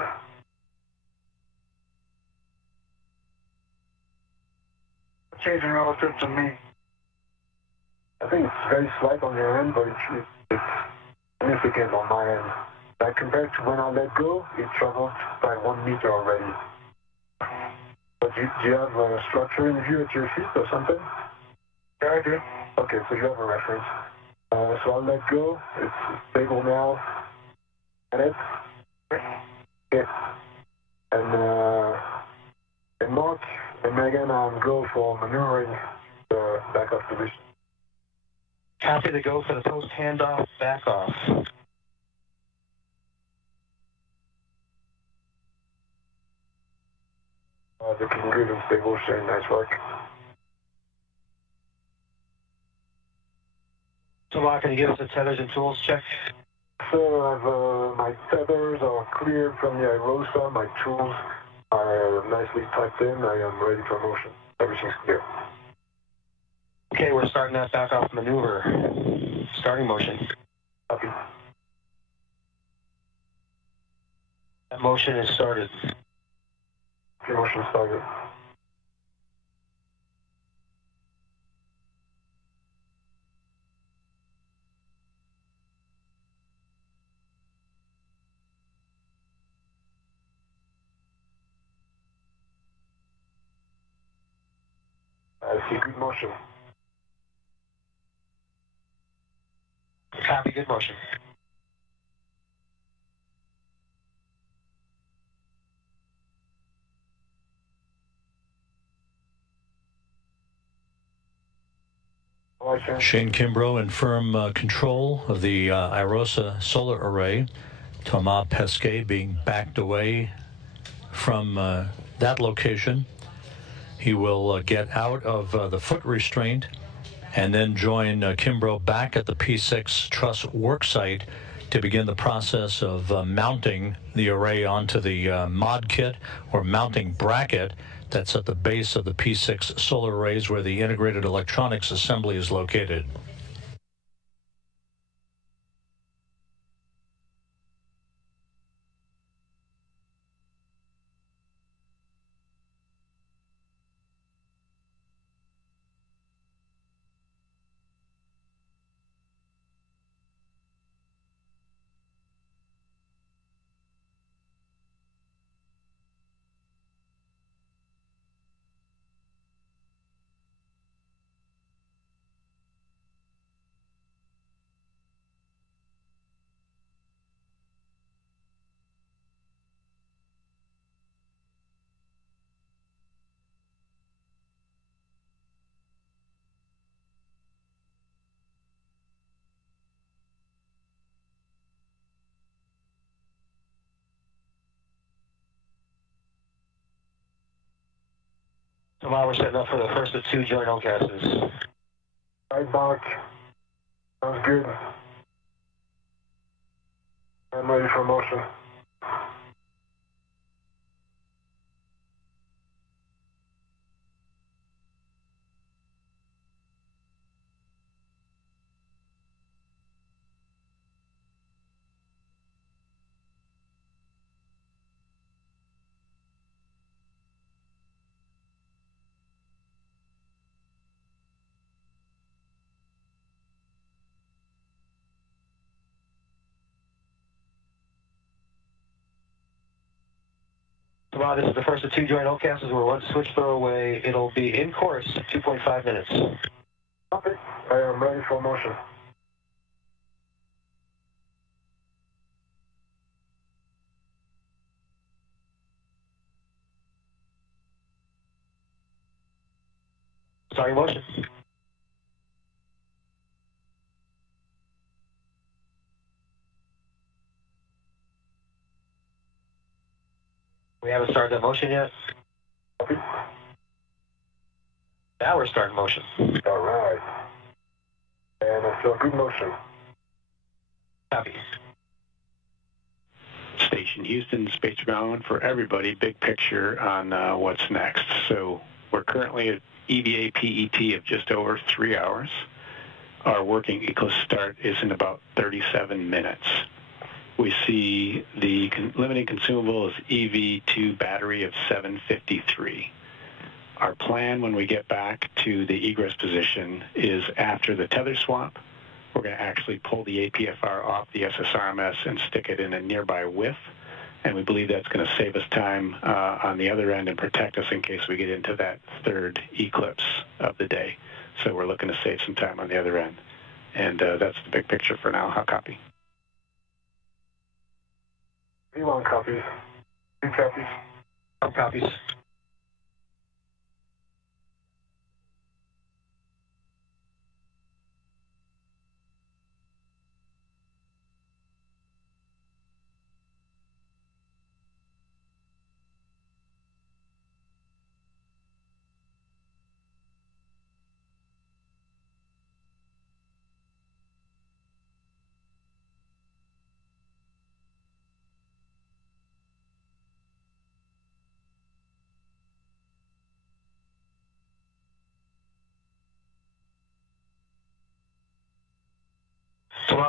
Changing relative to me. I think it's very slight on your end, but it's significant on my end. Like compared to when I let go, it traveled by 1 meter already. But do you have a structure in view at your feet or something? Yeah, I do. Okay, so you have a reference. So I'll let go. It's stable now. And it? Okay. And Mark and Megan, go for maneuvering the backup position. Copy the go for the post handoff back off. The good and stable, Shane, nice work. So, Mark, can you give us a tethers and tools check? So my tethers are clear from the IROSA. My tools are nicely tucked in. I am ready for motion. Everything's clear. Okay, we're starting that back off maneuver. Starting motion. Copy. That motion is started. Okay, motion started. I see good motion. Copy, good motion. Shane Kimbrough in firm control of the IROSA solar array. Thomas Pesquet being backed away from that location. He will get out of the foot restraint and then join Kimbrough back at the P6 truss worksite to begin the process of mounting the array onto the mod kit or mounting bracket that's at the base of the P6 solar arrays where the integrated electronics assembly is located. So now we're setting up for the first of 2 joint outcasts. Right back. Sounds good. I'm ready for motion. This is the first of 2 joint LCASs. We're 1 switch throw away. It'll be in course, 2.5 minutes. Copy. I am ready for motion. Starting motion. We haven't started that motion yet. Copy. Now we're starting motion. All right. And I feel good motion. Copy. Station Houston, Space Ground for everybody, big picture on what's next. So we're currently at EVA PET of just over 3 hours. Our working ECO start is in about 37 minutes. We see the limiting consumable is EV2 battery of 753. Our plan when we get back to the egress position is after the tether swap, we're going to actually pull the APFR off the SSRMS and stick it in a nearby whiff. And we believe that's going to save us time on the other end and protect us in case we get into that third eclipse of the day. So we're looking to save some time on the other end. And that's the big picture for now. How copy? V1 copies. 2 copies. 1 copies.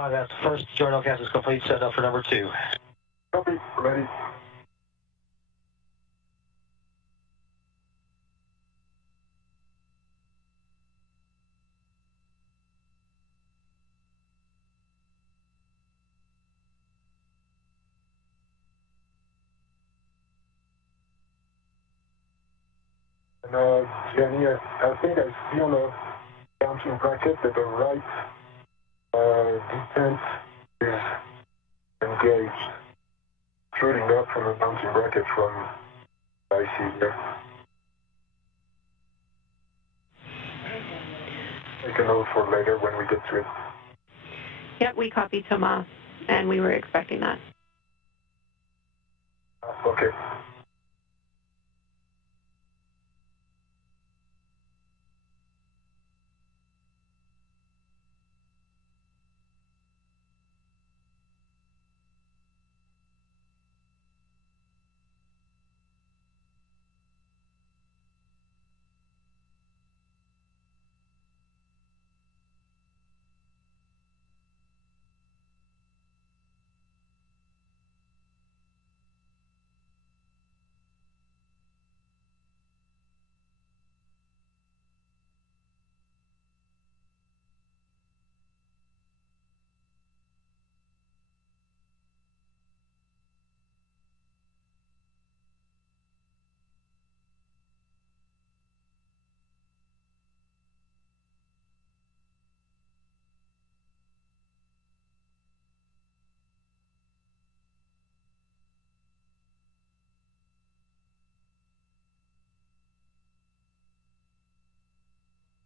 That's the first joint LCAS is complete. Set up for number 2. Copy. Ready. And Jenny, I think I see on the bouncing bracket that the right descent is engaged. Shooting up from the bouncing bracket from I see here. Take a note for later when we get to it. Yep, we copied Thomas, and we were expecting that. Okay.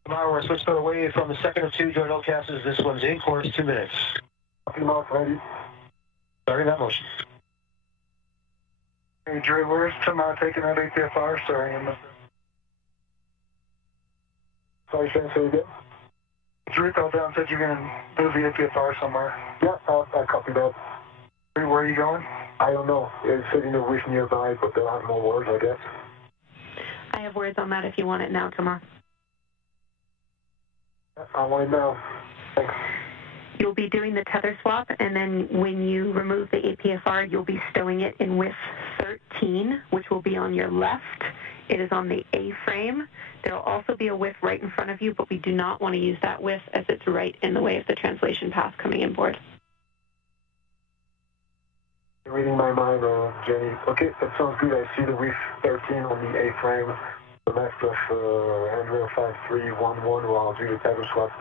Tomorrow we're switched away from the second of 2 joint LCASs. This one's in course, 2 minutes. Copy, Mark, ready. Starting that motion. Hey, Drew, where's Tomas taking that APFR? Sorry, I missed it. Sorry, Shane, say again. Drew called down and said you're going to move the APFR somewhere. Yeah, I copy that. Where are you going? I don't know. It's sitting a reef nearby, but they'll have more words, I guess. I have words on that if you want it now, Thomas. I want it now. Thanks. You'll be doing the tether swap, and then when you remove the APFR, you'll be stowing it in width 13, which will be on your left. It is on the A-frame. There will also be a width right in front of you, but we do not want to use that width as it's right in the way of the translation path coming inboard. You're reading my mind, Jenny. Okay, that sounds good. I see the reef 13 on the A-frame, the left of handrail 5311, where I'll do the tether swap.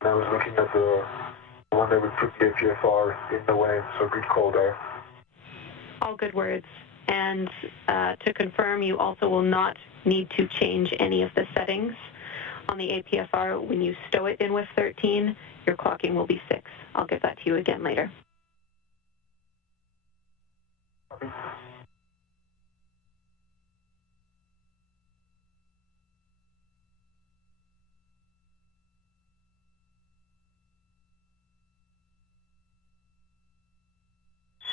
And I was looking at the one that would put the APFR in the way, so good call there. All good words. And to confirm, you also will not need to change any of the settings on the APFR. When you stow it in with 13, your clocking will be 6. I'll get that to you again later. Copy.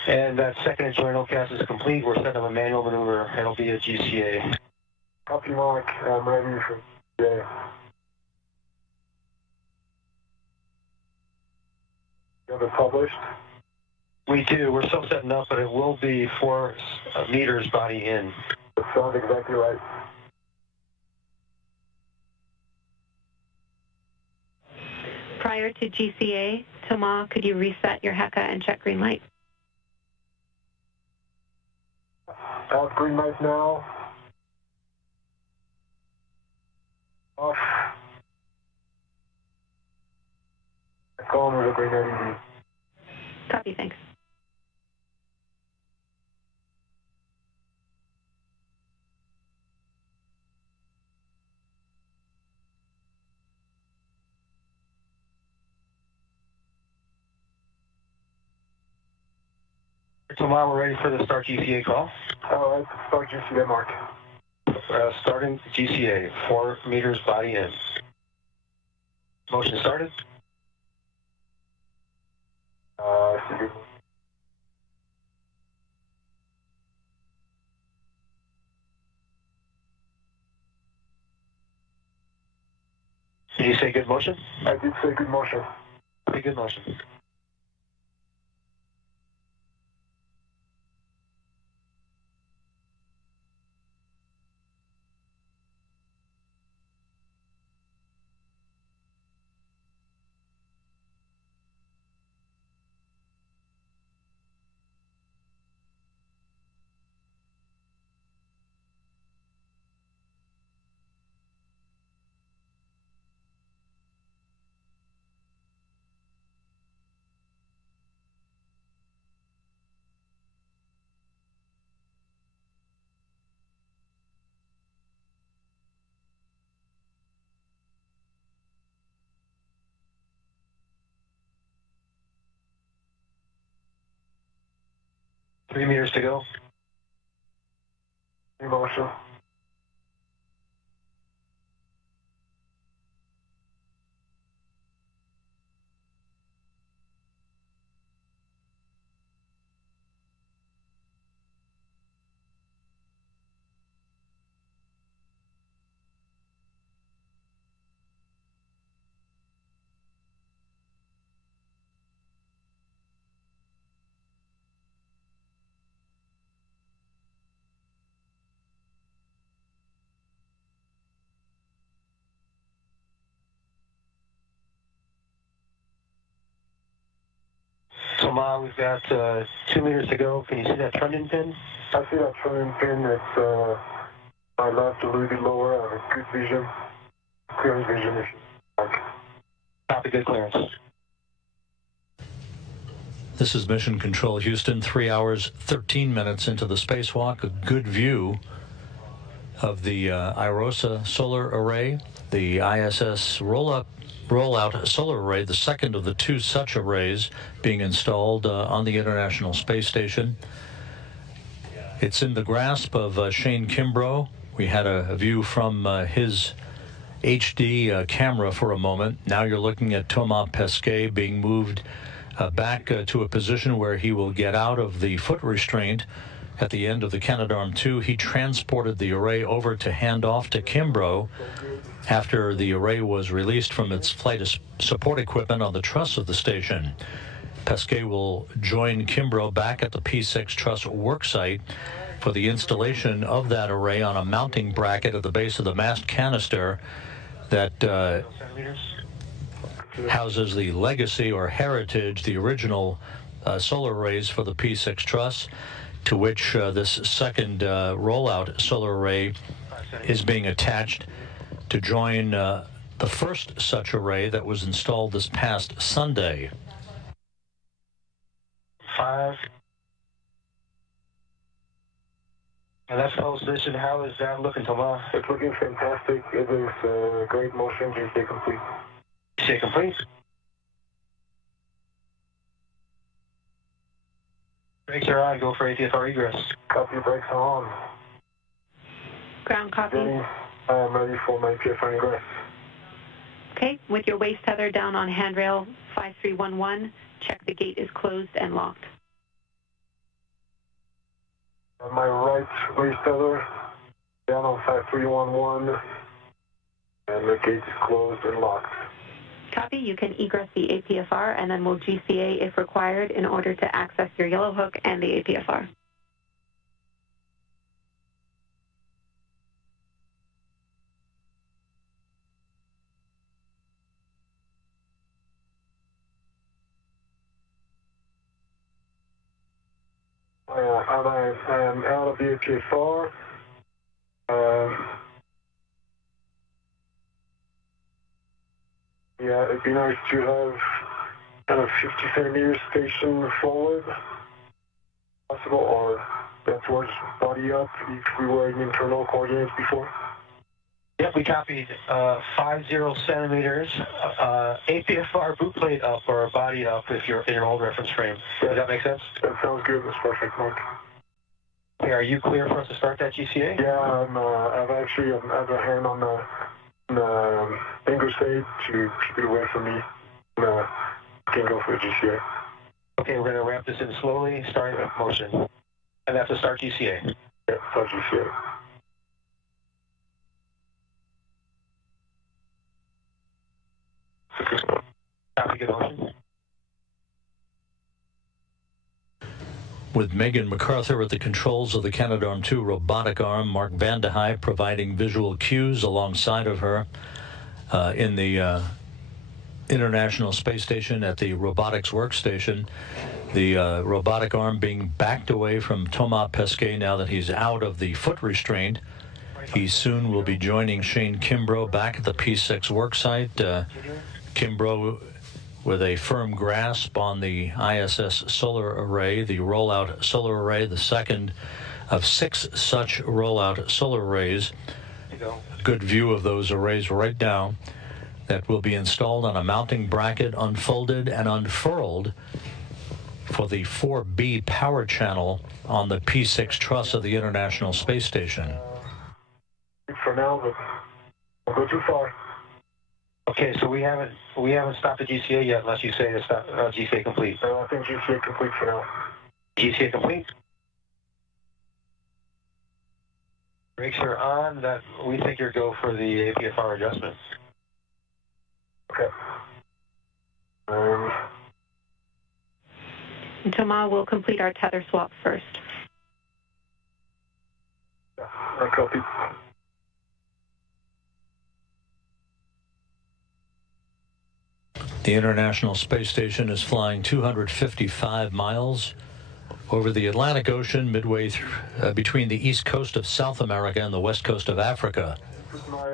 And that second internal cast is complete. We're setting up a manual maneuver. It'll be a GCA. Copy, Mark. I'm ready for today. You have it published? We do. We're still setting up, but it will be 4 meters body in. That sounds exactly right. Prior to GCA, Thomas, could you reset your HECA and check green light? Out green light now. Off. Back on with a green LED. Copy, thanks. Tomorrow we're ready for the start GCA call. All right, start GCA, Mark. Starting GCA, 4 meters body in. Motion started. Seguir. Did you say good motion? I did say good motion. Okay, good motion. Three meters to go. Motion. Tomorrow we've got 2 meters to go. Can you see that trending pin? I see that trending pin. It's my left, a little bit lower. I have a good vision. Clear vision if you like. Copy, good clearance. This is Mission Control Houston, 3 hours, 13 minutes into the spacewalk. A good view of the IROSA solar array, the ISS Rollout solar array, the second of the 2 such arrays being installed on the International Space Station. It's in the grasp of Shane Kimbrough. We had a view from his HD camera for a moment. Now you're looking at Thomas Pesquet being moved back to a position where he will get out of the foot restraint at the end of the Canadarm2. He transported the array over to hand off to Kimbrough after the array was released from its flight support equipment on the truss of the station. Pesquet will join Kimbrough back at the P6 truss worksite for the installation of that array on a mounting bracket at the base of the mast canister that houses the legacy or heritage, the original solar arrays for the P6 truss, to which this second rollout solar array is being attached to join the first such array that was installed this past Sunday. 5. And that's the whole position. How is that looking, Thomas? It's looking fantastic. It is great motion. GCA complete. GCA complete. Brakes are on. Go for ATFR egress. Copy. Brakes are on. Ground copy. Jenny, I am ready for my PFR egress. Okay, with your waist tether down on handrail 5311, check the gate is closed and locked. On my right waist tether down on 5311, and the gate is closed and locked. Copy. You can egress the APFR, and then we'll GCA if required in order to access your yellow hook and the APFR. I am out of the APFR. Yeah, it'd be nice to have kind of 50 centimeters station forward, possible, or towards body up if we were in internal coordinates before. Yep, we copied 50 centimeters, APFR boot plate up or body up if you're in your old reference frame. Does that make sense? That sounds good. That's perfect, Mark. Okay, are you clear for us to start that GCA? Yeah, I've actually have a hand on the finger state to keep it away from me. Can't go for the GCA. Okay, we're going to ramp this in slowly, starting with motion. And that's a start GCA. Yeah, start GCA. Copy, good motion. With Megan MacArthur at the controls of the Canadarm2 robotic arm, Mark Vandehei providing visual cues alongside of her in the International Space Station at the robotics workstation. The robotic arm being backed away from Thomas Pesquet now that he's out of the foot restraint. He soon will be joining Shane Kimbrough back at the P6 worksite. Kimbrough with a firm grasp on the ISS solar array, the rollout solar array, the second of 6 such rollout solar arrays. A good view of those arrays right now that will be installed on a mounting bracket, unfolded and unfurled for the 4B power channel on the P6 truss of the International Space Station. For now, but I'll go too far. Okay, so we haven't stopped the GCA yet, unless you say to stop GCA complete. I think GCA complete for now. GCA complete. Brakes are on. That we think you're go for the APFR adjustment. Okay. And Thomas will complete our tether swap first. Yeah, I copy. The International Space Station is flying 255 miles over the Atlantic Ocean, midway between the east coast of South America and the west coast of Africa. Put my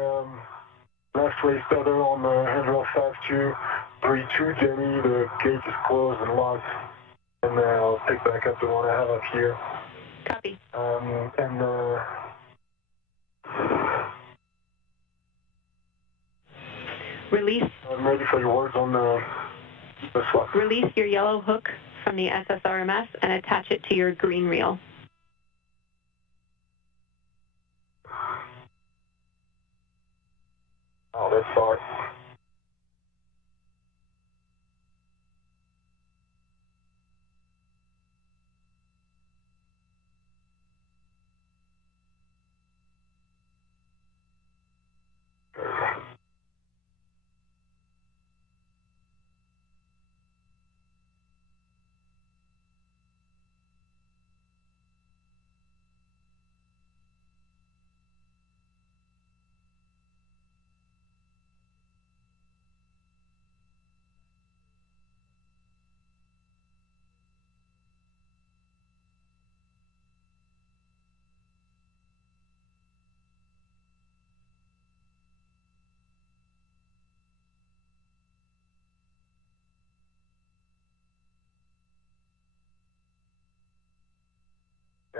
left waist tether on the handrail 5232, Jenny. The gate is closed and locked, and I'll pick back up the one I have up here. Copy. Release. I'm ready for your words on the swap. Release your yellow hook from the SSRMS and attach it to your green reel. start.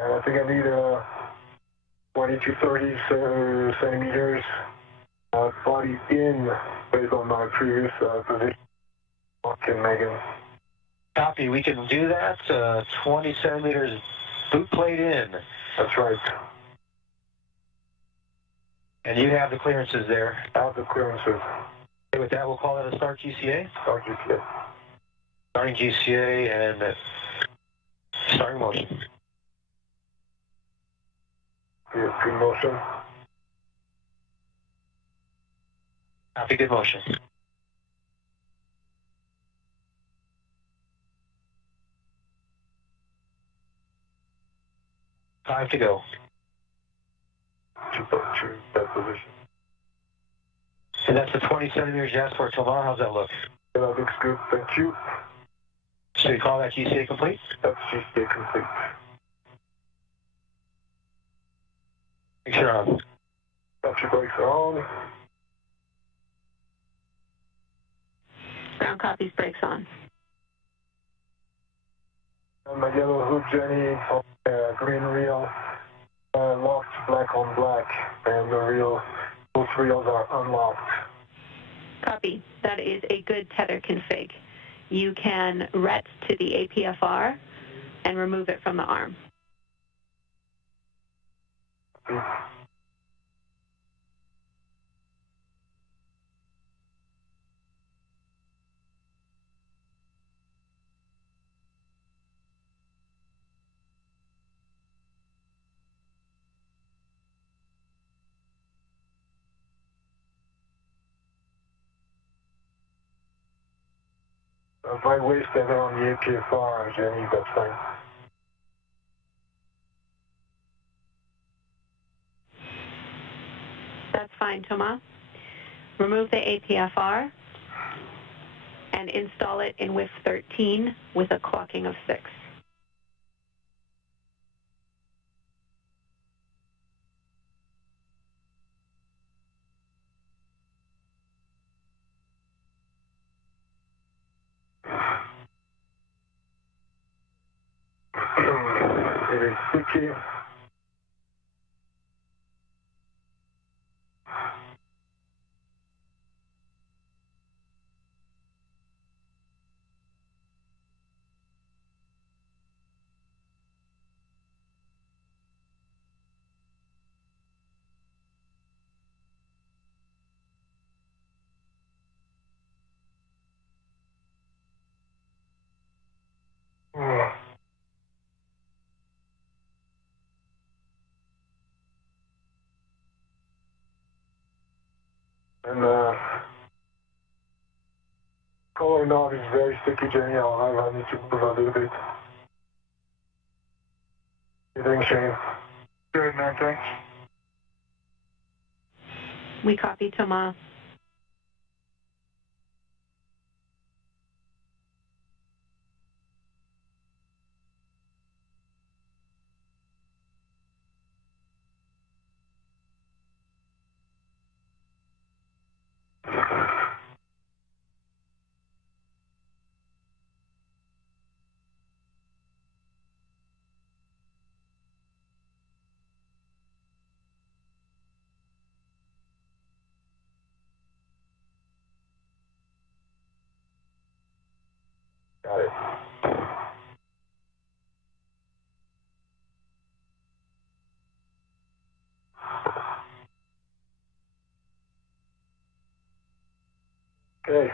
I think I need 20 to 30 centimeters body in based on my previous position. Okay, Megan. Copy. We can do that. 20 centimeters boot plate in. That's right. And you have the clearances there. I have the clearances. Okay, with that, we'll call it a start GCA. Start GCA. Starting GCA and starting motion. Good motion. Copy, good motion. Time to go. To that position. And that's the 20 centimeters you asked for, Thomas. How's that look? Yeah, that looks good. Thank you. So you call that GCA complete? That's GCA complete. Make sure on. Battery brakes are on. Ground copies, brakes on. And my yellow hood, Jenny, green reel, locked black on black, and the reel, both reels are unlocked. Copy. That is a good tether config. You can ret to the APFR and remove it from the arm. My waist tether on the APFR, Jenny, that's fine. That's fine, Thomas. Remove the APFR and install it in WIF 13 with a clocking of 6. It is sticky. And collar knob is very sticky, Jenny. I need to move a little bit. You doing, Shane? Good, man, thanks. We copy, Thomas. Okay.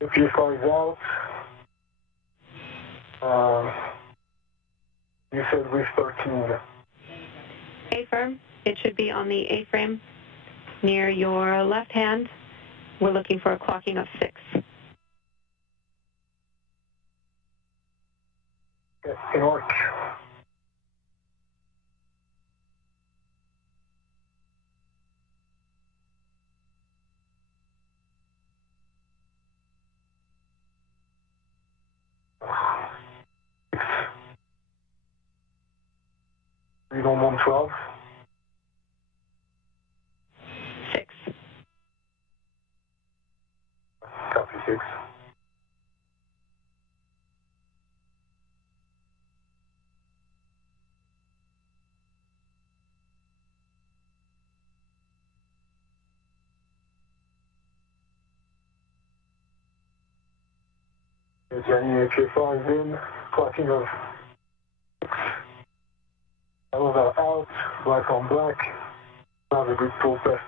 APFR is out. You said with 13. A-firm, it should be on the A-frame near your left hand. We're looking for a clocking of 6. Yes, can work. Read on 112. 6. Copy 6. Jenny, APFR is in. Clocking of 6. Those are out. Black on black. Have a good tool test.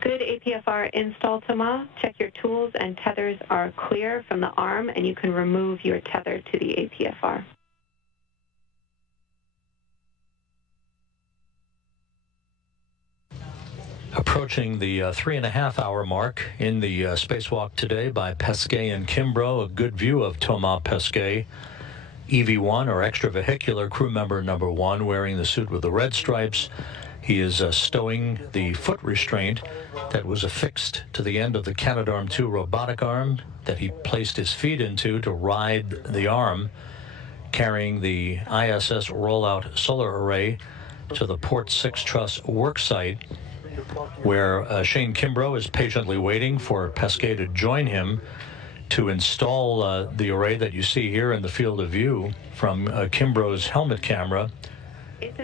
Good APFR install, Thomas. Check your tools and tethers are clear from the arm, and you can remove your tether to the APFR. Approaching the 3.5-hour mark in the spacewalk today by Pesquet and Kimbrough. A good view of Thomas Pesquet, EV1 or extravehicular crew member number 1, wearing the suit with the red stripes. He is stowing the foot restraint that was affixed to the end of the Canadarm2 robotic arm that he placed his feet into to ride the arm, carrying the ISS Rollout solar array to the Port 6 Truss worksite, where Shane Kimbrough is patiently waiting for Pesquet to join him to install the array that you see here in the field of view from Kimbrough's helmet camera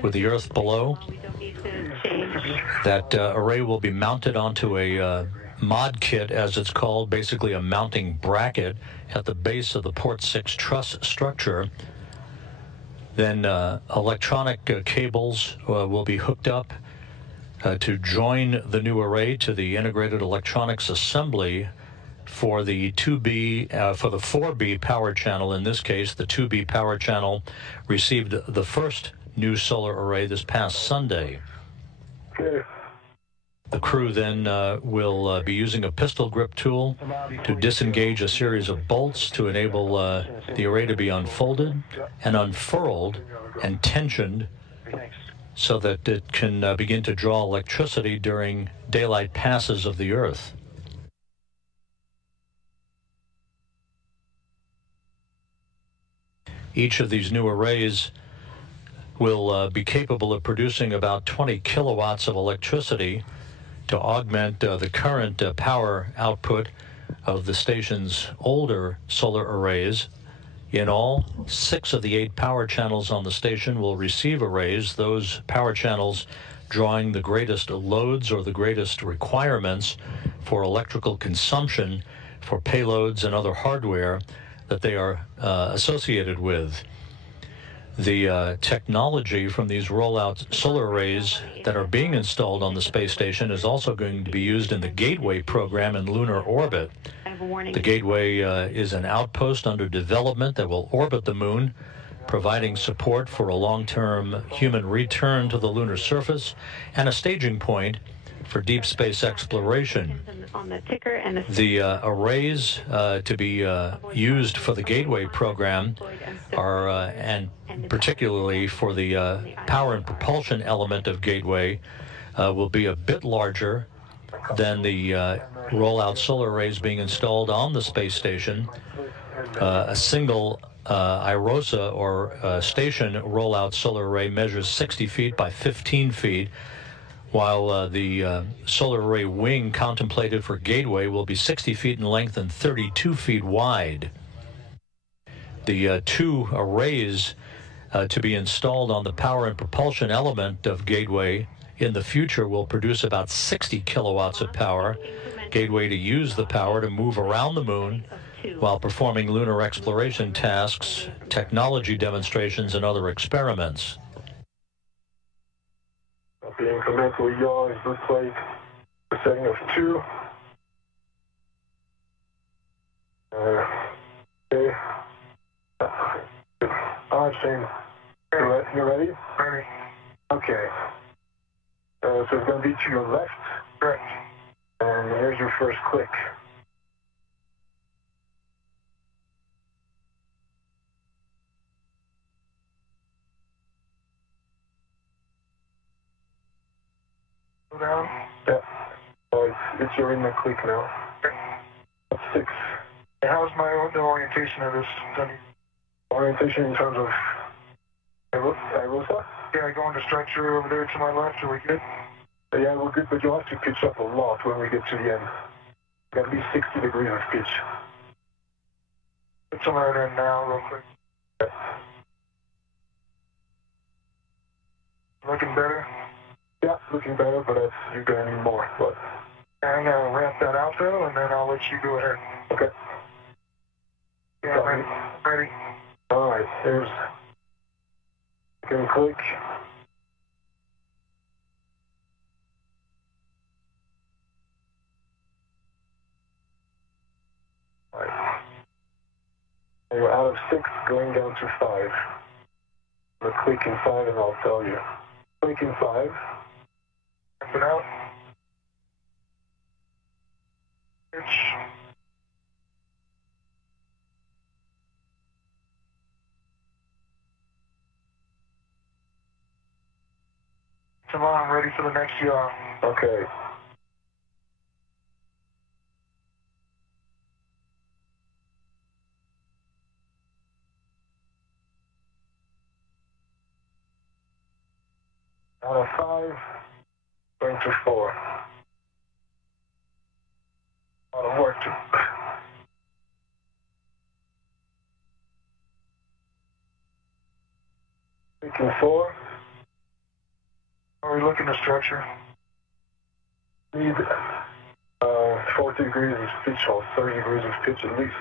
with the Earth below. That array will be mounted onto a mod kit, as it's called, basically a mounting bracket at the base of the Port 6 truss structure. Then electronic cables will be hooked up to join the new array to the integrated electronics assembly for the 2B, for the 4B power channel. In this case, the 2B power channel received the first new solar array this past Sunday. Okay. The crew then will be using a pistol grip tool to disengage a series of bolts to enable the array to be unfolded and unfurled and tensioned so that it can begin to draw electricity during daylight passes of the Earth. Each of these new arrays will be capable of producing about 20 kilowatts of electricity to augment the current power output of the station's older solar arrays. In all, 6 of the 8 power channels on the station will receive arrays, those power channels drawing the greatest loads or the greatest requirements for electrical consumption for payloads and other hardware that they are associated with. The technology from these rollout solar arrays that are being installed on the space station is also going to be used in the Gateway program in lunar orbit. The Gateway is an outpost under development that will orbit the moon, providing support for a long-term human return to the lunar surface and a staging point for deep space exploration. The arrays to be used for the Gateway program are, and particularly for the power and propulsion element of Gateway, will be a bit larger than the rollout solar arrays being installed on the space station. A single IROSA or station rollout solar array measures 60 feet by 15 feet, while the solar array wing contemplated for Gateway will be 60 feet in length and 32 feet wide. The 2 arrays to be installed on the power and propulsion element of Gateway in the future will produce about 60 kilowatts of power. Gateway to use the power to move around the moon while performing lunar exploration tasks, technology demonstrations, and other experiments. The incremental yaw is good place. a setting of 2. Okay. All right, Shane. You ready? Ready. Okay. So it's going to be to your left. Correct. And here's your first click. Go down. Yeah. So it's your in the click now. Okay. That's 6. And how's the orientation of this? Orientation in terms of Rosa? Yeah, going to structure over there to my left. Are we good? Yeah, we're good, but you'll have to pitch up a lot when we get to the end. Got to be 60 degrees of pitch. Put some of that in now, real quick. Yeah. Looking better? Yeah, looking better, but you're going to need more. But I'm going to ramp that out, though, and then I'll let you go ahead. Okay. Yeah, ready. Ready. All right, here's... You can click. All right. Now you're out of 6, going down to 5. I'm going to click in 5 and I'll tell you. Click in 5. Ramp it out. Pitch. Come on, I'm ready for the next yaw. Okay. Out of 5, going to 4. A lot of work to... Click in 4. Are we looking to structure? Need 40 degrees of pitch or 30 degrees of pitch at least.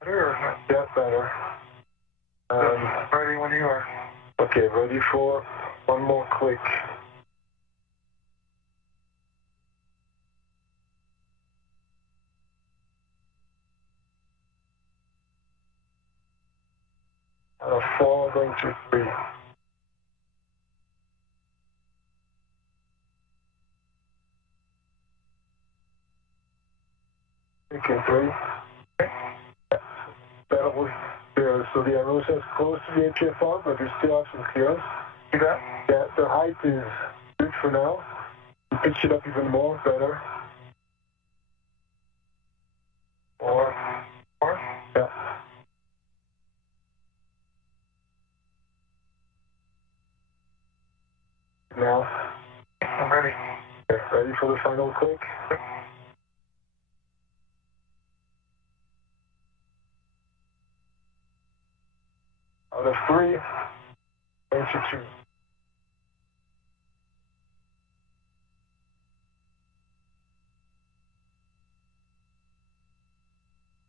Better or not? Yeah, better. Ready when you are. Okay, ready for one more click. Out of 4, going to 3. Click in 3. That was there. So the aerosa is close to the APFR, but we still have some clearance. See that? Yeah, the height is good for now. You pitch it up even more, better. Or, yeah. Now, I'm ready. okay, ready for the final click? Out of 3, going to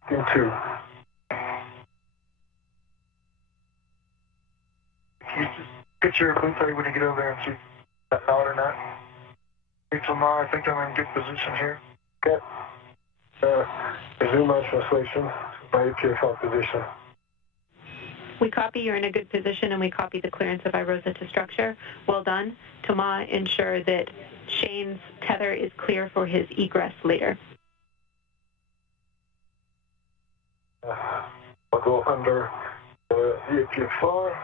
2. In 2. You just get your blue plate when you get over there and see if that's out or not. Okay, so now I think I'm in good position here. Okay. Resume my translation, my APFR position. We copy you're in a good position, and we copy the clearance of iRosa to structure. Well done. Thomas, ensure that Shane's tether is clear for his egress later. I'll go under the APFR.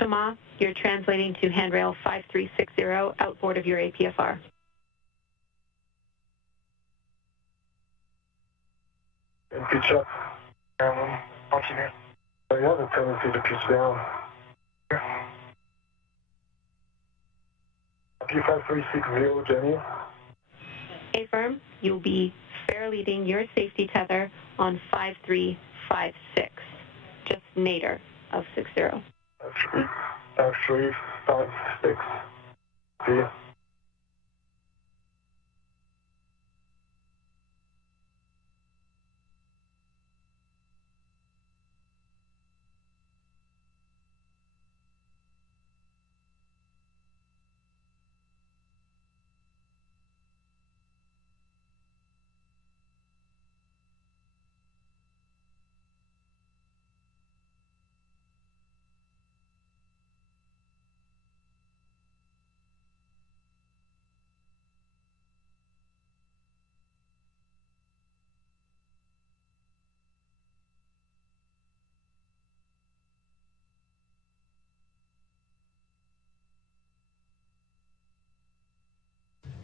Thomas, you're translating to handrail 5360, outboard of your APFR. And pitch up. Watching it. I have a tendency to pitch down. P5360, Jenny. A-firm, you'll be fair leading your safety tether on 5356, just nadir of 60. Actually, 56. See?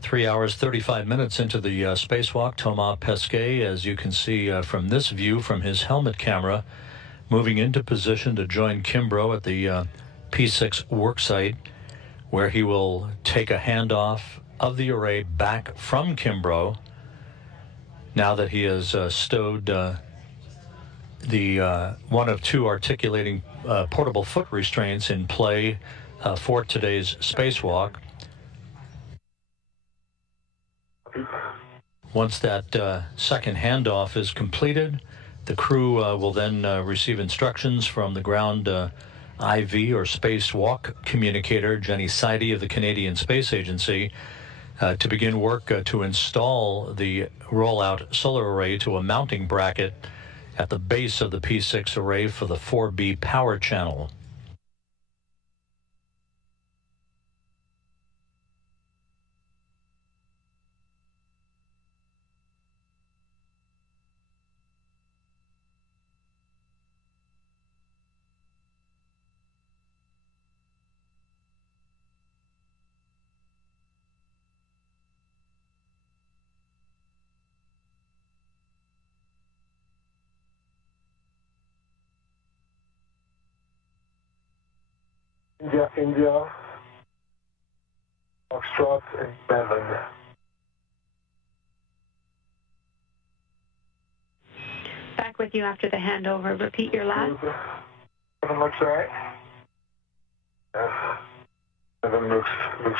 Three hours, 35 minutes into the spacewalk, Thomas Pesquet, as you can see from this view from his helmet camera, moving into position to join Kimbrough at the P6 worksite, where he will take a handoff of the array back from Kimbrough now that he has stowed the one of two articulating portable foot restraints in play for today's spacewalk. Once that second handoff is completed, the crew will then receive instructions from the ground IV or spacewalk communicator, Jenny Sidey of the Canadian Space Agency, to begin work to install the rollout solar array to a mounting bracket at the base of the P6 array for the 4B power channel. India, Foxtrot, and Melbourne. Back with you after the handover. Repeat your last. Seven looks all right. Yeah. 7 looks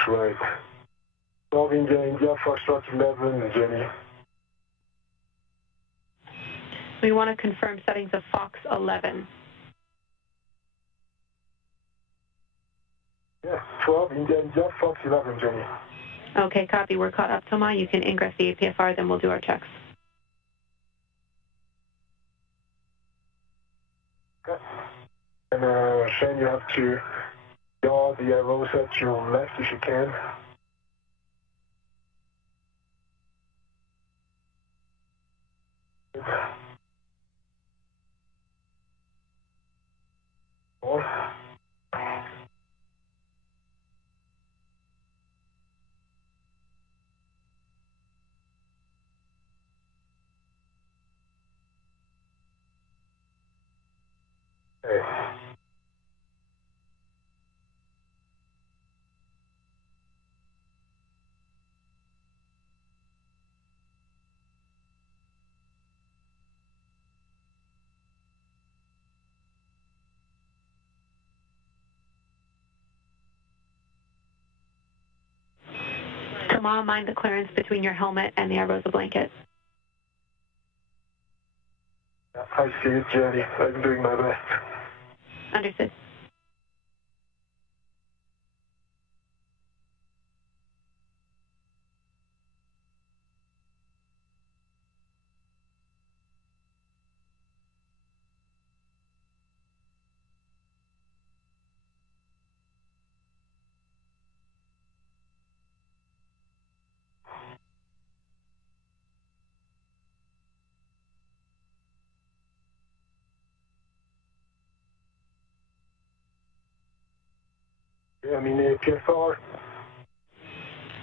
right. 12 India, Foxtrot 11, Jenny. We want to confirm settings of Fox 11. Yeah, 12 India, Fox 11, Jenny. Okay, copy. We're caught up, Thomas. You can ingress the APFR, then we'll do our checks. Okay. And Shane, you have to yaw the arrow set to your left if you can. More. Okay. Thomas, mind the clearance between your helmet and the Arrosa blanket. I see it, Jenny. I'm doing my best. Understood. Yeah, I mean, APFR.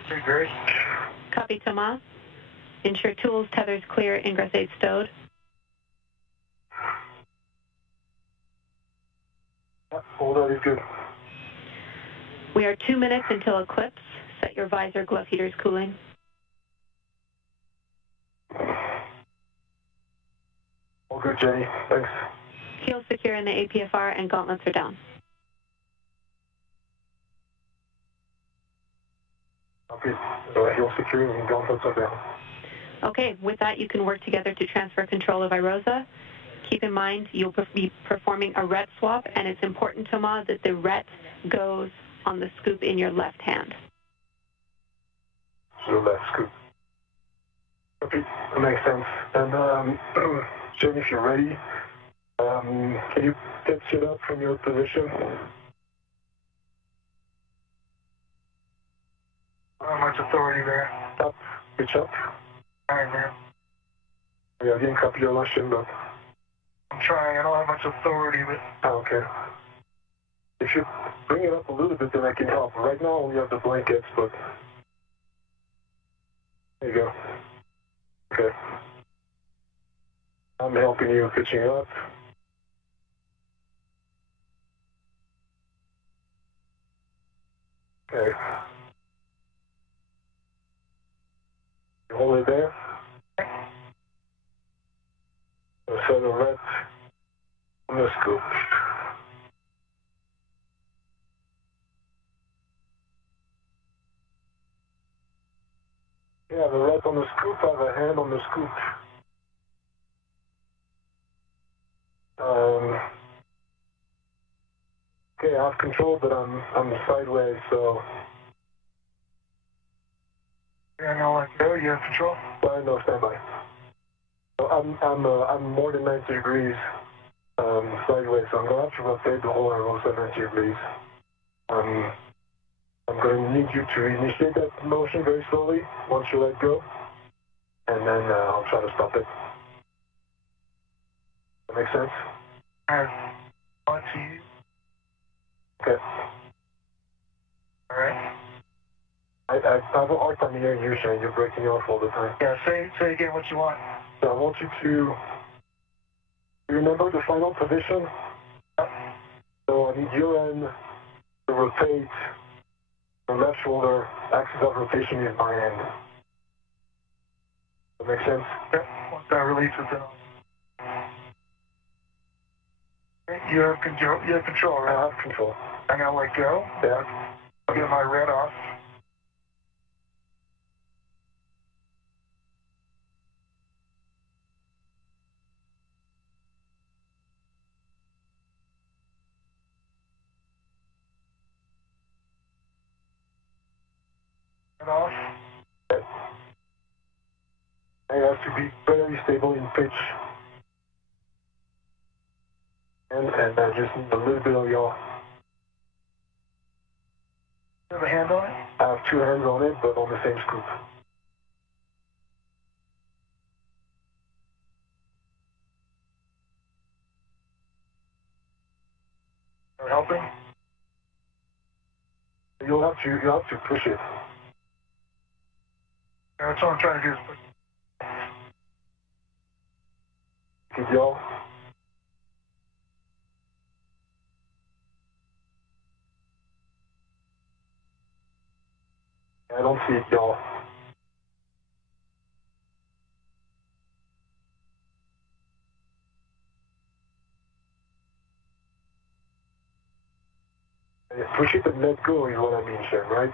Okay, great. Copy, Thomas. Ensure tools, tethers clear, ingress aid stowed. all that is good. We are 2 minutes until eclipse. Set your visor, glove heaters cooling. All good, Jenny. Thanks. Heel secure in the APFR and gauntlets are down. Okay, heel secure and gauntlets are down. Okay, with that you can work together to transfer control of IROSA. Keep in mind you'll be performing a RET swap, and it's important, Thomas, that the RET goes on the scoop in your left hand. So left scoop. Okay, that makes sense. And Jenny, if you're ready, can you get set up from your position? Not much authority there. Up, pitch up. All right, man. Yeah, I didn't copy your question, but... I'm trying. I don't have much authority, but... Oh, okay. If you bring it up a little bit, then I can help. Right now, I only have the blankets, but... There you go. Okay. I'm helping you pitching up. Okay. You hold it there. Set a red on the scoop. Yeah, the red on the scoop, I have a hand on the scoop. Okay, I have control, but I'm sideways, so... Yeah, I know, like, oh, you have control? Well, no, standby. So I'm more than 90 degrees sideways, so I'm going to have to rotate the whole IROSA 90 degrees. I'm going to need you to initiate that motion very slowly once you let go, and then I'll try to stop it. That make sense? On to you. Okay. All right. I have a hard time hearing you, Shane. You're breaking off all the time. Yeah, say again what you want. So I want you to remember the final position. So I need your end to rotate. The left shoulder axis of rotation is my end. That make sense? Yep. Once that releases it. You have control. You have control, right? I have control. I'm gonna let go. Yeah. I'll get my red off. Red off. Okay. I have to be very stable in pitch. And I just need a little bit of yaw. You have a hand on it? I have two hands on it, but on the same scoop. Are helping? You'll have to push it. Yeah, that's what I'm trying to do is push. Keep yaw. I don't see it, yaw. Push it and let go is what I mean, Shem, right?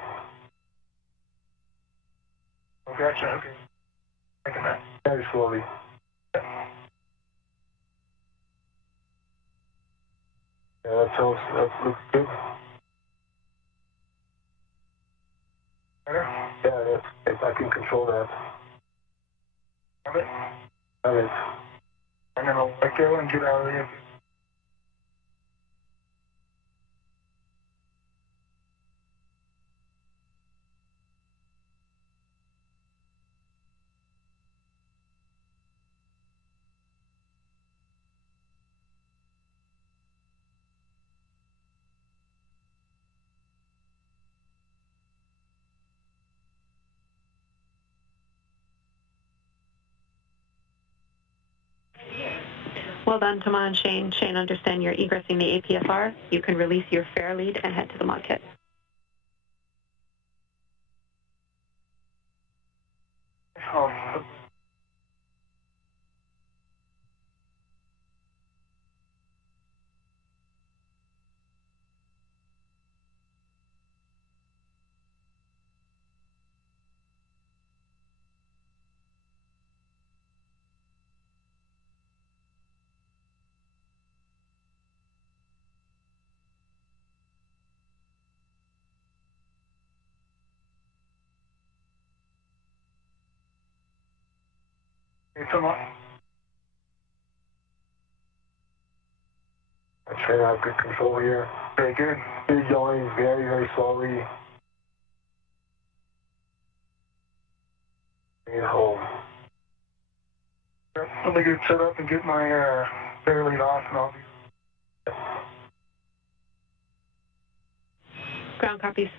Oh, gotcha. Okay. Taking that. Very slowly. Yeah, that looks good. Better? Yeah, I can control that. Have it? Have it. I'm gonna let go and get out of the empty. Well done, Tama and Shane. Shane, understand you're egressing the APFR. You can release your fare lead and head to the mod kit. Hey, Tama. I'm trying to have good control here. Very good. Big yawing very, very slowly. Bring it home. Let me get set up and get my fare lead off, and I'll be... Ground copies.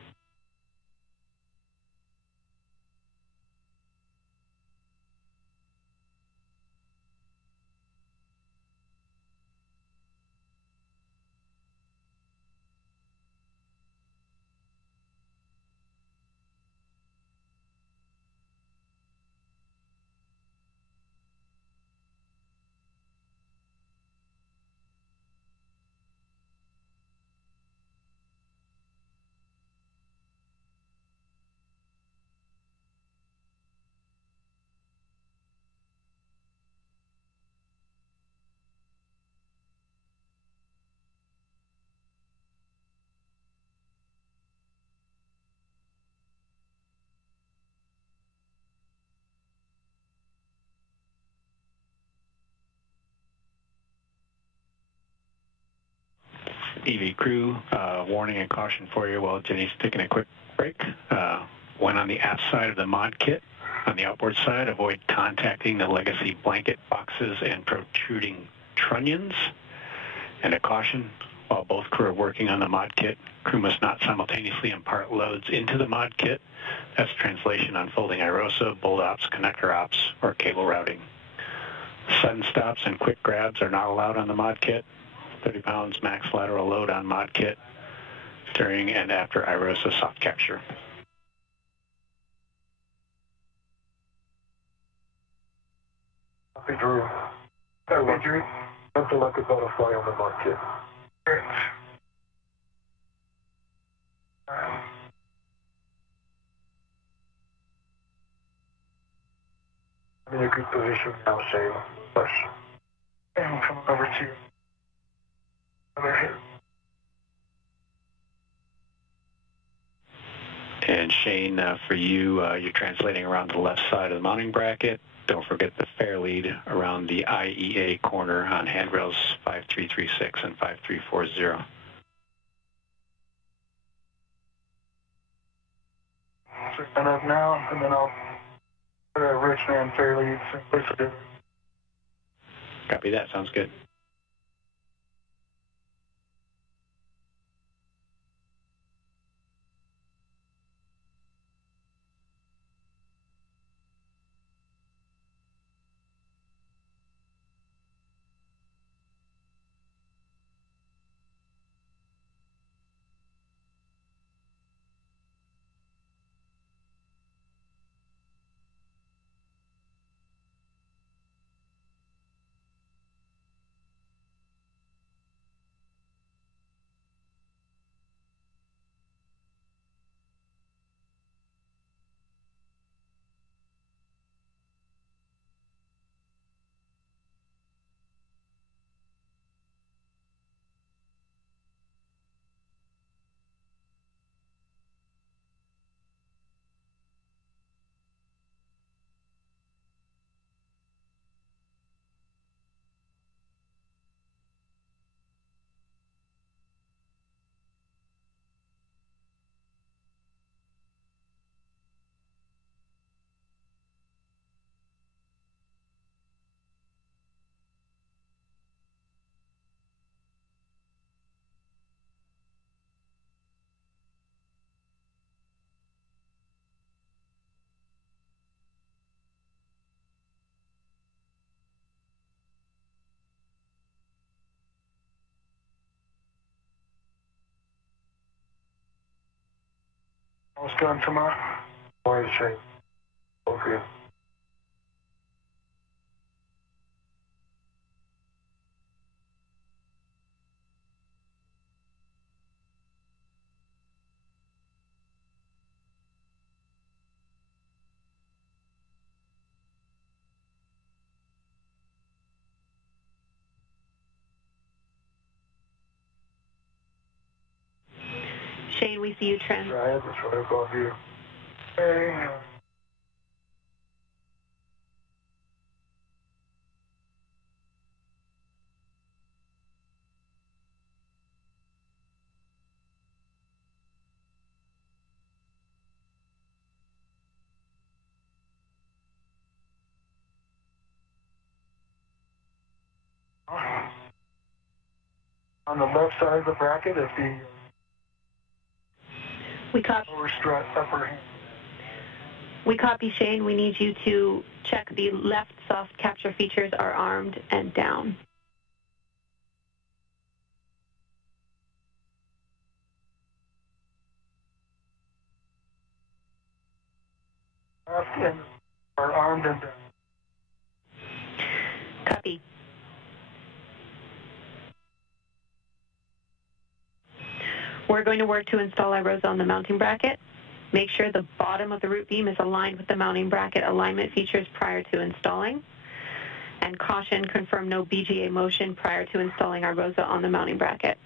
EV crew, warning and caution for you while Jenny's taking a quick break. One on the aft side of the mod kit. On the outboard side, avoid contacting the legacy blanket boxes and protruding trunnions. And a caution, while both crew are working on the mod kit, crew must not simultaneously impart loads into the mod kit. That's translation on folding IROSA, bolt ops, connector ops, or cable routing. Sudden stops and quick grabs are not allowed on the mod kit. 30 pounds max lateral load on mod kit during and after IROSA soft capture. Copy, Drew. Copy, Drew. Something like a butterfly on the mod kit. Great. I'm in a good position now, Shane. Push. And I'm coming over to you. Over here. And Shane, for you, you're translating around the left side of the mounting bracket. Don't forget the fare lead around the IEA corner on handrails 5336 and 5340. Set up now, and then I'll put a rich man fare lead. Copy that. Sounds good. What's going tomorrow? Morning, Shane. Okay. Shane, we see you trend. Right, that's right above you. Hey. On the left side of the bracket is the We copy. lower strut upper hand. We copy, Shane. We need you to check the left soft capture features are armed and down. Left and are armed and down. Copy. We're going to work to install iROSA on the mounting bracket. Make sure the bottom of the root beam is aligned with the mounting bracket alignment features prior to installing. And caution, confirm no BGA motion prior to installing iROSA on the mounting bracket.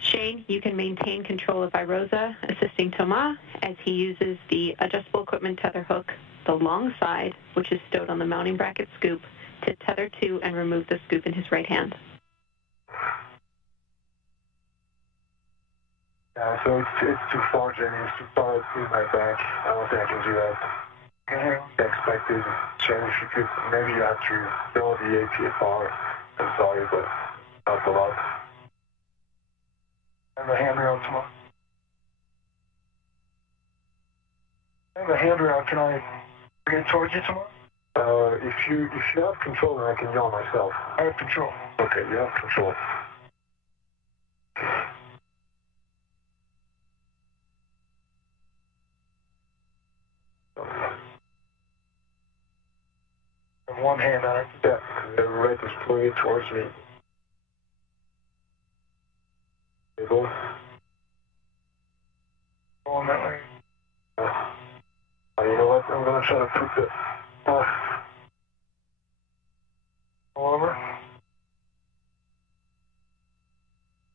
Shane, you can maintain control of iROSA, assisting Thomas as he uses the adjustable equipment tether hook, the long side, which is stowed on the mounting bracket scoop, to tether to and remove the scoop in his right hand. Yeah, so it's too far, Jenny. It's too far in my back. I don't think I can do that. I expected, Jenny, if you could, maybe you have to build the APFR. I'm sorry, but not a lot. I have a handrail tomorrow. I have a handrail. Can I bring it towards you tomorrow? If you have control, then I can yell myself. I have control. Okay, you have control. With one hand on it. Yeah, the red is pulling it towards me. Able? Going that way. You know what? I'm going to try to put the... Go over.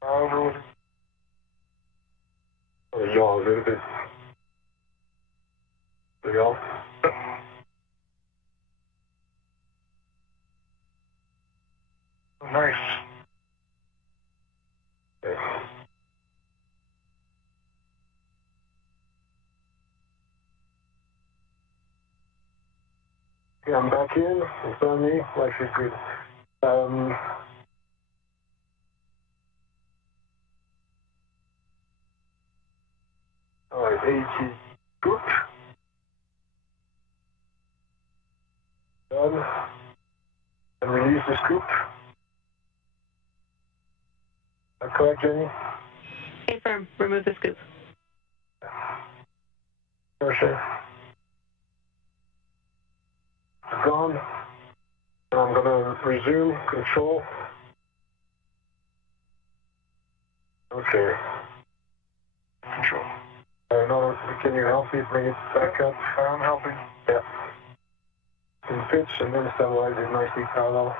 Over with it. Yaw a little bit. The yaw. Nice. Okay. Okay, I'm back in. In front of me. Life is good. Alright, 80 scoop. Done. And release the scoop. That correct, Jenny? Stay firm. Remove the scoop. Tercer. Gone. And I'm going to resume control. Okay. Control. No, can you help me bring it back up? I'm helping. Yeah. In pitch and then stabilize it nicely parallel.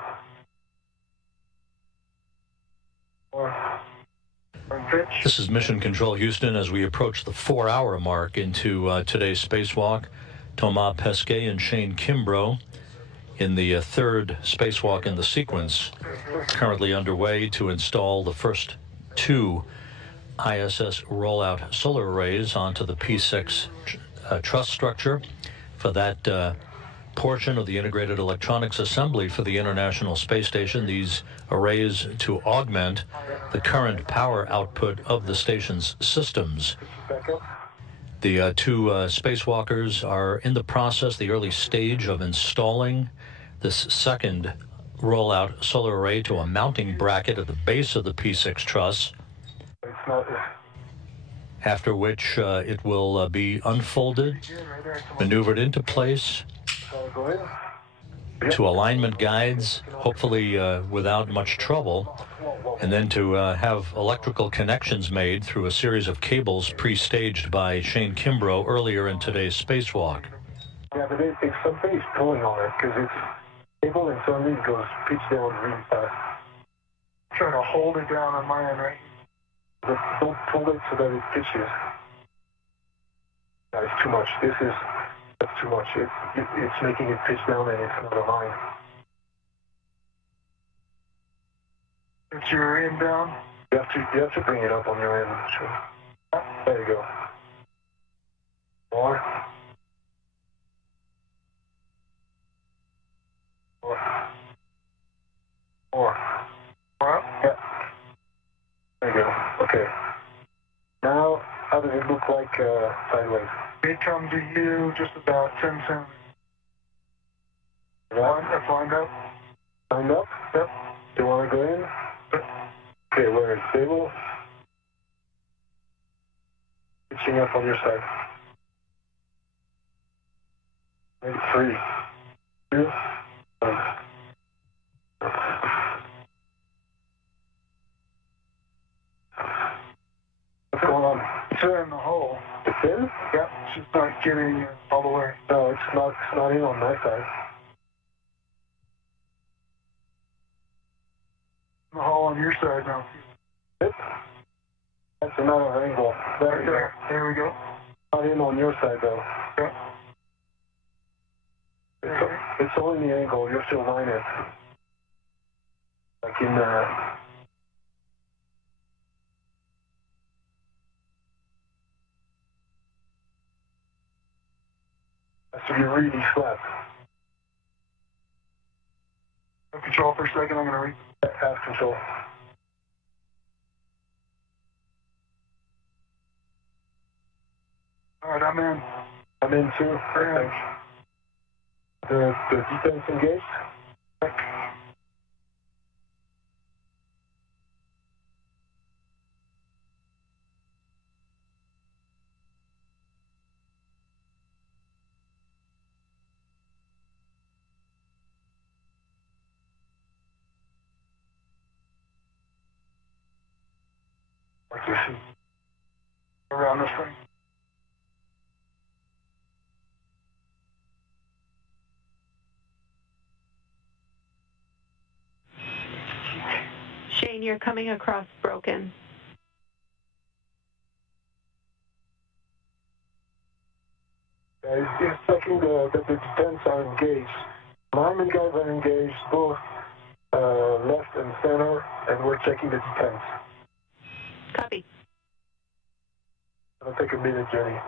This is Mission Control Houston as we approach the 4-hour mark into today's spacewalk. Thomas Pesquet and Shane Kimbrough in the third spacewalk in the sequence, currently underway to install the first 2 ISS rollout solar arrays onto the P6 truss structure. For that portion of the integrated electronics assembly for the International Space Station, these arrays to augment the current power output of the station's systems. The 2 spacewalkers are in the process, the early stage of installing this second rollout solar array to a mounting bracket at the base of the P6 truss. It's not... after which it will be unfolded, maneuvered into place to alignment guides, hopefully without much trouble, and then to have electrical connections made through a series of cables pre-staged by Shane Kimbrough earlier in today's spacewalk. Yeah, but if something is pulling on it, because it's cable and suddenly it goes pitch down really fast. I'm trying to hold it down on my end, right? Just don't pull it so that it pitches. That is too much. That's too much. It's making it pitch down and it's not aligned. It's your end down? You have to bring it up on your end. Sure. There you go. More. More. More? Yeah. There you go. Okay. Now, how does it look like sideways? They come to you just about 10 centimeters. That's lined up? Lined up? Yep. Do you want to go in? Okay, where it's stable. Pitching up on your side. Maybe 3, 2, 1. What's going on? It's in the hole. It's in? Yep, it's just not getting all the way. No, it's not in on my side. The hole on your side now. Yep. That's another angle. Right there. There we go. Not in on your side though. Yep. It's only the angle. You have to align it. Like in has to be really flat. Have control for a second. I'm going to read. Have control. All right, I'm in. I'm in too. Thanks. The defense engaged. What do you see? Around this thing. Shane, you're coming across broken. It's checking that the defense are engaged. Alignment guys are engaged, both left and center, and we're checking the defense. Copy. It'll take a minute, Jenny.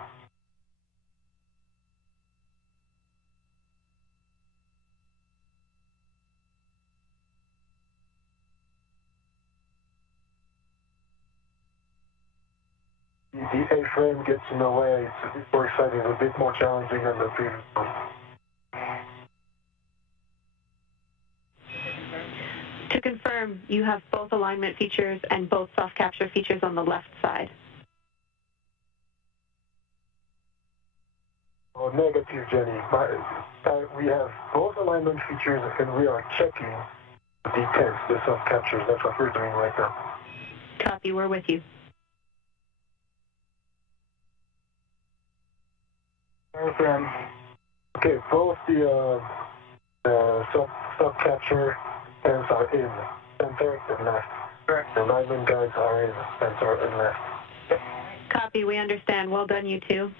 The A-frame gets in the way. It's more exciting, a bit more challenging than the previous one. To confirm, you have both alignment features and both soft capture features on the left side. Oh, negative, Jenny. We have both alignment features and we are checking the defense, the soft captures. That's what we're doing right now. Copy, we're with you. Okay, both the soft capture fans are in center and left. Correct. The alignment guides are in center and left. Copy, we understand. Well done, you two.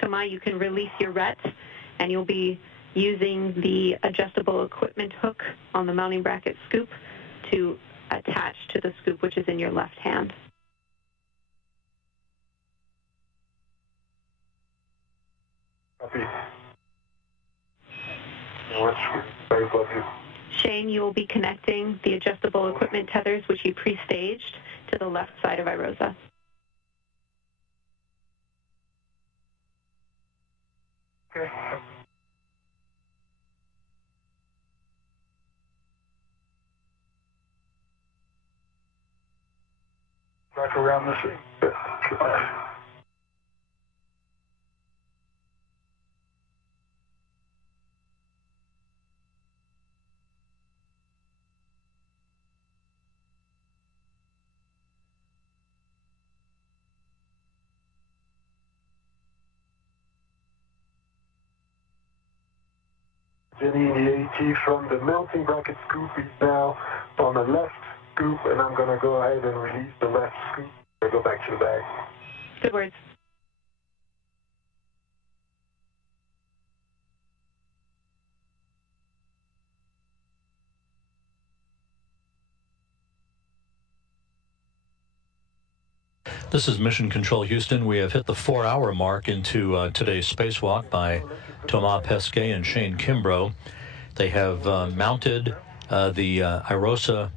Thomas, you can release your RET, and you'll be using the adjustable equipment hook on the mounting bracket scoop to attach to the scoop, which is in your left hand. Copy. Very above you. Shane, you will be connecting the adjustable equipment tethers, which you pre-staged, to the left side of IROSA. Okay. Back around this thing. Jenny in the AT from the melting bracket scoop is now on the left scoop, and I'm going to go ahead and release the left scoop and go back to the bag. Good words. This is Mission Control Houston. We have hit the 4-hour mark into today's spacewalk by Thomas Pesquet and Shane Kimbrough. They have mounted the IROSA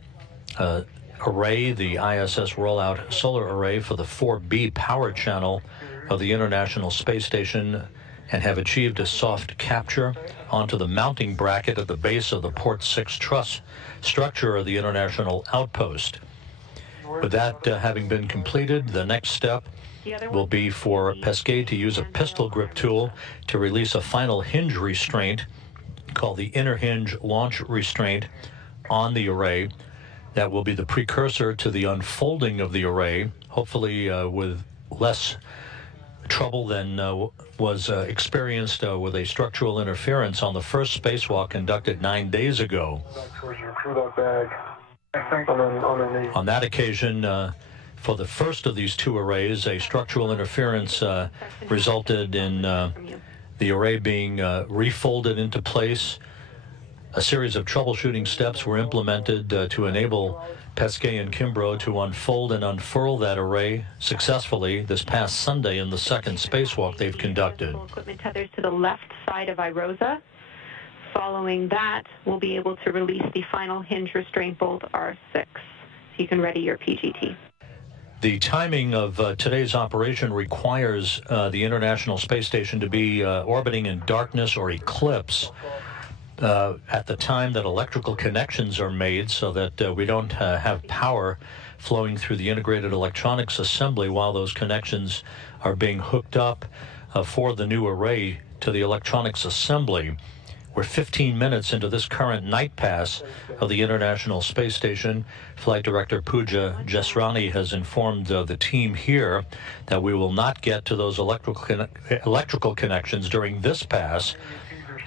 array, the ISS Rollout Solar Array for the 4B power channel of the International Space Station and have achieved a soft capture onto the mounting bracket at the base of the Port 6 truss structure of the International Outpost. With that having been completed, the next step will be for Pesquet to use a pistol grip tool to release a final hinge restraint called the inner hinge launch restraint on the array. That will be the precursor to the unfolding of the array, hopefully with less trouble than was experienced with a structural interference on the first spacewalk conducted 9 days ago. On that occasion, for the first of these two arrays, a structural interference resulted in the array being refolded into place. A series of troubleshooting steps were implemented to enable Pesquet and Kimbrough to unfold and unfurl that array successfully this past Sunday in the second spacewalk they've conducted. Equipment tethers to the left side of IROSA. Following that, we'll be able to release the final hinge restraint bolt R6, so you can ready your PGT. The timing of today's operation requires the International Space Station to be orbiting in darkness or eclipse at the time that electrical connections are made, so that we don't have power flowing through the integrated electronics assembly while those connections are being hooked up for the new array to the electronics assembly. We're 15 minutes into this current night pass of the International Space Station. Flight Director Pooja Jesrani has informed the team here that we will not get to those electrical connections during this pass,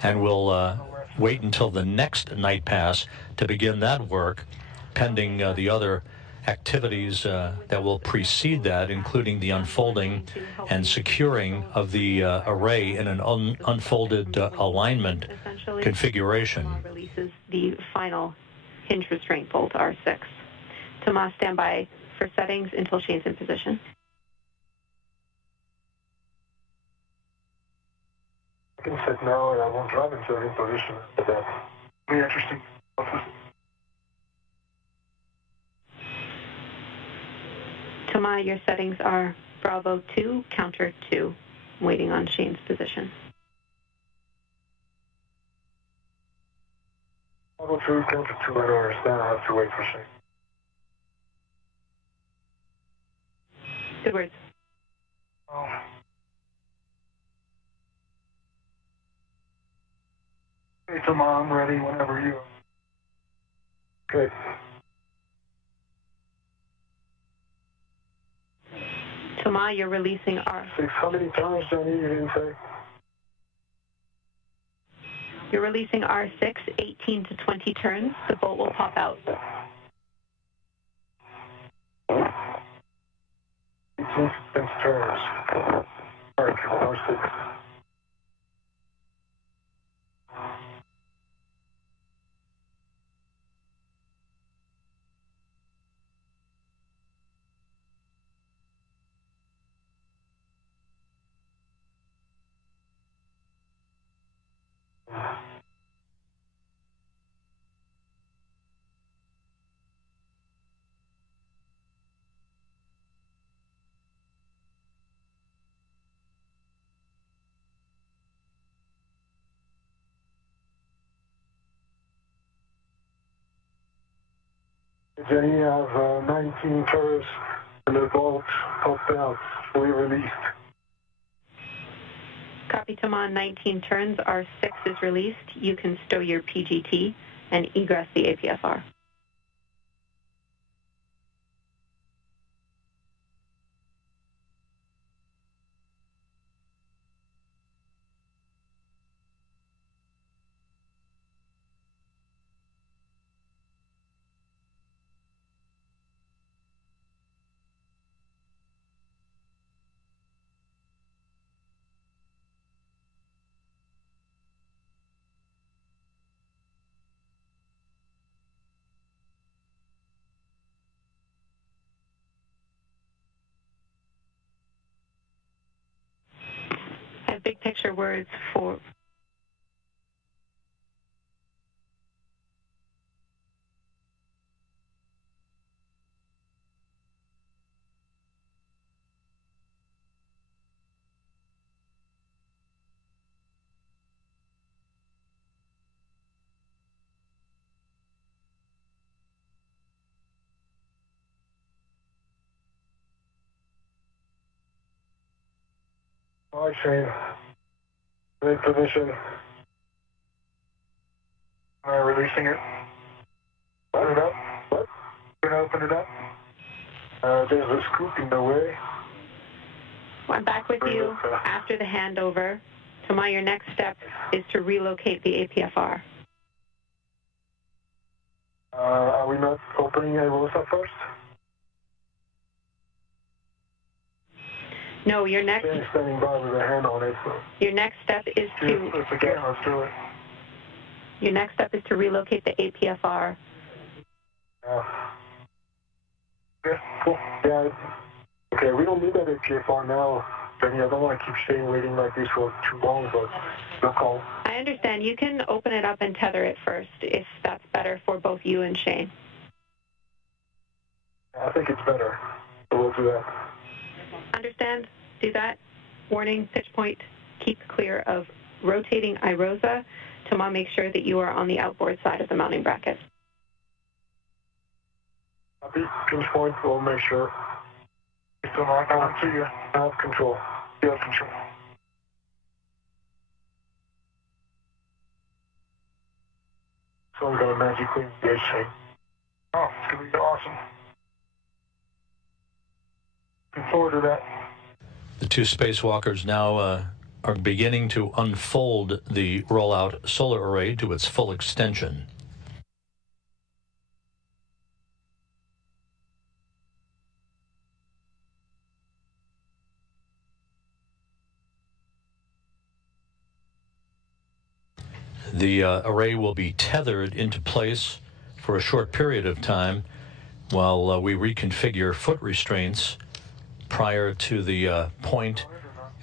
and we'll wait until the next night pass to begin that work, pending the other activities that will precede that, including the unfolding and securing of the array in an unfolded alignment configuration. Releases the final hinge restraint bolt R6. Thomas, stand by for settings until Shane's in position. I can set now and I won't drive until in position. That'll be interesting. Thomas, your settings are Bravo 2, counter 2, waiting on Shane's position. Bravo 2, counter 2, I don't understand. I have to wait for Shane. Good words. Oh. Okay, Thomas, I'm ready whenever you are. Okay. Thomas, you're releasing R6. How many times do I need you didn't say? You're releasing R6, 18 to 20 turns. The bolt will pop out. 18 turns. R6. Jenny, I have 19 curves and the bolt popped out, fully released. Copy, Thomas, 19 turns. R6 is released. You can stow your PGT and egress the APFR. big picture words for... All right, Shane. Great position. Releasing it. Open it up. What? We're going to open it up. There's a scoop in the way. I'm back with you after the handover. Thomas, your next step is to relocate the APFR. Are we not opening IROSA first? No, your next... Shane's standing by with a hand on it. Your next step is to... Let's again, let's do it. Your next step is to relocate the APFR. Yeah, cool. Yeah. Okay, we don't need that APFR now. Jenny, I don't want to keep staying waiting like this for too long, but no call. I understand. You can open it up and tether it first, if that's better for both you and Shane. I think it's better, so we'll do that. Understand? Do that. Warning, pitch point, keep clear of rotating IROSA. Thomas, make sure that you are on the outboard side of the mounting bracket. Copy. Pinch point, we'll make sure. So I can see you. I have control. You have control. So I'm going to magically engage Shane. Oh, it's going to be awesome. Looking forward to that. The two spacewalkers now are beginning to unfold the Rollout solar array to its full extension. The array will be tethered into place for a short period of time while we reconfigure foot restraints prior to the point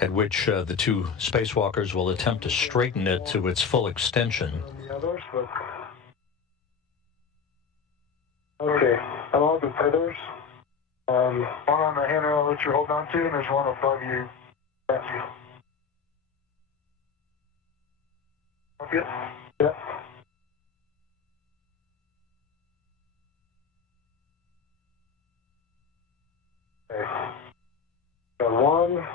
at which the two spacewalkers will attempt to straighten it to its full extension. Okay, I'm on the tethers. One on the handrail that you're holding on to, and there's one above you. That's you. Okay. Yeah. Okay. Got one.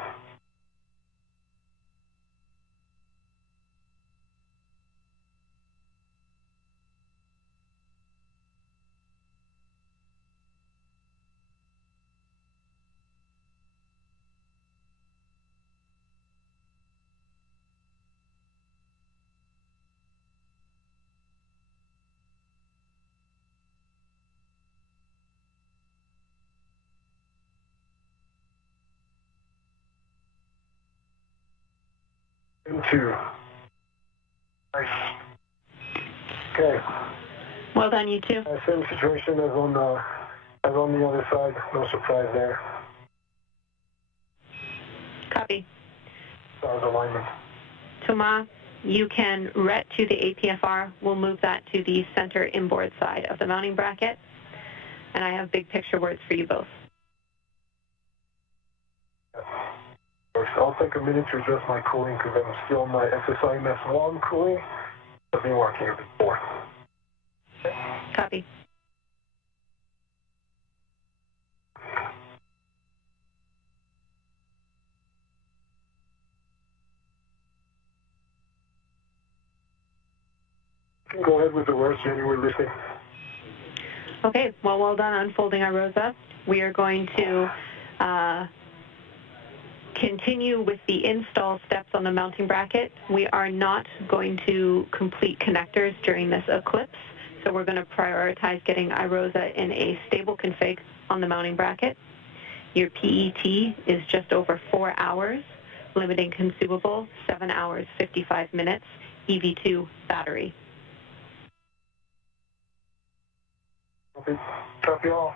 And two. Nice. Okay. Well done, you two. Same situation as on the other side. No surprise there. Copy. Stars alignment. Thomas, you can ret to the APFR. We'll move that to the center inboard side of the mounting bracket. And I have big picture words for you both. I'll take a minute to adjust my cooling because I'm still on my SSIMS warm cooling. I've been working a bit more. Copy. You can go ahead with the words, Jenny. We're listening. Okay, well done unfolding our ROSA. We are going to continue with the install steps on the mounting bracket. We are not going to complete connectors during this eclipse, so we're going to prioritize getting iROSA in a stable config on the mounting bracket. Your PET is just over 4 hours, limiting consumable 7 hours, 55 minutes, EV2 battery. Copy all.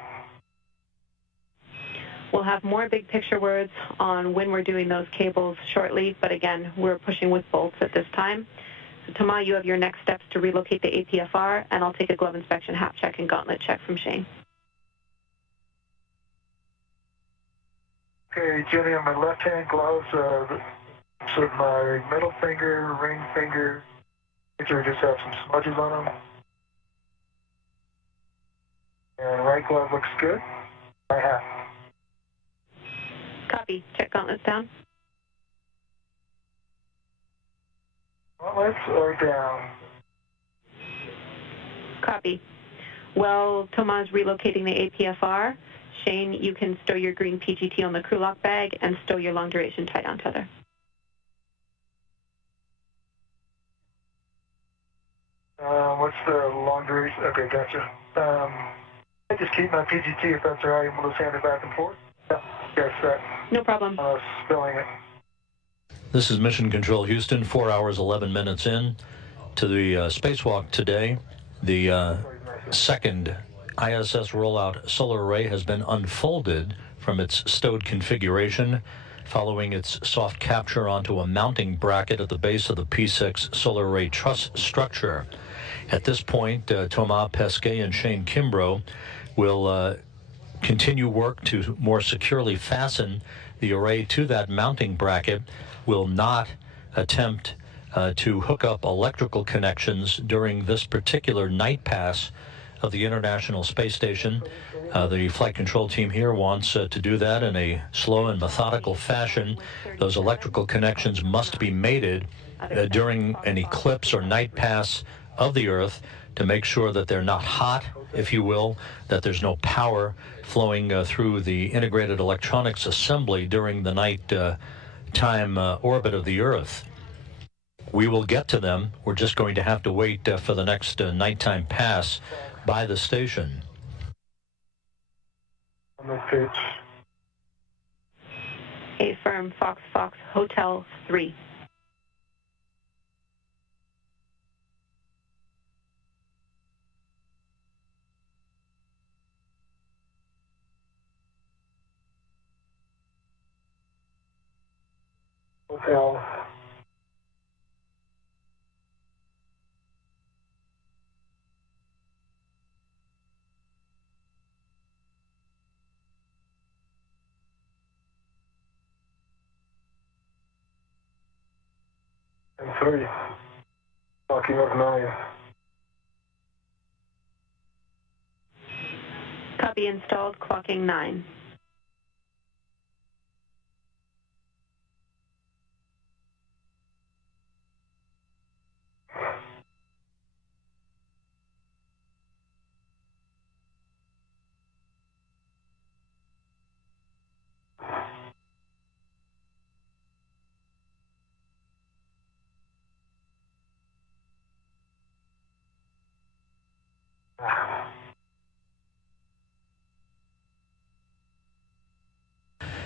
We'll have more big picture words on when we're doing those cables shortly, but again, we're pushing with bolts at this time. So Thomas, you have your next steps to relocate the APFR, and I'll take a glove inspection, hap check, and gauntlet check from Shane. Okay, Jenny, on my left-hand gloves, so my middle finger, ring finger, picture just have some smudges on them. And right glove looks good. My hat. Copy. Check gauntlets down. Gauntlets are down. Copy. Well, Thomas relocating the APFR. Shane, you can stow your green PGT on the crew lock bag and stow your long-duration tie-down tether. What's the long duration? Okay, gotcha. I just keep my PGT if that's all right, and we'll just hand it back and forth. Yeah, yes, that. No problem. Spilling it. This is Mission Control Houston, 4 hours, 11 minutes in to the spacewalk today. The second ISS rollout solar array has been unfolded from its stowed configuration following its soft capture onto a mounting bracket at the base of the P6 solar array truss structure. At this point, Thomas Pesquet and Shane Kimbrough will continue work to more securely fasten the array to that mounting bracket, will not attempt to hook up electrical connections during this particular night pass of the International Space Station. The flight control team here wants to do that in a slow and methodical fashion. Those electrical connections must be mated during an eclipse or night pass of the Earth to make sure that they're not hot, if you will, that there's no power flowing through the integrated electronics assembly during the night time orbit of the Earth. We will get to them. We're just going to have to wait for the next nighttime pass by the station. On the pitch. A firm, Fox, Fox, Hotel 3. Hotel. And 3. Talking of 9. Copy installed, clocking 9.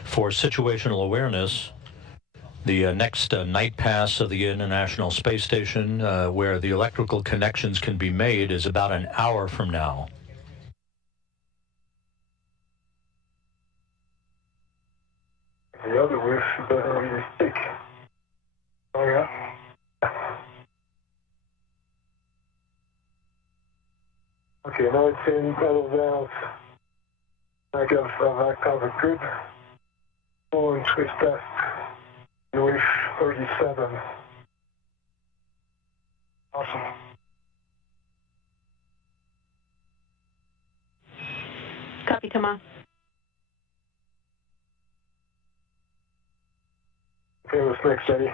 For situational awareness, the next night pass of the International Space Station, where the electrical connections can be made, is about an hour from now. The other roof doesn't really stick. Oh yeah? Okay, now it's in, pedals out. I covered good. Full and twist test. With 37. Awesome. Copy, Thomas. Okay, what's next, Jenny?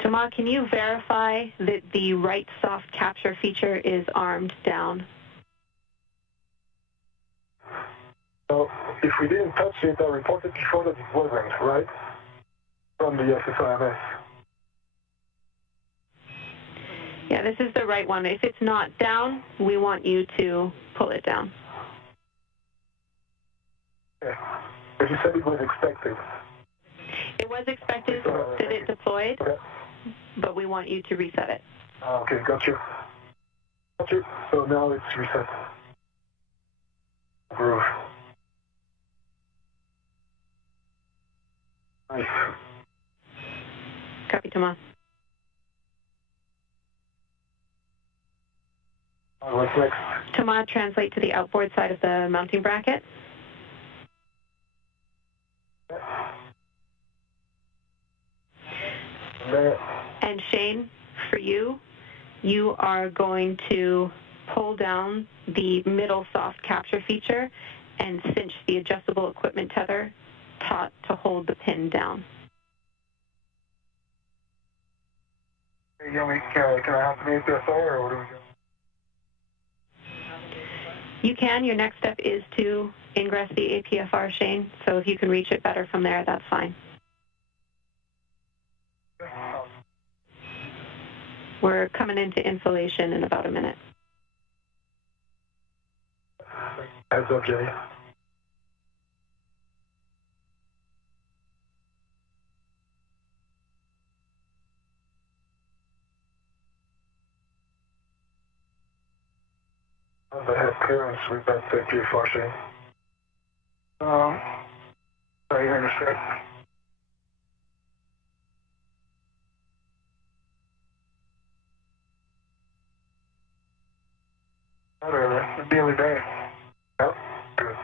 Thomas, can you verify that the right soft capture feature is armed down? So, if we didn't touch it, I reported before that it wasn't, right? From the SSIMS. Yeah, this is the right one. If it's not down, we want you to pull it down. Okay. But you said it was expected. It was expected that it deployed, Okay. but we want you to reset it. Okay, got you. Got you. So now it's reset. Groove. Copy, Thomas. What's next? Thomas, translate to the outboard side of the mounting bracket. And Shane, for you, you are going to pull down the middle soft capture feature and cinch the adjustable equipment tether taut to hold the pin down. Can I have the APSR or what do we do? You can. Your next step is to ingress the APFR, Shane. So if you can reach it better from there, that's fine. We're coming into installation in about a minute. Heads up, Jay. On the head clearance, we've got the PFR, Shane. Sorry, here in a sec. The daily day. Yep, good.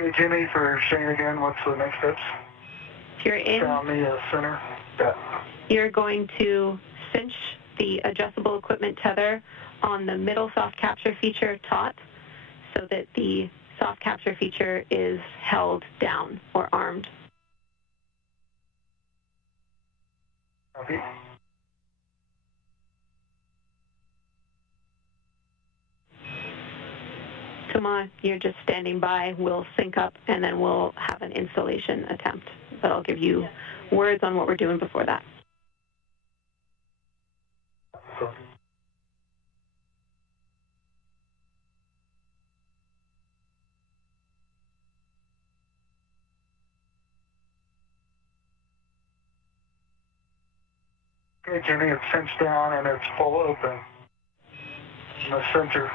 Okay, Jimmy, for Shane again, what's the next steps? If you're in, Down the center. Yeah. you're going to cinch the adjustable equipment tether on the middle soft capture feature taut so that the soft capture feature is held down or armed. Copy. Thomas, you're just standing by. We'll sync up, and then we'll have an installation attempt. But I'll give you words on what we're doing before that. Okay, Jimmy, it's cinched down and it's full open in the center.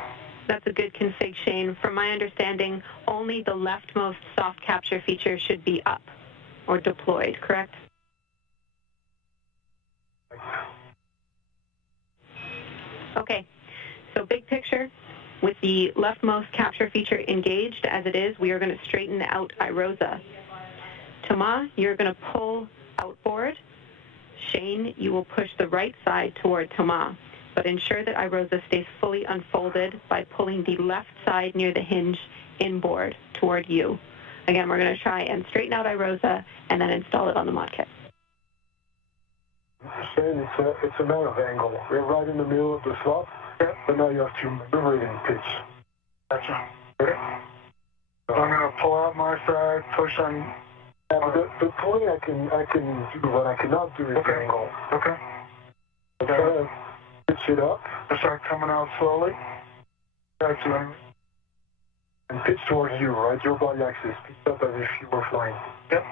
That's a good config, Shane. From my understanding, only the leftmost soft capture feature should be up or deployed, correct? Okay, so big picture, with the leftmost capture feature engaged as it is, we are going to straighten out IROSA. Thomas, you're going to pull outboard. Shane, you will push the right side toward Thomas, but ensure that IROSA stays fully unfolded by pulling the left side near the hinge inboard toward you. Again, we're going to try and straighten out IROSA and then install it on the mod kit. Shane, it's a matter of angle. We're right in the middle of the slot, but now you have to maneuver it in pitch. Gotcha. Okay. So I'm going to pull out my side, push on. Yeah, but the pulling I can do, what I cannot do is angle. Okay. I'll try to pitch it up. I start coming out slowly. Gotcha. And pitch towards you, right? Your body axis. Pitch up as if you were flying. Yep.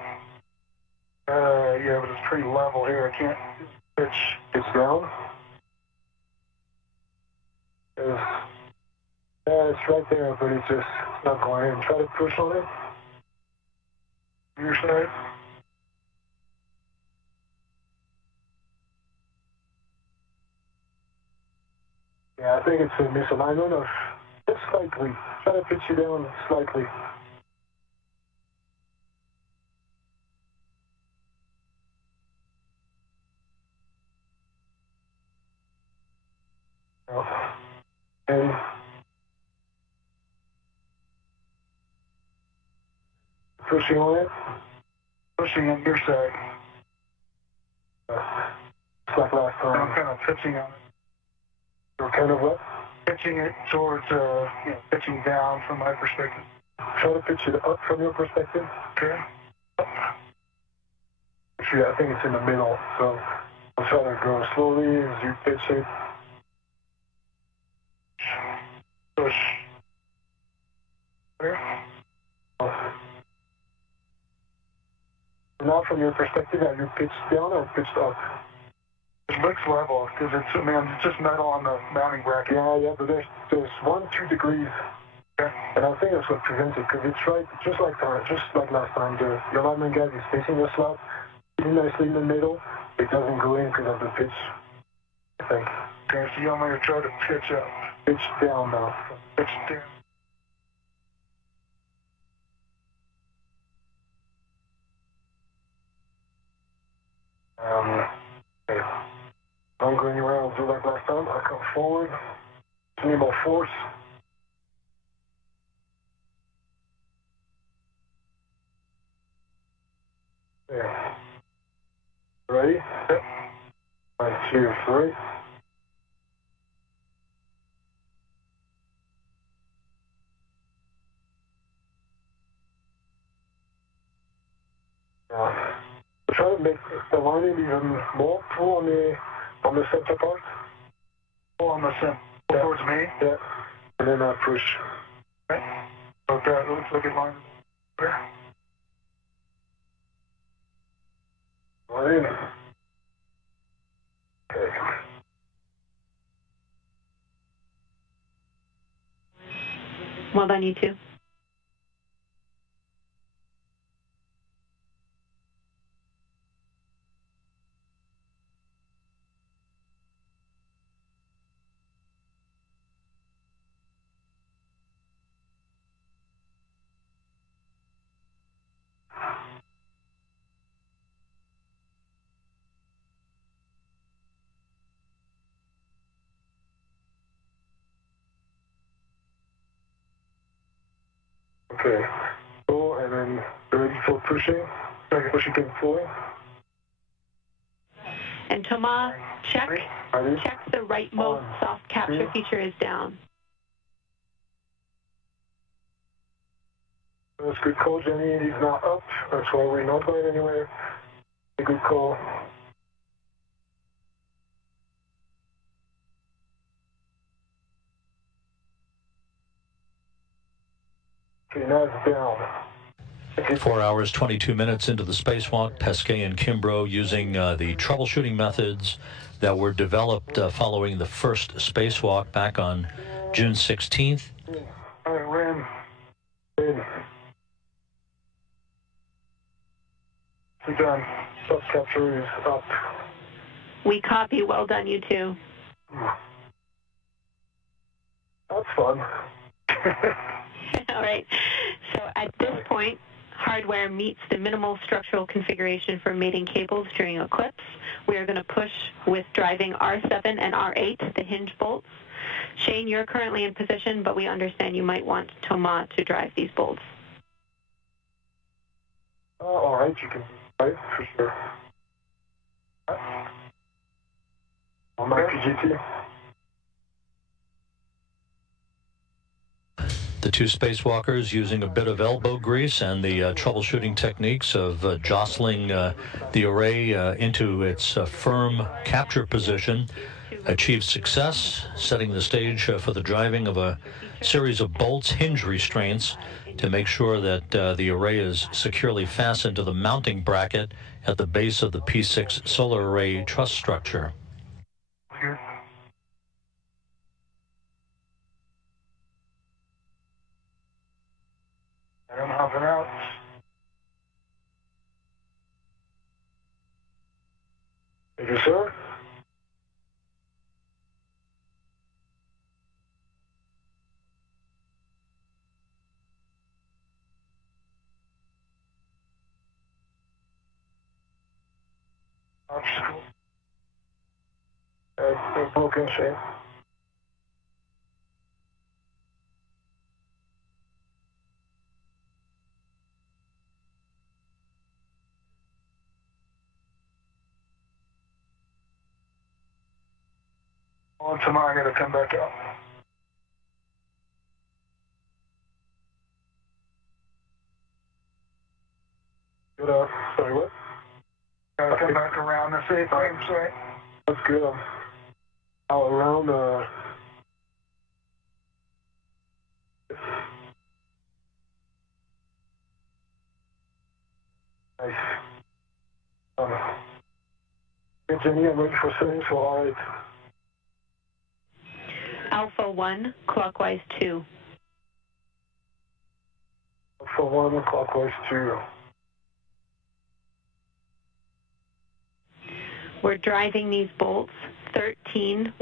Yeah, but it's pretty level here. I can't pitch. It's down. Yeah, it's right there, but it's just not going in. Try to push on it. Your side. Yeah, I think it's a misalignment of just slightly. Try to pitch you down slightly. And pushing on it. Pushing on your side. It's like last time. I'm kind of pitching on it. You're kind of what? Pitching it towards, pitching down from my perspective. Try to pitch it up from your perspective. Okay. Actually, I think it's in the middle, so I'll try to go slowly as you pitch it. Push. There. Now, from your perspective, have you pitched down or pitched up? It looks level because it's just metal on the mounting bracket. Yeah, but there's 1-2 degrees And I think that's what prevents it, because it's right, just like last time, your landing guide is facing the slot, sitting nicely in the middle, it doesn't go in because of the pitch, I think. Okay, so you want me to try to pitch up? Pitch down now. Pitch down. Okay. Don't go anywhere, I'll do like last time. I'll come forward. Just need more force. There. Ready? Yep. 1, 2, 3. Try to make the lining even more pull on the center part. Pull on the center. Pull towards me? Yeah. And then I push. Okay. Okay, let's look at line. There. Line. Okay. Well done, you two. Okay. Go and then ready for pushing. Pushing and pulling. And Thomas, check the right mode soft capture feature is down. That's a good call, Jenny. He's not up. That's why we're not going anywhere. A good call. Okay, now it's down. 4 hours, 22 minutes into the spacewalk, Pesquet and Kimbrough using the troubleshooting methods that were developed following the first spacewalk back on June 16th. All right, ran. We're done. Soft capture is up. We copy. Well done, you two. That's fun. All right. So at this point, hardware meets the minimal structural configuration for mating cables during eclipse. We are going to push with driving R7 and R8, the hinge bolts. Shane, you're currently in position, but we understand you might want Thomas to drive these bolts. All right, you can drive for sure. On my PGT. The two spacewalkers using a bit of elbow grease and the troubleshooting techniques of jostling the array into its firm capture position achieved success, setting the stage for the driving of a series of bolts, hinge restraints, to make sure that the array is securely fastened to the mounting bracket at the base of the P6 solar array truss structure. Here. I'm hopping out. Thank you, sir. Obstacle. Broken shape. On tomorrow, I got to come back out. Good. Sorry, what? Got to come back around the safe frame site. That's good. All around. Nice. Hey, Jenny, I'm ready for settings for all right. Alpha 1, clockwise 2. For 1, clockwise 2. We're driving these bolts 13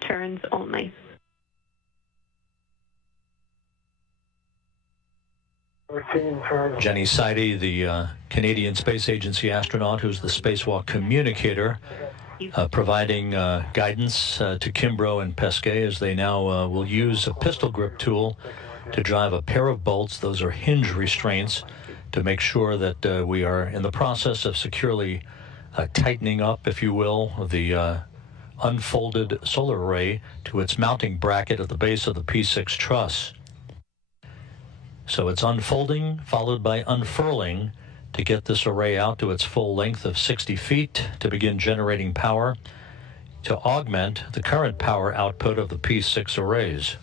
turns only. 13 turns. Jenny Seide, the Canadian Space Agency astronaut who's the spacewalk communicator, providing guidance to Kimbrough and Pesquet as they now will use a pistol grip tool to drive a pair of bolts. Those are hinge restraints to make sure that we are in the process of securely tightening up, if you will, the unfolded solar array to its mounting bracket at the base of the P6 truss. So it's unfolding followed by unfurling to get this array out to its full length of 60 feet to begin generating power to augment the current power output of the P6 arrays.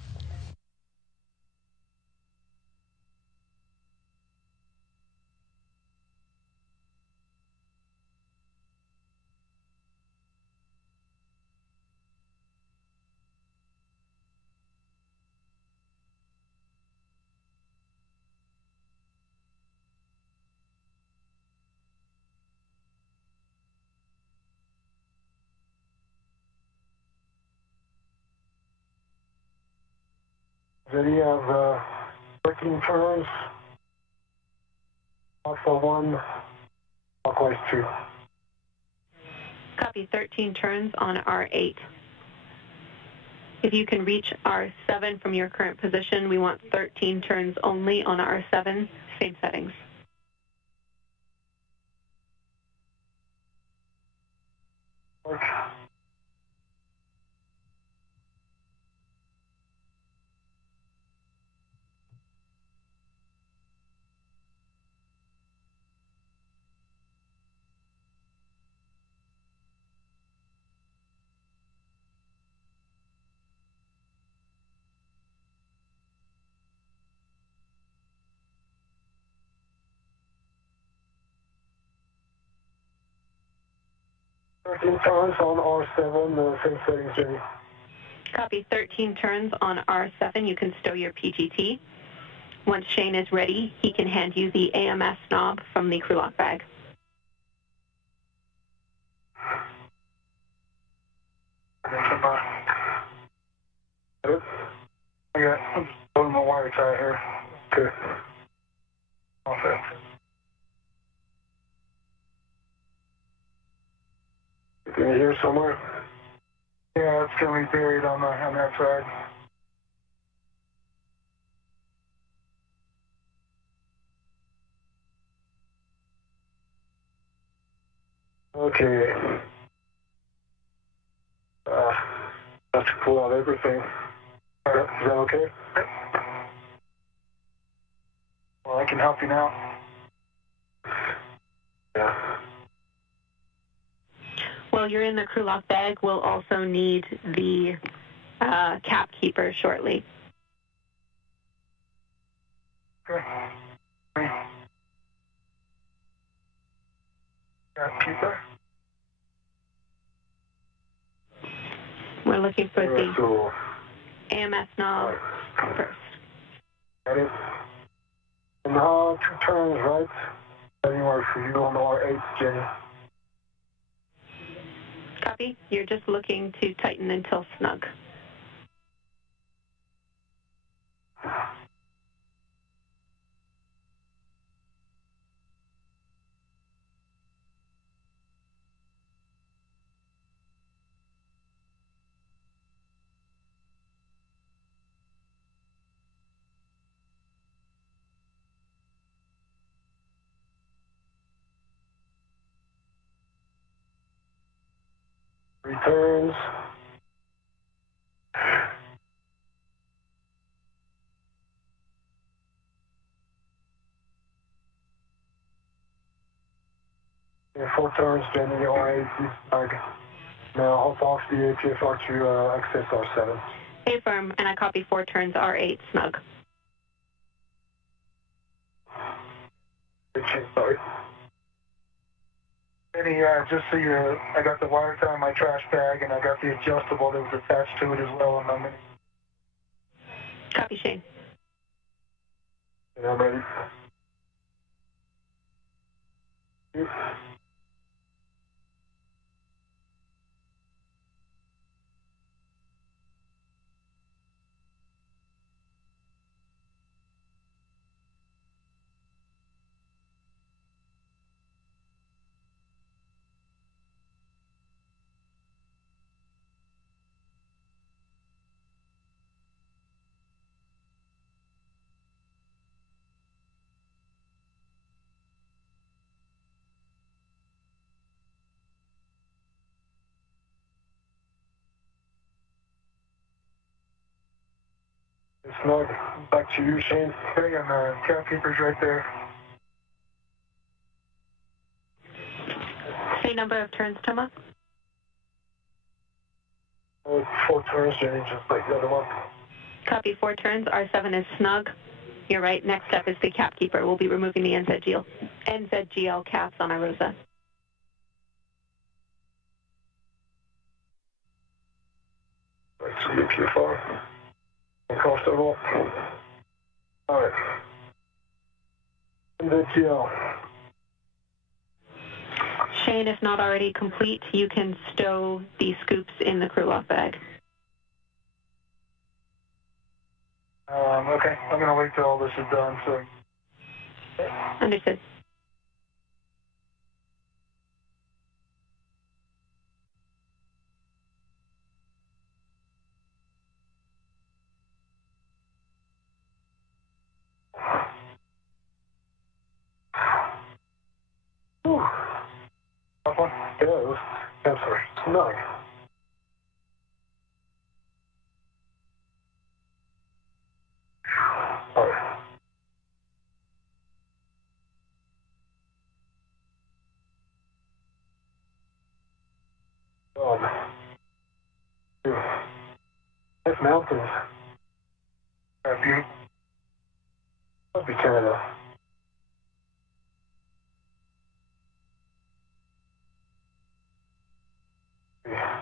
Then you have 13 turns. Alpha 1, clockwise 2. Copy, 13 turns on R8. If you can reach R7 from your current position, we want 13 turns only on R7, same settings. Work. Turns on R7, same settings, Jenny. Copy, 13 turns on R7. You can stow your PGT. Once Shane is ready, he can hand you the AMS knob from the crew lock bag. I got pulling my wire tie here. Okay. Off it. Can you hear somewhere? Yeah, it's going to be buried on that side. Okay. Have to pull out everything. Is that okay? Well, I can help you now. Yeah. While you're in the crew lock bag, we'll also need the cap keeper shortly. Okay. Cap keeper? We're looking for the So, AMS knob first. got it. And now 2 turns, right? Anywhere for you on R8, Jenny. Copy. You're just looking to tighten until snug. Returns. Yeah, 4 turns, Jenny, R8, snug. Now hop off the APFR to access R7. Affirm, and I copy 4 turns R8 snug. Sorry. Benny, just so you, I got the wire tie in my trash bag, and I got the adjustable that was attached to it as well on my mini. Copy, Shane. And I'm ready. Snug, back to you, Shane. Okay, and the capkeeper's right there. Same number of turns, Thomas? 4 turns, Jenny, just like the other one. Copy, 4 turns. R7 is snug. You're right. Next step is the capkeeper. We'll be removing the NZGL caps on Irosa. Right, so UP4. Comfortable. All right. NZGL. Shane, if not already complete, you can stow the scoops in the crew lock bag. Okay, I'm going to wait till all this is done, so. Understood. Whew. That one? Yeah, it was, I'm sorry, snug. All right. Nice mountains. View. Must be Canada. Yeah.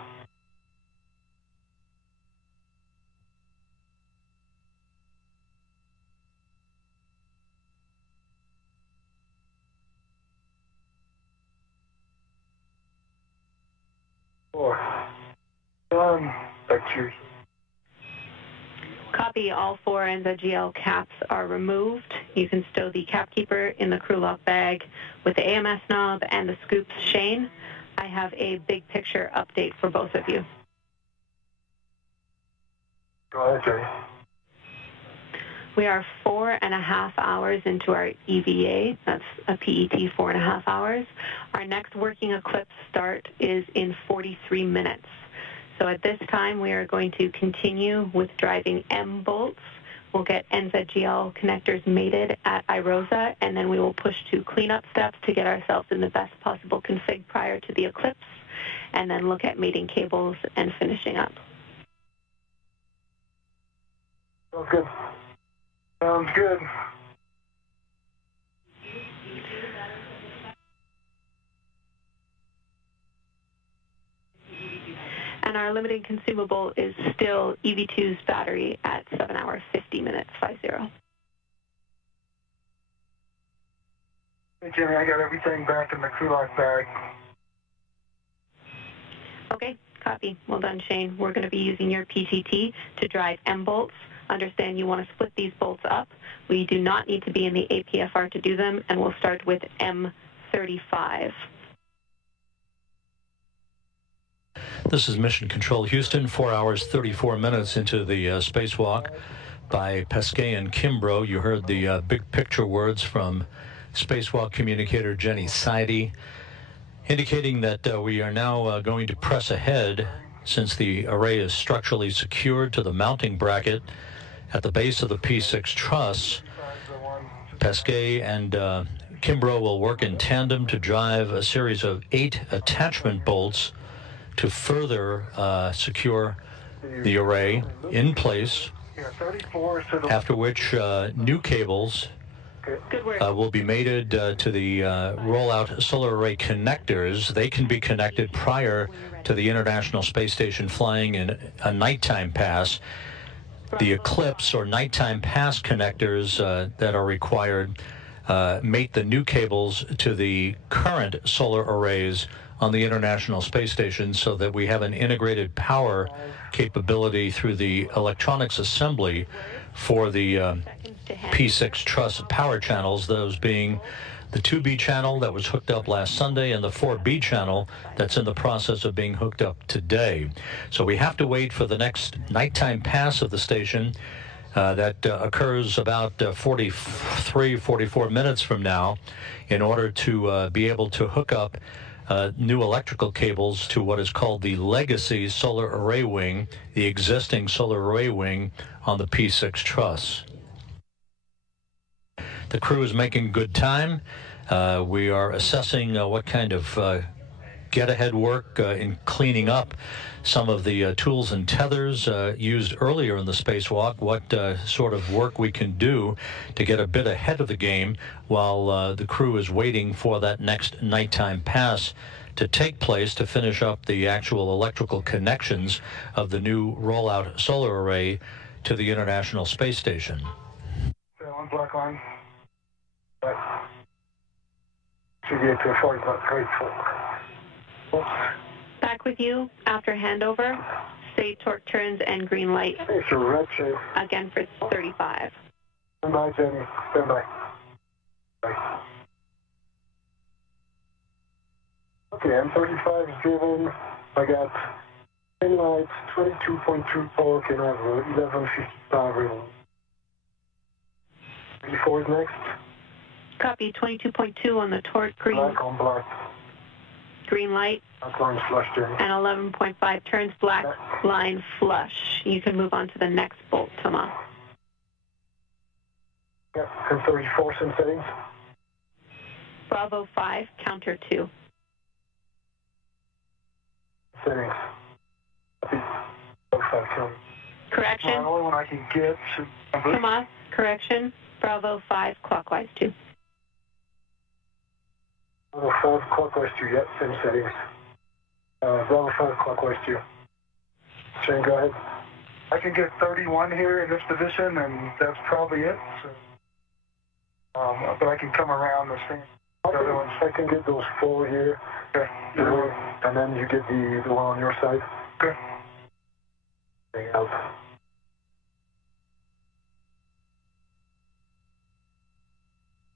Back to you. Copy, all 4 NZGL caps are removed. You can stow the capkeeper in the crew lock bag with the AMS knob and the scoops. Shane, I have a big picture update for both of you. Go ahead, Jenny. We are 4.5 hours into our EVA. That's a PET, 4.5 hours. Our next working eclipse start is in 43 minutes. So at this time, we are going to continue with driving M bolts. We'll get NZGL connectors mated at Irosa, and then we will push to cleanup steps to get ourselves in the best possible config prior to the eclipse, and then look at mating cables and finishing up. Sounds good. Sounds good. And our limited consumable is still EV2's battery at 7 hours, 50 minutes, 50. Hey, Jimmy, I got everything back in the crew lock bag. Okay, copy. Well done, Shane. We're going to be using your PCT to drive M bolts. Understand you want to split these bolts up. We do not need to be in the APFR to do them, and we'll start with M35. This is Mission Control Houston, 4 hours, 34 minutes into the spacewalk by Pesquet and Kimbrough. You heard the big picture words from spacewalk communicator Jenny Seide, indicating that we are now going to press ahead since the array is structurally secured to the mounting bracket at the base of the P6 truss. Pesquet and Kimbrough will work in tandem to drive a series of 8 attachment bolts to further secure the array in place, after which new cables will be mated to the Rollout solar array connectors. They can be connected prior to the International Space Station flying in a nighttime pass. the eclipse or nighttime pass connectors that are required mate the new cables to the current solar arrays on the International Space Station so that we have an integrated power capability through the electronics assembly for the P6 truss power channels, those being the 2B channel that was hooked up last Sunday and the 4B channel that's in the process of being hooked up today. So we have to wait for the next nighttime pass of the station that occurs about 44 minutes from now in order to be able to hook up new electrical cables to what is called the legacy solar array wing, the existing solar array wing on the P6 truss. The crew is making good time. We are assessing what kind of get-ahead work in cleaning up some of the tools and tethers used earlier in the spacewalk, what sort of work we can do to get a bit ahead of the game while the crew is waiting for that next nighttime pass to take place to finish up the actual electrical connections of the new rollout solar array to the International Space Station. One black line. Back with you after handover. Say torque turns and green light. Again for 35. Stand by, Jenny. Stand by. Bye. Okay, M35 is driven. I got 10 lights, 22.2 torque, and I have 1155 real. 34 is next. Copy, 22.2 on the torque, green. Black on black. Green light. Black line flush, Jenny. And 11.5 turns black line flush. You can move on to the next bolt, Thomas. Yep, M34 sim settings. Bravo 5, counter 2. Settings. Bravo 5 counter. Correction. The only one I can get. Thomas, correction. Bravo 5, clockwise 2. Bravo 5 clockwise 2, yep, same settings. Bravo 5 clockwise 2. Shane, go ahead. I can get 31 here in this position, and that's probably it. So, but I can come around the same. I can get those 4 here. Okay. And then you get the one on your side. Okay. Hang out.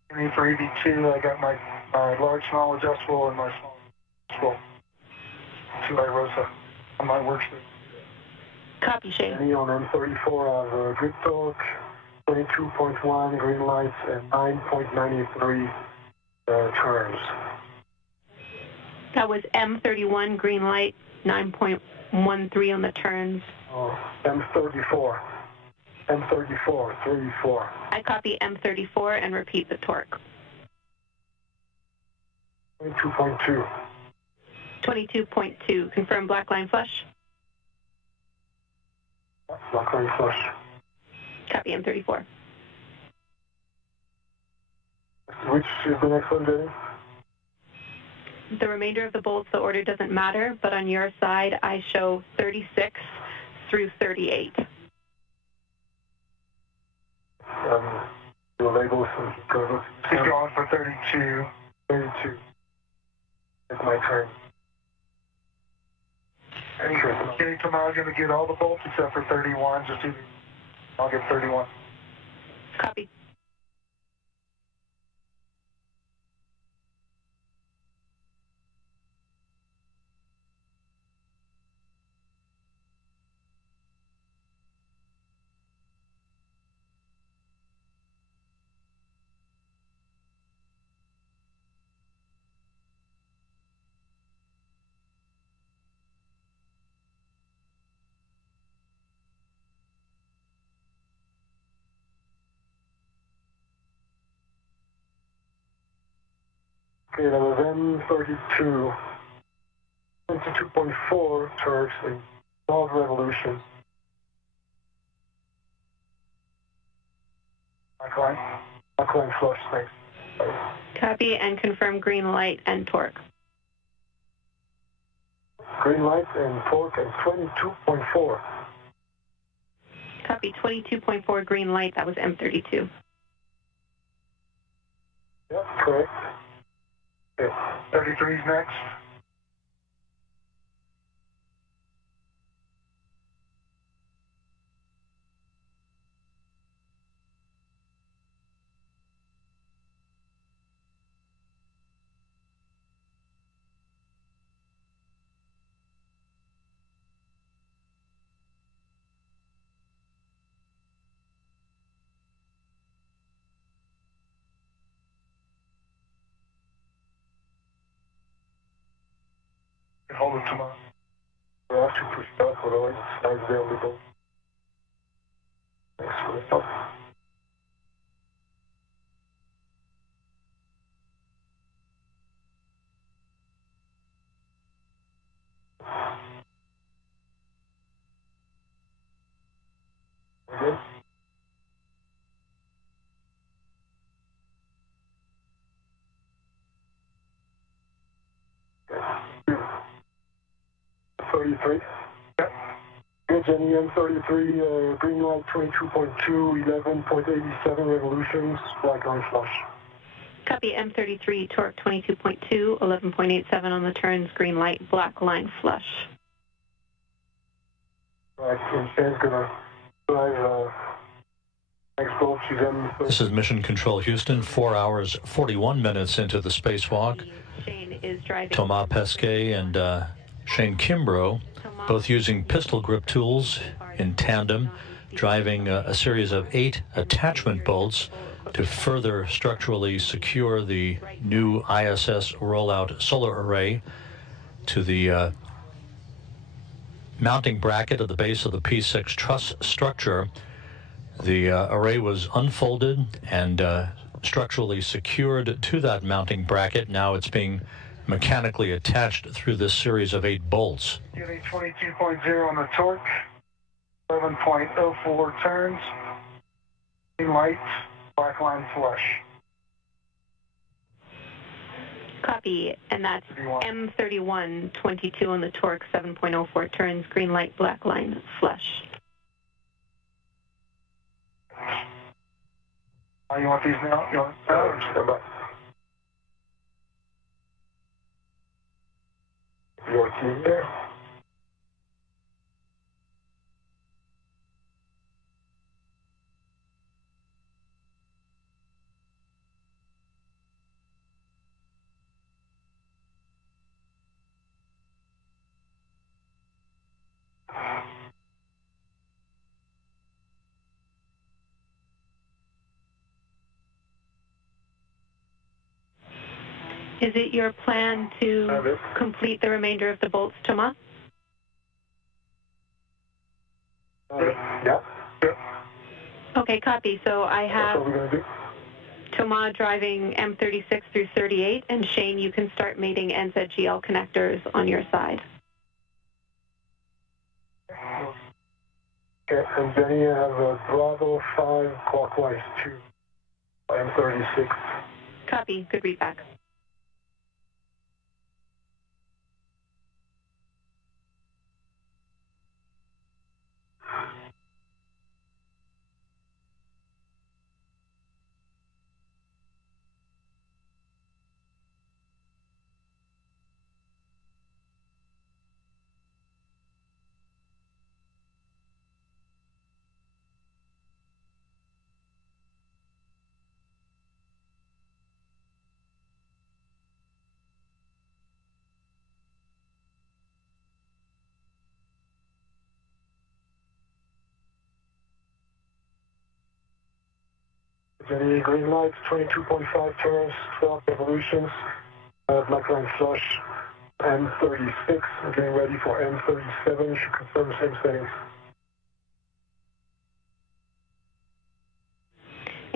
And for EV2, I got my large, small, adjustable, and my small adjustable. 2 iRosa on my workstation. Copy, Shane. And on M34, I have good torque, 22.1 green lights, and 9.93 turns. That was M31, green light, 9.13 on the turns. Oh, M34. M34, 34. I copy M34 and repeat the torque. 22.2. 22.2. Confirm black line flush. Black line flush. Copy M34. Which is the next one, Jenny? The remainder of the bolts, the order doesn't matter, but on your side, I show 36 through 38. The labels and go. Keep going for 32. 32. It's my turn. Kenny, tomorrow's going to get all the bolts except for 31. I'll get 31. Copy. Okay, that was M32. 22.4 turns and 12 revolutions. Black line flush, thanks. Copy and confirm green light and torque. Green light and torque and 22.4. Copy, 22.4 green light, that was M32. Yep, correct. Okay. 33's next. Hold it tomorrow. We'll have to push that, otherwise it slides down the boat. Thanks for the help. Again? Okay. 33. Yep. Good, Jenny, M33, green light 22.2, 11.87 revolutions, black line flush. Copy, M33, torque 22.2, 11.87 on the turns, green light, black line flush. Right, and Shane's gonna drive next boat, she's This is Mission Control Houston, 4 hours, 41 minutes into the spacewalk. Shane is driving. Thomas Pesquet and Shane Kimbrough, both using pistol grip tools in tandem, driving a series of 8 attachment bolts to further structurally secure the new ISS Rollout solar array to the mounting bracket at the base of the P6 truss structure. The array was unfolded and structurally secured to that mounting bracket. Now it's being mechanically attached through this series of 8 bolts. Getting 22.0 on the torque, 11.04 turns, green light, black line flush. Copy, and that's M31, 22 on the torque, 7.04 turns, green light, black line flush. You want these now? You want stand by. Your team there. Is it your plan to complete the remainder of the bolts, Thomas? Yeah. Okay, copy. So I That's have what we're going to do. Thomas driving M36 through 38, and Shane, you can start mating NZGL connectors on your side. Okay, and then you have a Bravo 5 clockwise 2, M36. Copy. Good readback. Jenny, green light, 22.5 turns, 12 revolutions, black line flush, M36, getting ready for M37, should confirm the same settings.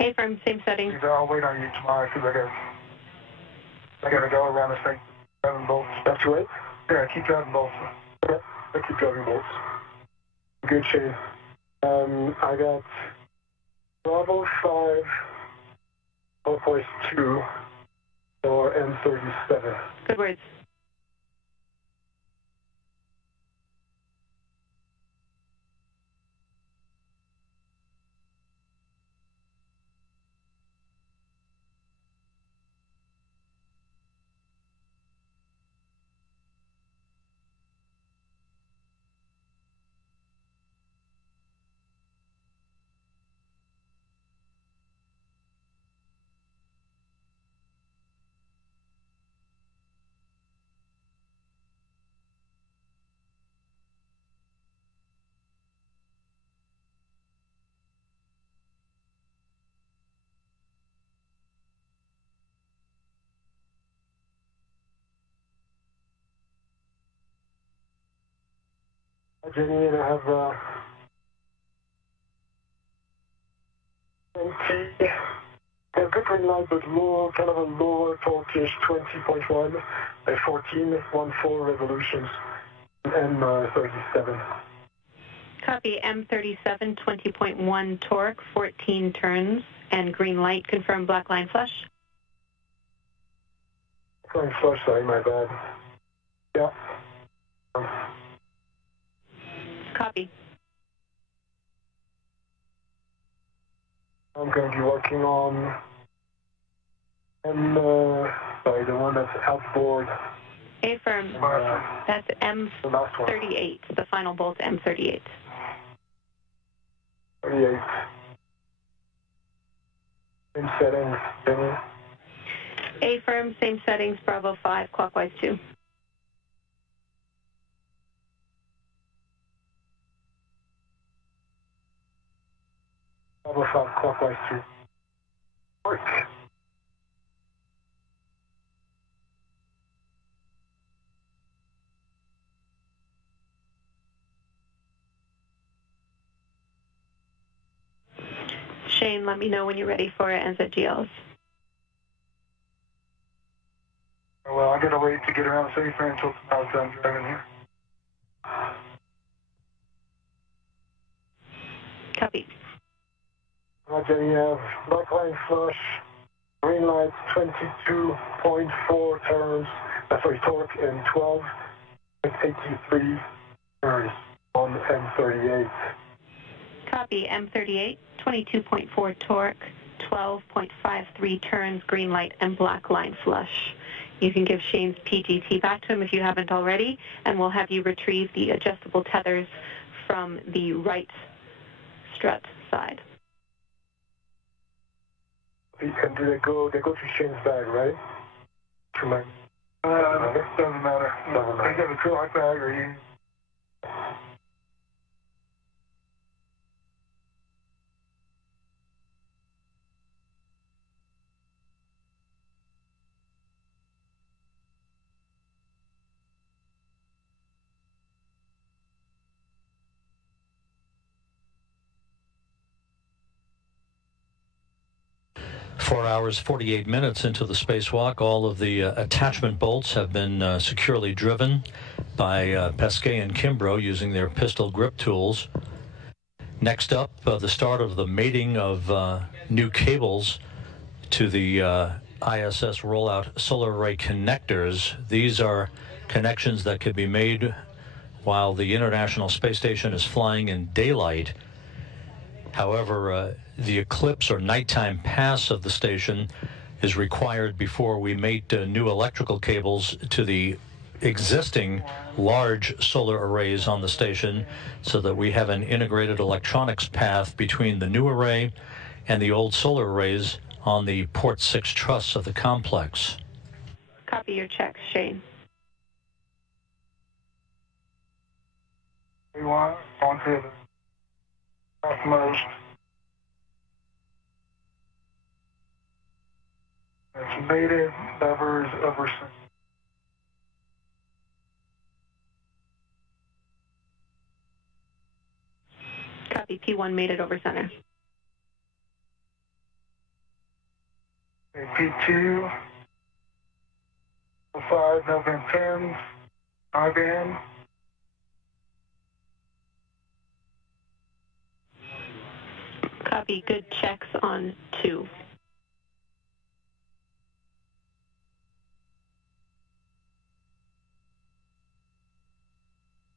A-firm, same settings. I'll wait on you tomorrow because I got to go around the state driving bolts. That's right? Yeah, keep driving bolts. Okay, I keep driving bolts. Good, Shane. I got Bravo 5, clockwise 2, or M37. Good words. Jenny, and I have a good green light, but lower, kind of a lower torque-ish 20.1 at 14.14 revolutions, M37. Copy, M37, 20.1 torque, 14 turns, and green light, confirm black line flush. Black line flush, sorry, my bad. Yeah. Copy. I'm going to be working on sorry, the one that's outboard. A-firm, that's M38, the final bolt, M38. 38. Same settings, Jenny. A-firm, same settings, Bravo 5, clockwise 2. Bravo 5, clockwise 2. Work. Shane, let me know when you're ready for NZGLs. Well, I gotta wait to get around safe until I was done driving here. Copy. Roger, you have black line flush, green light 22.4 turns, torque, and 12.83 turns on M38. Copy, M38, 22.4 torque, 12.53 turns, green light, and black line flush. You can give Shane's PGT back to him if you haven't already, and we'll have you retrieve the adjustable tethers from the right strut side. And do they go to Shane's bag, right? To my... Doesn't matter. I got a truck bag or you... Four hours, 48 minutes into the spacewalk, all of the attachment bolts have been securely driven by Pesquet and Kimbrough using their pistol grip tools. Next up, the start of the mating of new cables to the ISS Rollout solar array connectors. These are connections that could be made while the International Space Station is flying in daylight. However, the eclipse or nighttime pass of the station is required before we mate new electrical cables to the existing large solar arrays on the station, so that we have an integrated electronics path between the new array and the old solar arrays on the Port 6 truss of the complex. Copy your checks, Shane. We want onto the topmost. It's mated, levers, over. Copy, P1 mated over center. Okay, P2, 5, no vent 10, I-band. Copy, good checks on 2.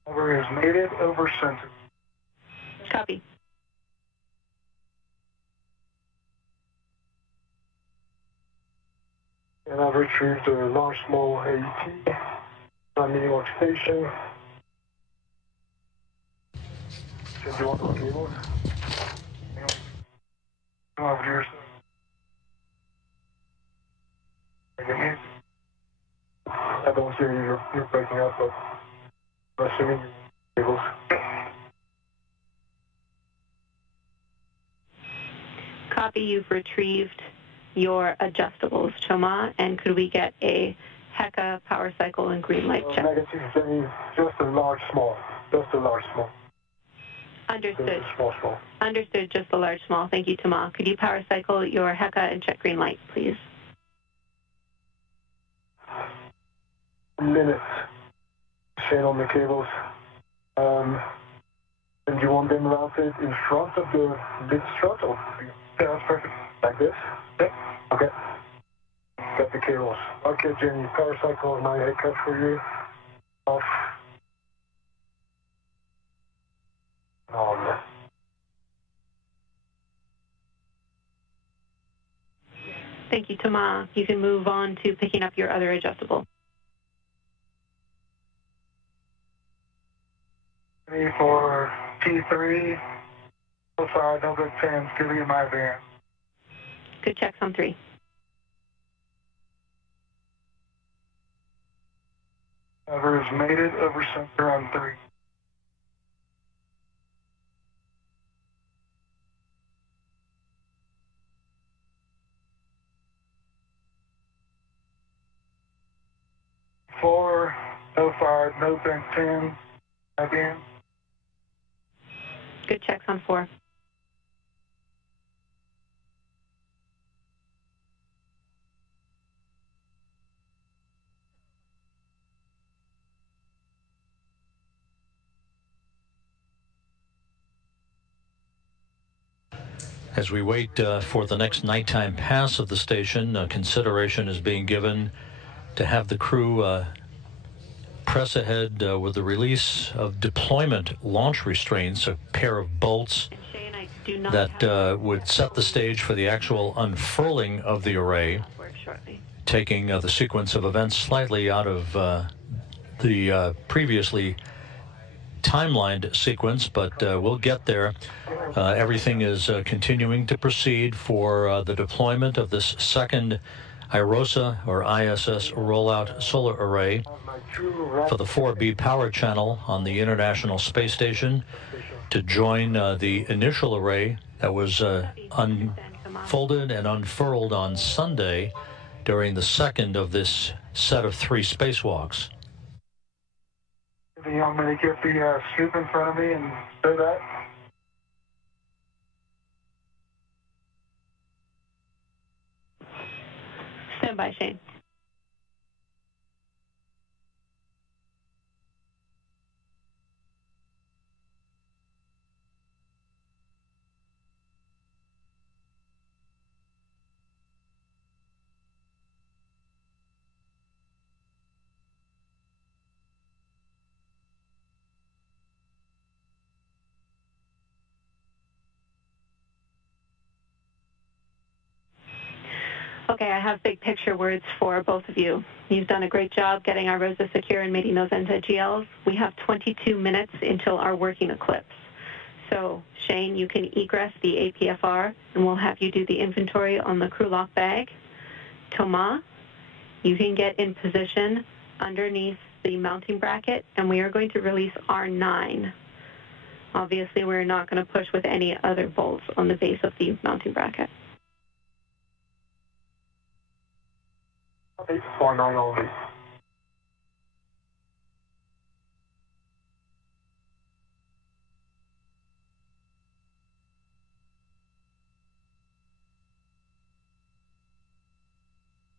Lever is mated over center. Copy. And I've retrieved a large small AET, my mini workstation. Do you want the cables? Come over here. I don't hear you, you're breaking up, but I'm assuming cables. Copy, you've retrieved your adjustables, Choma, and could we get a HECA power cycle and green light check? Negative, Jenny, just a large small. Just a large small. Understood. Small. Understood, just the large small. Thank you, Thomas. Could you power cycle your HECA and check green light, please? Minutes. Chain on the cables. And you want them mounted in front of the big strut, or? Yeah, that's perfect. Like this? Yep. Okay. Got the cables. Okay, Jenny, power cycle my HECA for you. Off. On. Thank you, Thomas. You can move on to picking up your other adjustable. For T3, so far, no good fans, give me my van. Good checks on 3. Has made it over center on 3. Four, no fired, no bent 10, again. Good checks on 4. As we wait for the next nighttime pass of the station, consideration is being given to have the crew press ahead with the release of deployment launch restraints, a pair of bolts that would set the stage for the actual unfurling of the array, taking the sequence of events slightly out of the previously timelined sequence, but we'll get there. Everything is continuing to proceed for the deployment of this second IROSA, or ISS Rollout Solar Array, for the 4B power channel on the International Space Station to join the initial array that was unfolded and unfurled on Sunday during the second of this set of 3 spacewalks. Do you want me to get the scoop in front of me and do that? Stand by, Shane. Okay, I have big picture words for both of you. You've done a great job getting our ROSA secure and mating those NZGLs. We have 22 minutes until our working eclipse. So, Shane, you can egress the APFR, and we'll have you do the inventory on the crew lock bag. Thomas, you can get in position underneath the mounting bracket, and we are going to release R9. Obviously, we're not going to push with any other bolts on the base of the mounting bracket. 849 only.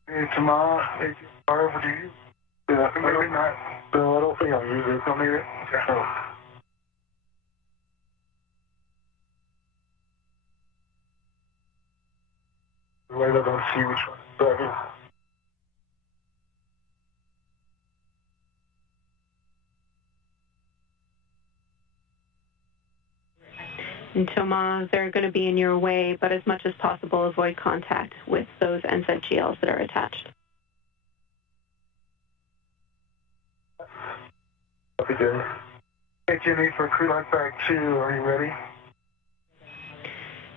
Hey, tomorrow, however do you? Yeah, maybe not. No, I don't think I'll use it. Don't need it? Okay. No. Otherwise, I don't see which one. But I mean, And Thomas, they're going to be in your way, but as much as possible, avoid contact with those NZGLs that are attached. copy, Jimmy. Hey, Jimmy, for crew lock bag 2, are you ready?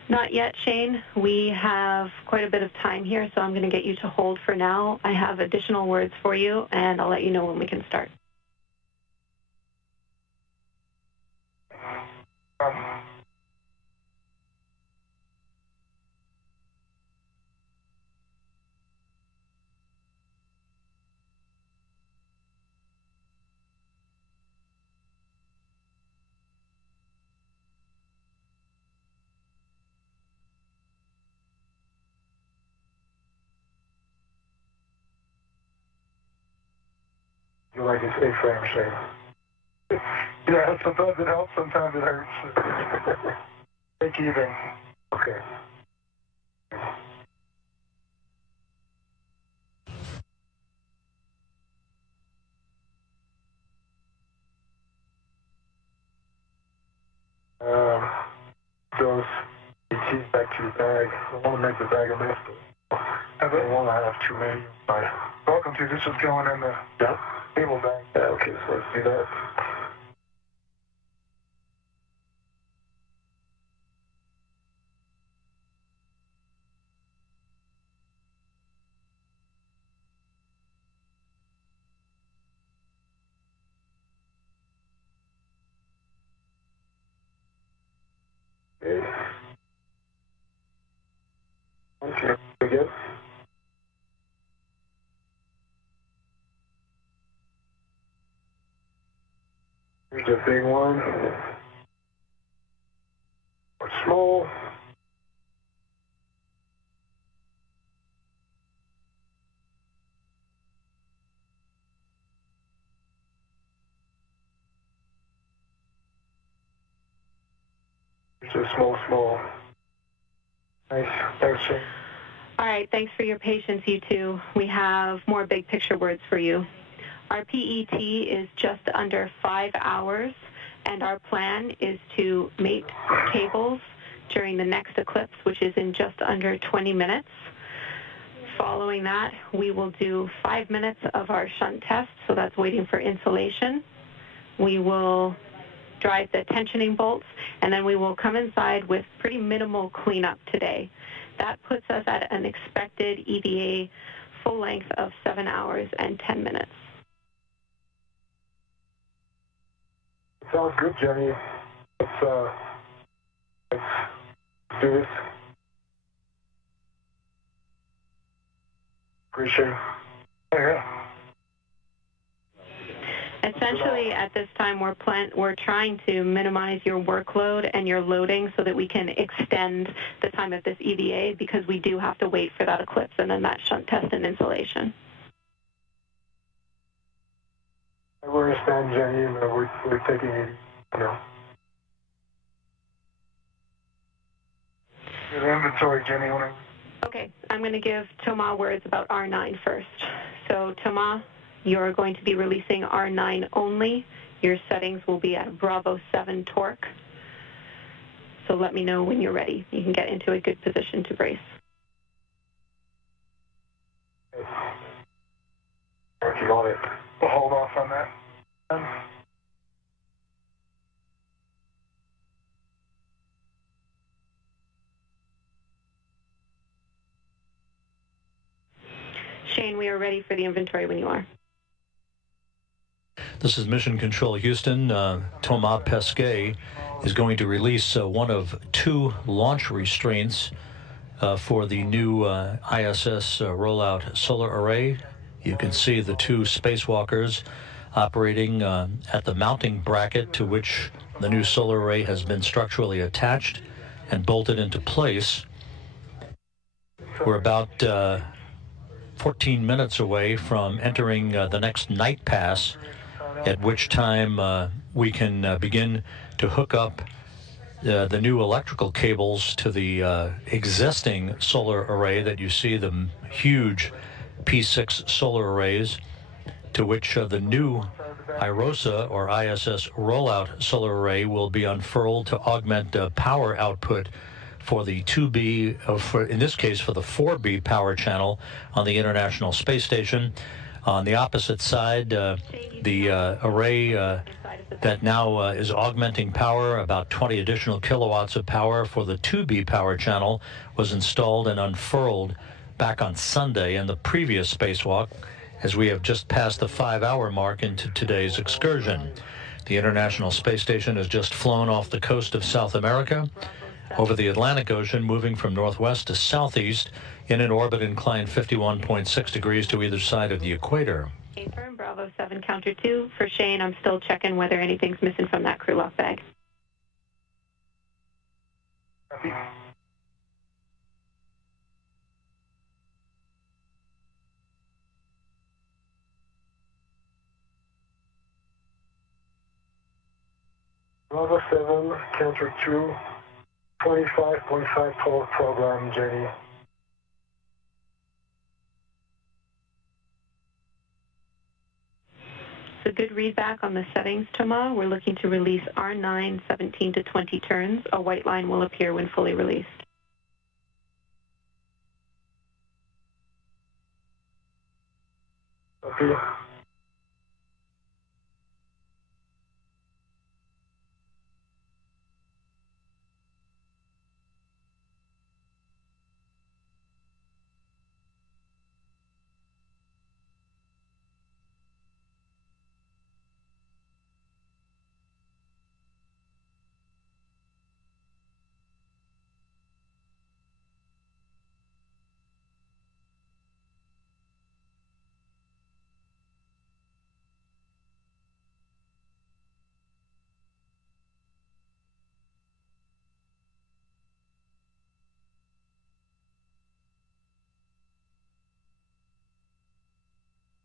Not yet, Shane. We have quite a bit of time here, so I'm going to get you to hold for now. I have additional words for you, and I'll let you know when we can start. You like it's A-frame shape. Yeah, sometimes it helps, sometimes it hurts. Take even. Okay. Those ETs back to your bag. I want to make the bag a mess. I don't want to have too many. Welcome to, this is going in the table bag. Yeah, okay, so let's do that. Okay, very good. Here's the big one. Or small. Here's a small. Nice. Thanks, Shane. All right, thanks for your patience, you two. We have more big picture words for you. Our PET is just under 5 hours, and our plan is to mate cables during the next eclipse, which is in just under 20 minutes. Following that, we will do 5 minutes of our shunt test, so that's waiting for insulation. We will drive the tensioning bolts, and then we will come inside with pretty minimal cleanup today. That puts us at an expected EVA full length of 7 hours and 10 minutes. Sounds good, Jenny. Let's do this. Appreciate it. Yeah. Essentially, at this time, we're trying to minimize your workload and your loading so that we can extend the time of this EVA, because we do have to wait for that eclipse and then that shunt test and insulation. I understand, Jenny, and we're taking it, The inventory, Jenny. Okay, I'm going to give Thomas words about R9 first. So, Thomas, you're going to be releasing R9 only. Your settings will be at Bravo 7 torque. So let me know when you're ready. You can get into a good position to brace. Working on it. We'll hold off on that. Shane, we are ready for the inventory when you are. This is Mission Control Houston. Thomas Pesquet is going to release one of 2 launch restraints for the new ISS Rollout solar array. You can see the 2 spacewalkers operating at the mounting bracket to which the new solar array has been structurally attached and bolted into place. We're about 14 minutes away from entering the next night pass, at which time we can begin to hook up the new electrical cables to the existing solar array that you see, the huge P6 solar arrays, to which the new IROSA or ISS Rollout solar array will be unfurled to augment power output for the 2B, in this case for the 4B power channel on the International Space Station. On the opposite side, the array that now is augmenting power, about 20 additional kilowatts of power for the 2B power channel, was installed and unfurled back on Sunday in the previous spacewalk, as we have just passed the 5-hour mark into today's excursion. The International Space Station has just flown off the coast of South America, over the Atlantic Ocean, moving from northwest to southeast in an orbit inclined 51.6 degrees to either side of the equator. Affirm, Bravo 7 counter 2. For Shane, I'm still checking whether anything's missing from that crew lock bag. Copy. Bravo 7, counter 2, 25.5 total program, Jenny. So good readback on the settings, Thomas. We're looking to release R9 17 to 20 turns. A white line will appear when fully released. Okay.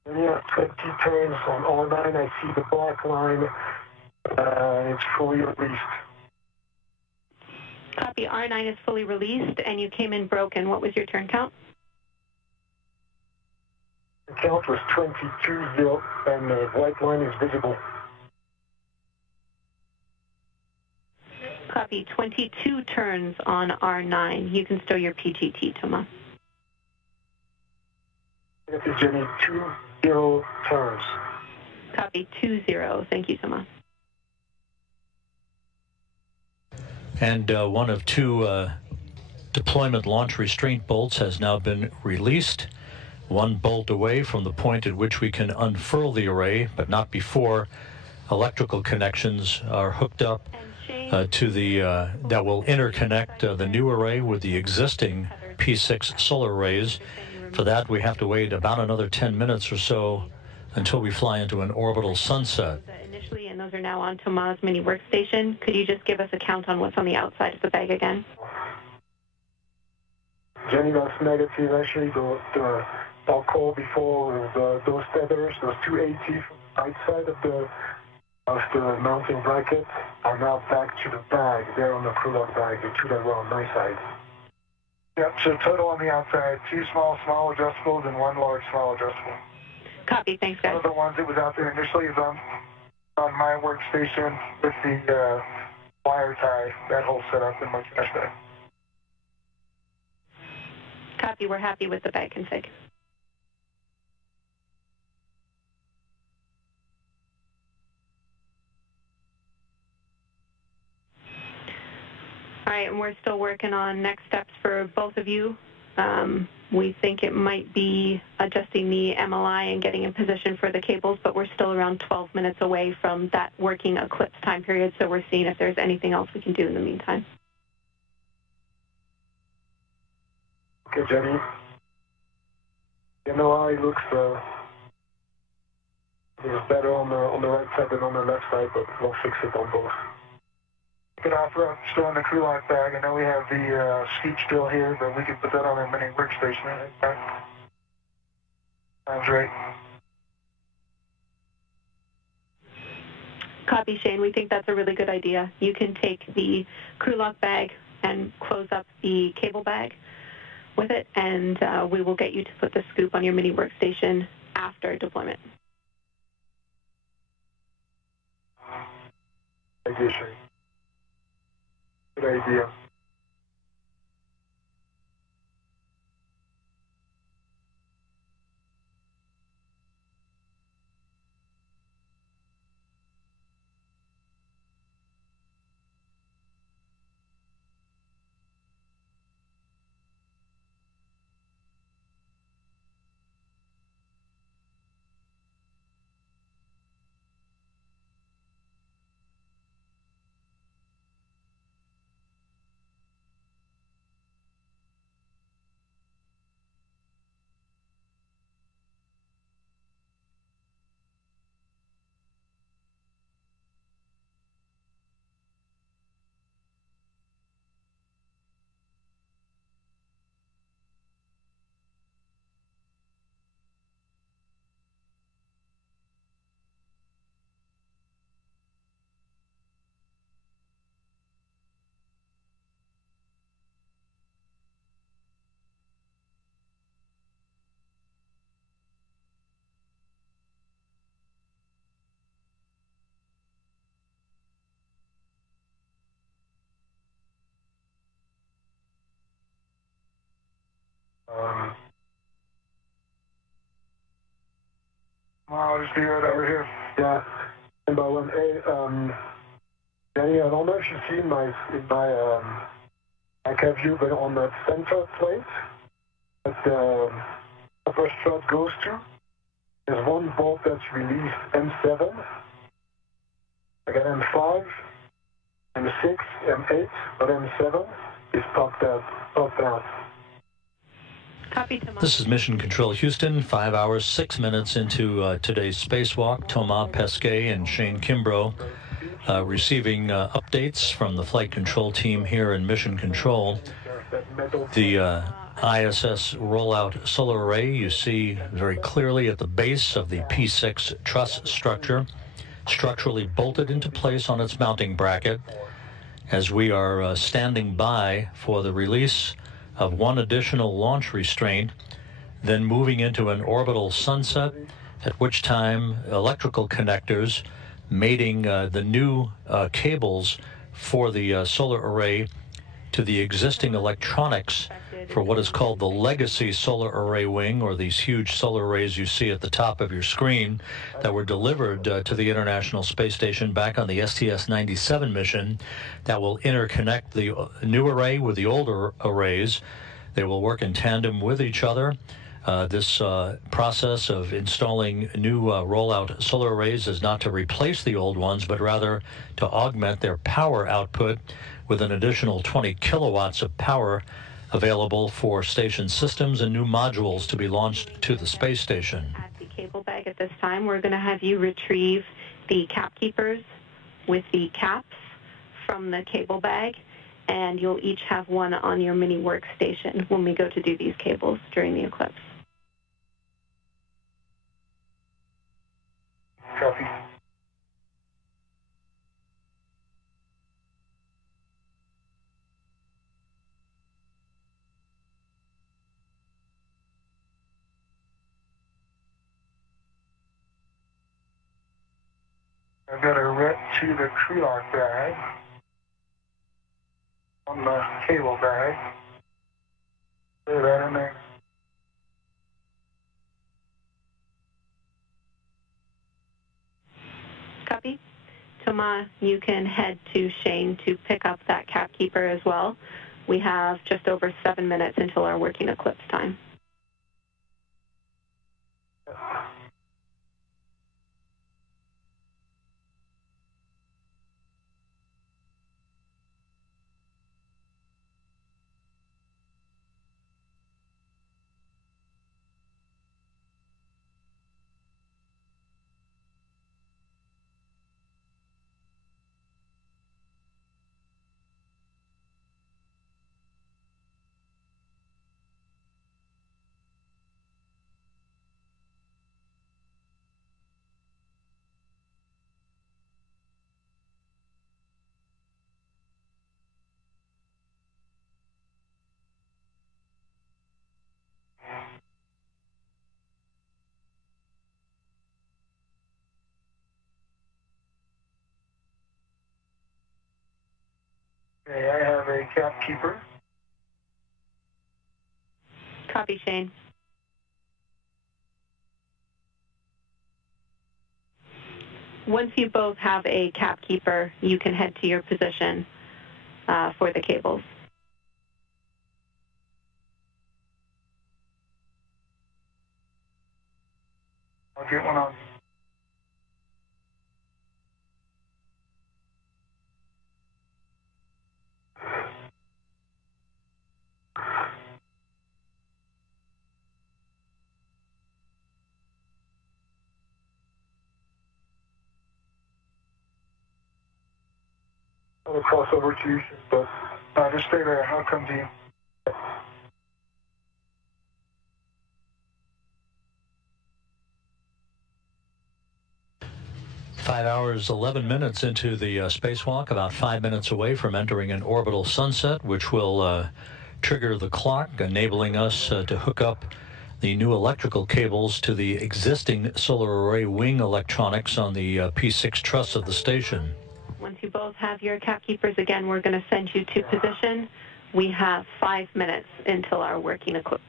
Yeah, 20 turns on R9. I see the black line. It's fully released. Copy. R9 is fully released, and you came in broken. What was your turn count? The count was 22-0, and the white line is visible. Copy. 22 turns on R9. You can stow your PGT, Thomas. This is Jenny, 2-0 turns. Copy. 2-0. Thank you, Thomas. And one of two deployment launch restraint bolts has now been released. One bolt away from the point at which we can unfurl the array, but not before electrical connections are hooked up to the that will interconnect the new array with the existing P6 solar arrays. For that, we have to wait about another 10 minutes or so until we fly into an orbital sunset. Initially, and those are now on Thomas' mini workstation. Could you just give us a count on what's on the outside of the bag again? Jenny, that's negative. Actually, the I'll call before those tethers, those 280 from the right side of the mounting bracket are now back to the bag. They're on the crew lock bag, the two that were on my side. Yep, so total on the outside, 2 small adjustables and 1 large small adjustable. Copy, thanks guys. One of the ones that was out there initially is on my workstation with the wire tie, that whole setup in my trash bag. Copy, we're happy with the bag config. All right, and we're still working on next steps for both of you. We think it might be adjusting the MLI and getting in position for the cables, but we're still around 12 minutes away from that working eclipse time period, so we're seeing if there's anything else we can do in the meantime. Okay, Jenny. The MLI looks better on the right side than on the left side, but we'll fix it on both. Could offer up still in the crew lock bag. I know we have the seat still here, but we could put that on our mini workstation. Sounds right. Copy, Shane. We think that's a really good idea. You can take the crew lock bag and close up the cable bag with it, and we will get you to put the scoop on your mini workstation after deployment. Idea, Shane. Good idea. I'll just be right over here. Yeah. And by 1A, Danny, I don't know if you see in my cap view, but on that center plate that the upper strut goes to, there's one bolt that's released M7. I got M5, M6, M8, but M7 is popped out. Copy, Thomas. This is Mission Control Houston, 5 hours, 6 minutes into today's spacewalk. Thomas Pesquet and Shane Kimbrough receiving updates from the flight control team here in Mission Control. The ISS rollout solar array you see very clearly at the base of the P6 truss structure, structurally bolted into place on its mounting bracket, as we are standing by for the release of one additional launch restraint, then moving into an orbital sunset, at which time electrical connectors mating the new cables for the solar array to the existing electronics for what is called the legacy solar array wing, or these huge solar arrays you see at the top of your screen that were delivered to the International Space Station back on the STS-97 mission, that will interconnect the new array with the older arrays. They will work in tandem with each other. This process of installing new rollout solar arrays is not to replace the old ones, but rather to augment their power output with an additional 20 kilowatts of power available for station systems and new modules to be launched to the space station. At the cable bag at this time, we're going to have you retrieve the cap keepers with the caps from the cable bag, and you'll each have one on your mini workstation when we go to do these cables during the eclipse. Copy. I've got a ret to the crew lock bag on the cable bag. Put that in there. Copy. Thomas, you can head to Shane to pick up that cap keeper as well. We have just over 7 minutes until our working eclipse time. Okay, I have a cap keeper. Copy, Shane. Once you both have a cap keeper, you can head to your position for the cables. I'll get one on. I'll cross over to you, but just stay there. I'll come to you. Five hours, 11 minutes into the spacewalk, about 5 minutes away from entering an orbital sunset, which will trigger the clock, enabling us to hook up the new electrical cables to the existing solar array wing electronics on the P6 truss of the station. Once you both have your cap keepers, again, we're going to send you to position. We have 5 minutes until our working eclipse.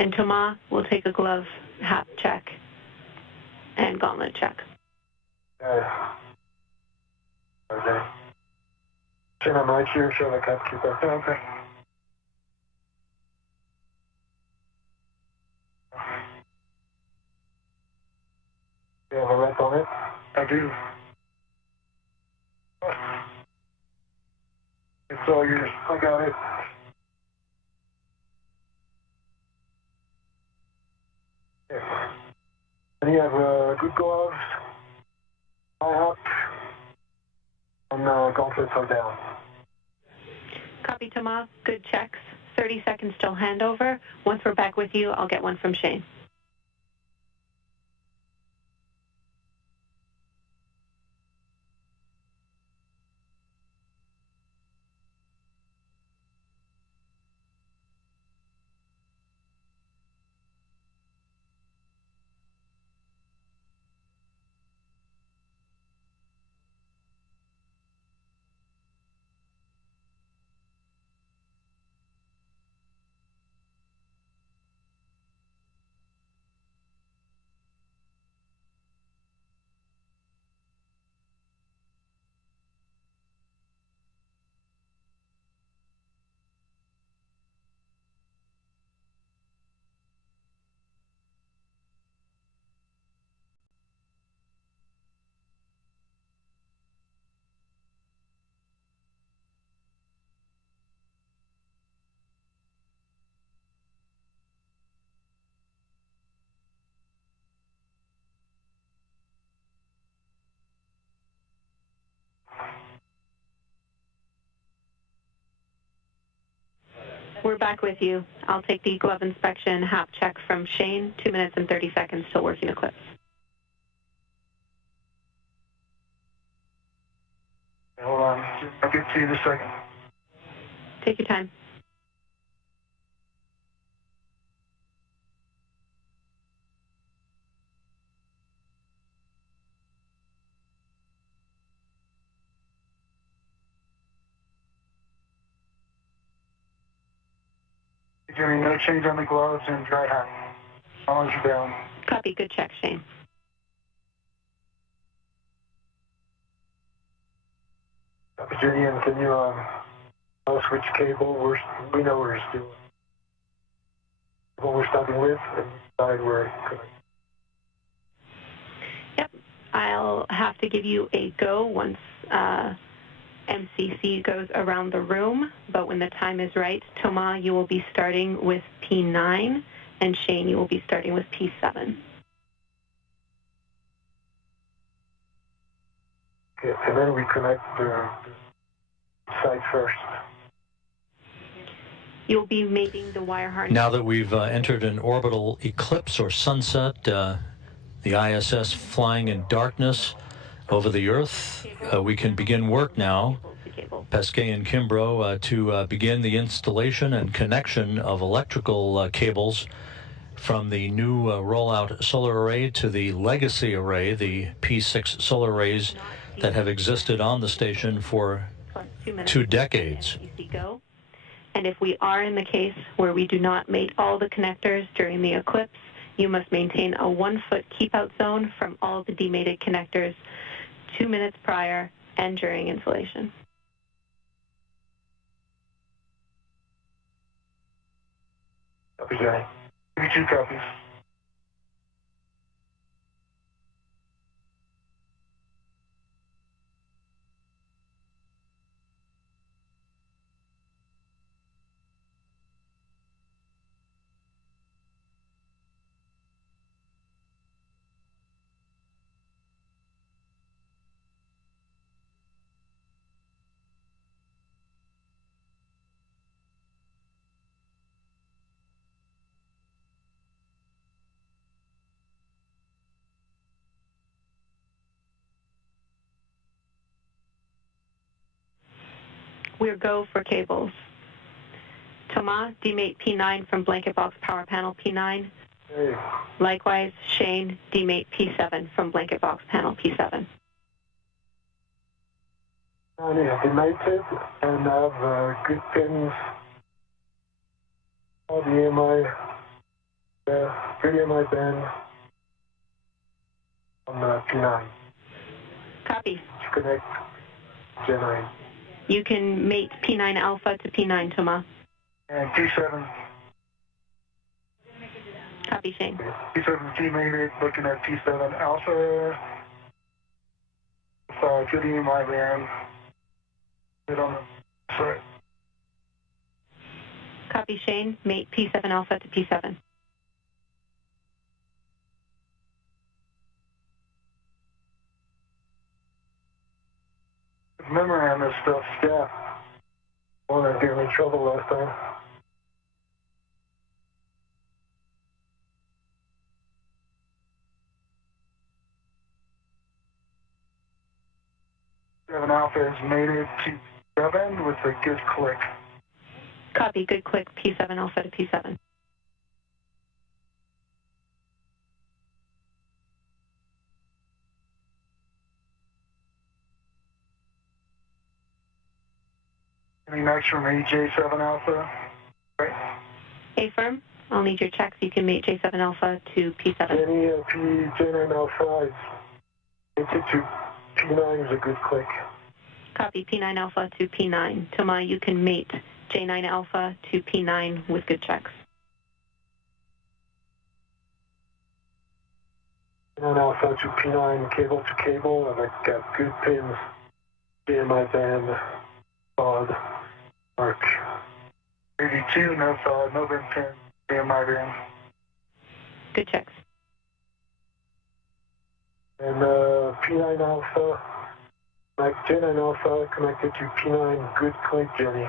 And Thomas will take a glove hap check and gauntlet check. Okay. Shane, I'm right here. Show the cap keeper. Okay. You have a rep on it? I do. It's all yours. I got it. Yeah. And you have good gloves, eye up, and gauntlets are down. Copy, Thomas. Good checks. 30 seconds till handover. Once we're back with you, I'll get one from Shane. We're back with you. I'll take the glove inspection hap check from Shane. 2 minutes and 30 seconds till working eclipse. Hold on. I'll get to you in a second. Take your time. Jimmy, no change on the gloves and dry hat. Knowledge down. Copy. Good check, Shane. Julian, can you switch cable? We know where it's doing. What we're starting with and decide where it's going. Yep. I'll have to give you a go once MCC goes around the room, but when the time is right, Thomas, you will be starting with P9, and Shane, you will be starting with P7. Okay, and then we connect the site first. You'll be mating the wire harness. Now that we've entered an orbital eclipse or sunset, the ISS flying in darkness over the Earth, we can begin work now, Pesquet and Kimbrough, to begin the installation and connection of electrical cables from the new rollout solar array to the legacy array, the P6 solar arrays that have existed on the station for 2 decades. And if we are in the case where we do not mate all the connectors during the eclipse, you must maintain a 1-foot keep-out zone from all the demated connectors 2 minutes prior and during installation. Copy, Johnny. Give me 2 copies. We're go for cables. Thomas, demate P9 from blanket box power panel P9. Hey. Likewise, Shane, demate P7 from blanket box panel P7. And it's demated and have good pins. All the EMI video my band on P9. Copy. To connect J9. You can mate P9 alpha to P9, Thomas. And P7. Copy, Shane. P7 mated, looking at P7 alpha. Getting my band. Get on the side. Copy, Shane. Mate P7 alpha to P7. Memory on this stuff, yeah. One that gave me trouble last time. P7 alpha is mated to P7 with a good click. Copy, good click, P7 alpha to P7. Any next from J7 alpha? Right. A-firm, I'll need your checks. You can mate J7 alpha to P7. Any J9 alpha is mated to P9 is a good click. Copy, P9 alpha to P9. Thomas, you can mate J9 alpha to P9 with good checks. P9 alpha to P9, cable to cable, and I've got good pins in my band, pod, mark. 82, no solid, no bend pin, in my band. Good checks. And P9 alpha, like J9 alpha connected to P9, good click, Jenny.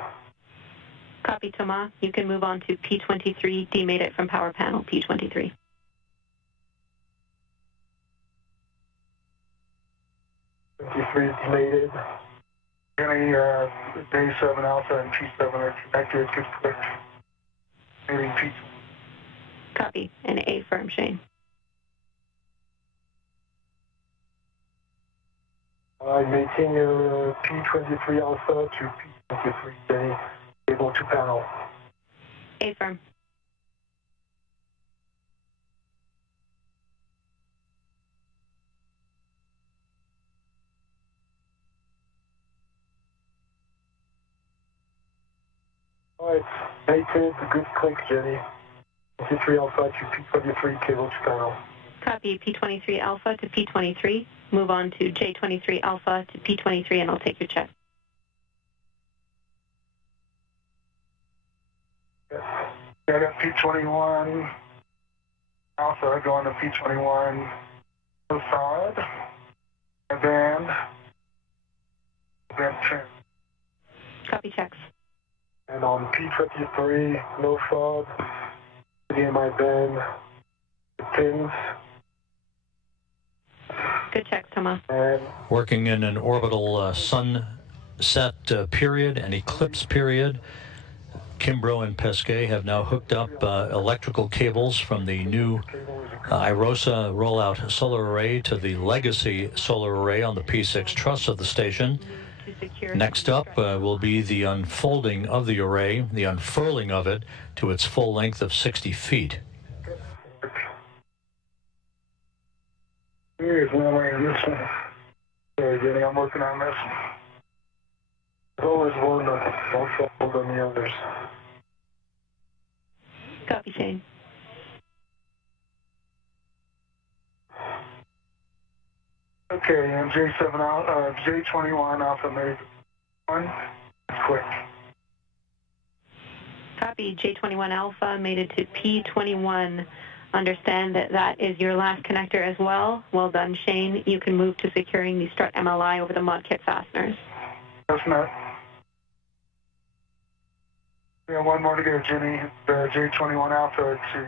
Copy, Thomas. You can move on to P23, demate it from power panel, P23. Demated. Any J7 alpha and P7 are connected, good click. Mating P. Copy, and A-firm, Shane. I'm making P23 alpha to P23, Jenny, cable to panel. A-firm. Alright, mated, good click, Jenny. P23 alpha to P23, cable to panel. Copy, P23 alpha to P23. Move on to J23 alpha to P23, and I'll take your check. Yes. Yeah, I got P21 alpha going to P21. No solid. A band. Band 10. Copy checks. And on P23, no fraud. In my band, the pins. Good checks, Thomas. And Working in an orbital sunset period and eclipse period, Kimbrough and Pesquet have now hooked up electrical cables from the new IROSA rollout solar array to the legacy solar array on the P6 truss of the station. Next up will be the unfolding of the array, the unfurling of it to its full length of 60 feet. Here's one way on this one. Sorry, Jenny, I'm working on this. there's always one that don't fold on the others. Copy, Shane. Okay, and J21 alpha made 1. Quick. Copy, J21 alpha made it to P21. Understand that that is your last connector as well. Well done, Shane. You can move to securing the strut MLI over the mod kit fasteners. That's not. Yeah, one more to go, Jenny. J21 alpha to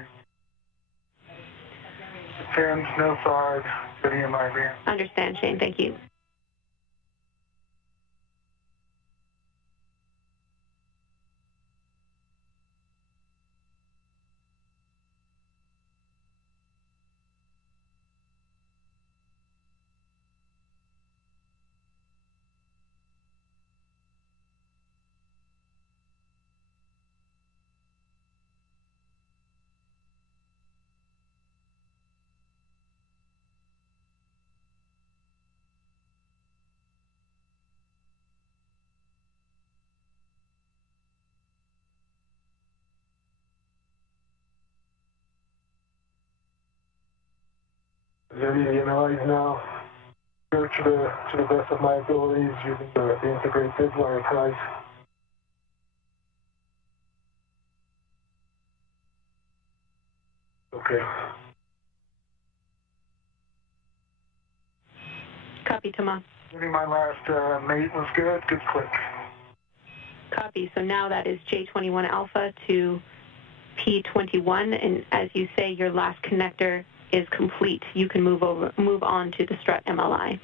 10, no side, Jenny in my van. Understand, Shane. Thank you. Ready to analyze now. Here to the best of my abilities using the integrated wire ties. Okay. Copy, Thomas. Getting my last mate was good. Good click. Copy. So now that is J21 Alpha to P21, and as you say, your last connector is complete. You can move on to the strut MLI.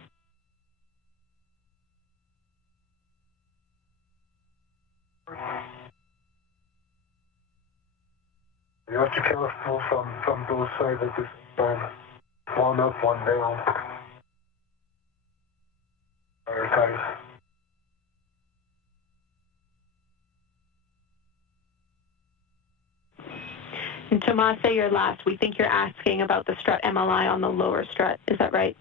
You have to be careful from both sides at this time. One up, one down. Wire ties. And Tomas, say your last. We think you're asking about the strut MLI on the lower strut. Is that right?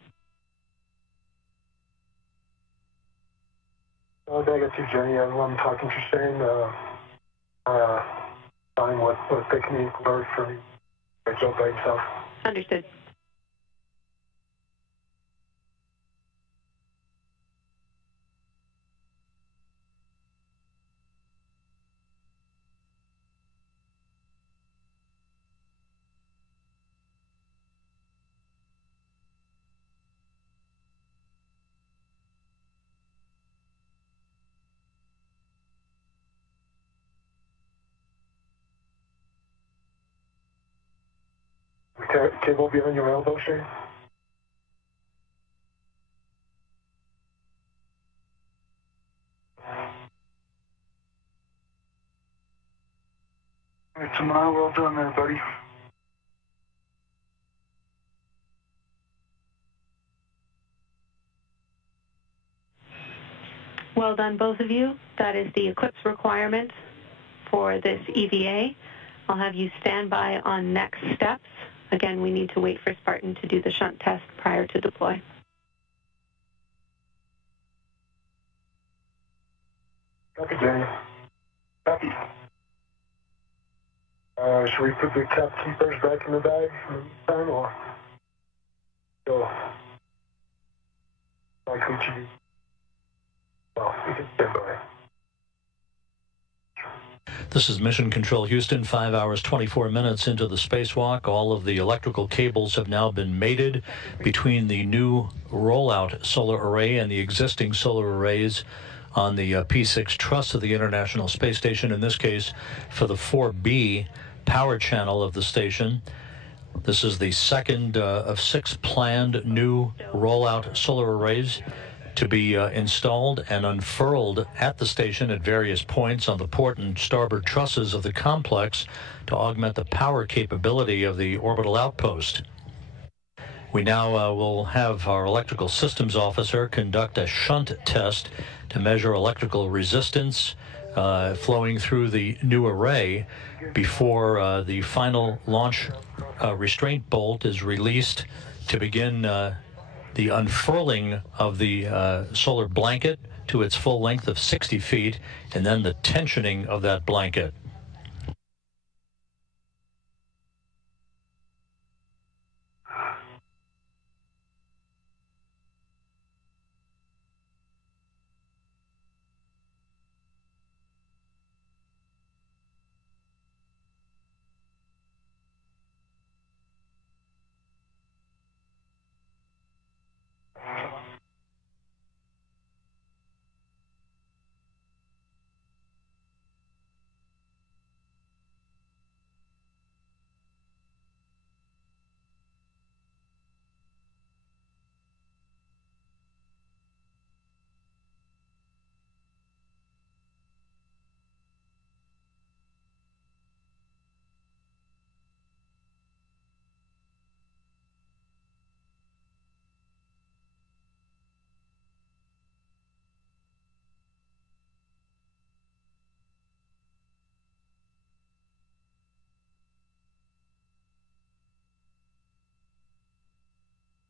Negative, Jenny. I'm talking to Shane. Find what technique works for me. My job by himself. Understood. Cable behind your elbow, Shane? All right, tomorrow, well done there, buddy. Well done, both of you. That is the eclipse requirement for this EVA. I'll have you stand by on next steps. Again, we need to wait for Spartan to do the shunt test prior to deploy. Copy, Jenny. Copy. Should we put the cap keepers back in the bag in the meantime, or go? Like what you do? Well, we can stand by. This is Mission Control Houston, 5 hours, 24 minutes into the spacewalk. All of the electrical cables have now been mated between the new rollout solar array and the existing solar arrays on the P6 truss of the International Space Station, in this case for the 4B power channel of the station. This is the second of 6 planned new rollout solar arrays to be installed and unfurled at the station at various points on the port and starboard trusses of the complex to augment the power capability of the orbital outpost. We now will have our electrical systems officer conduct a shunt test to measure electrical resistance flowing through the new array before the final launch restraint bolt is released to begin the unfurling of the solar blanket to its full length of 60 feet, and then the tensioning of that blanket.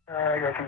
I got you.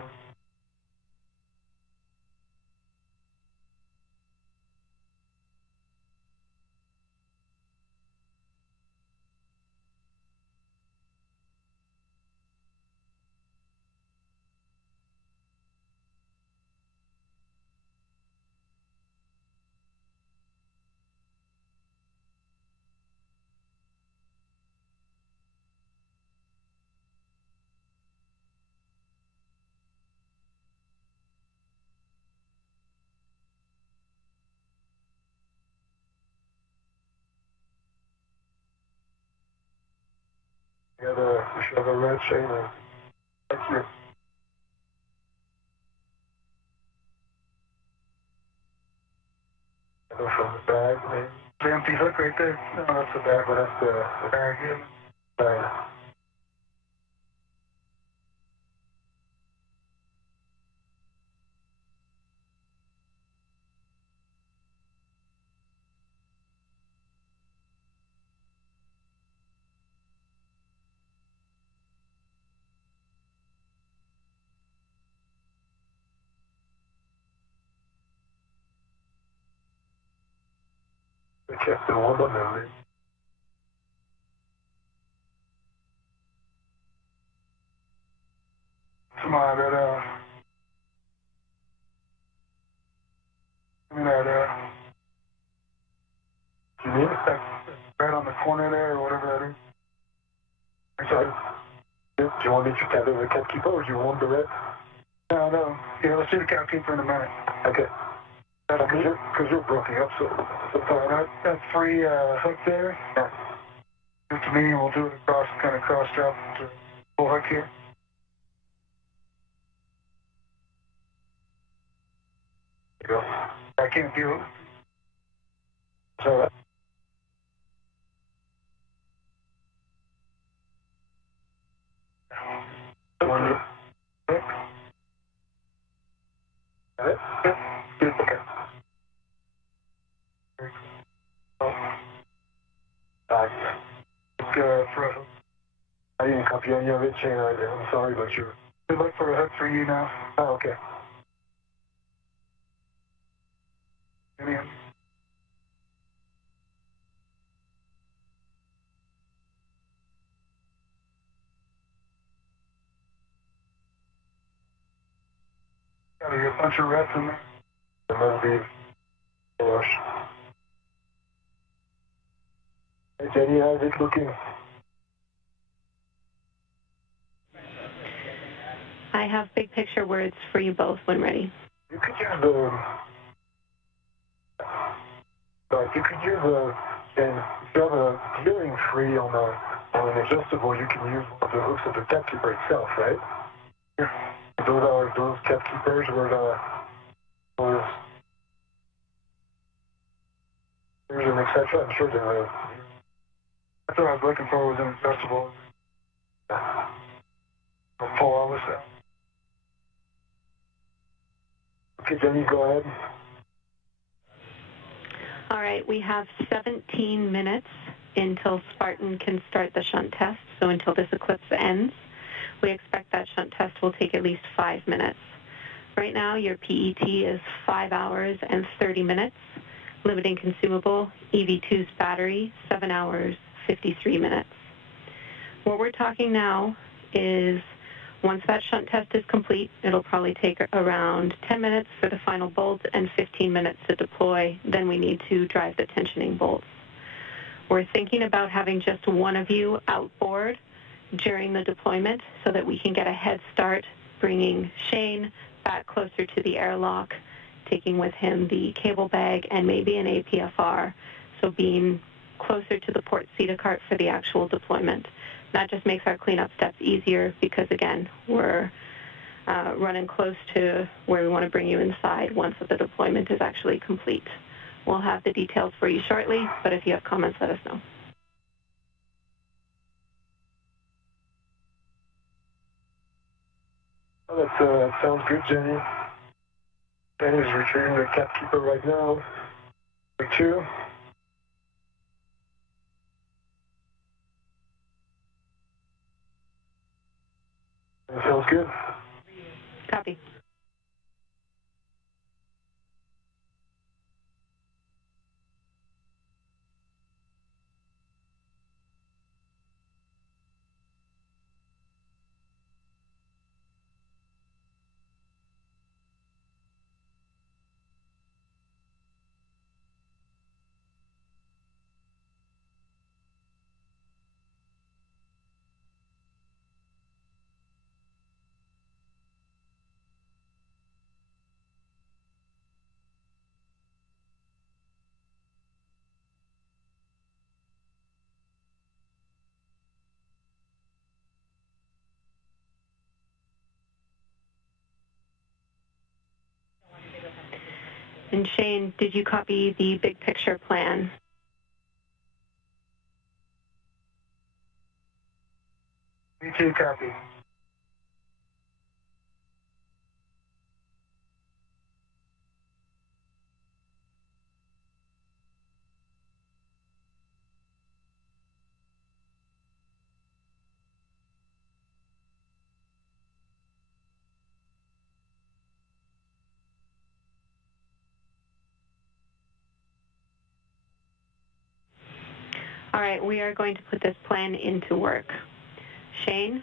it, Shane. Thank you. Go from the bag, maybe. The empty hook right there? No, that's the bag, but that's the bag. Right. We kept the one on them. Come on, that, You need it? that's right on the corner there, or whatever that is. Sorry. Do you want me to tether the cat keeper, or do you want the red? No. Yeah, let's do the cat keeper in a minute. Okay. Because you're broken up, so that free hook there. Yeah. Just a medium, we'll do it across, kind of cross drop to full hook here. There you go. I can't do it. So, Hook. got it? Good. Okay. For a hook. I didn't copy any of it, Shane. I'm sorry, but you're... Good luck for a hook for you now. Oh, okay. Medium. Got a bunch of reps in there. It must be a rush. Hey, Jenny, how's it looking? I have big picture words for you both when ready. You could use the... you could use the... And if you have a gearing free on an adjustable, you can use one of the hooks of the cat keeper itself, right? Yeah. Those cat keepers were those... There's an etc. I'm sure they're... That's what I was looking for, was an adjustable. I'll pull all this out. Okay, Jenny, go ahead. All right, we have 17 minutes until Spartan can start the shunt test, so until this eclipse ends. We expect that shunt test will take at least 5 minutes. Right now, your PET is 5 hours and 30 minutes. Limiting consumable, EV2's battery, 7 hours, 53 minutes. What we're talking now is once that shunt test is complete, it'll probably take around 10 minutes for the final bolt and 15 minutes to deploy. Then we need to drive the tensioning bolts. We're thinking about having just one of you outboard during the deployment so that we can get a head start, bringing Shane back closer to the airlock, taking with him the cable bag and maybe an APFR, so being closer to the port CETA cart for the actual deployment. That just makes our cleanup steps easier because, again, we're running close to where we want to bring you inside once the deployment is actually complete. We'll have the details for you shortly, but if you have comments, let us know. Oh, that sounds good, Jenny. Jenny's retrieving the cat keeper right now. Number 2. That sounds good. Copy. And Shane, did you copy the big picture plan? Me too, copy. All right, we are going to put this plan into work. Shane,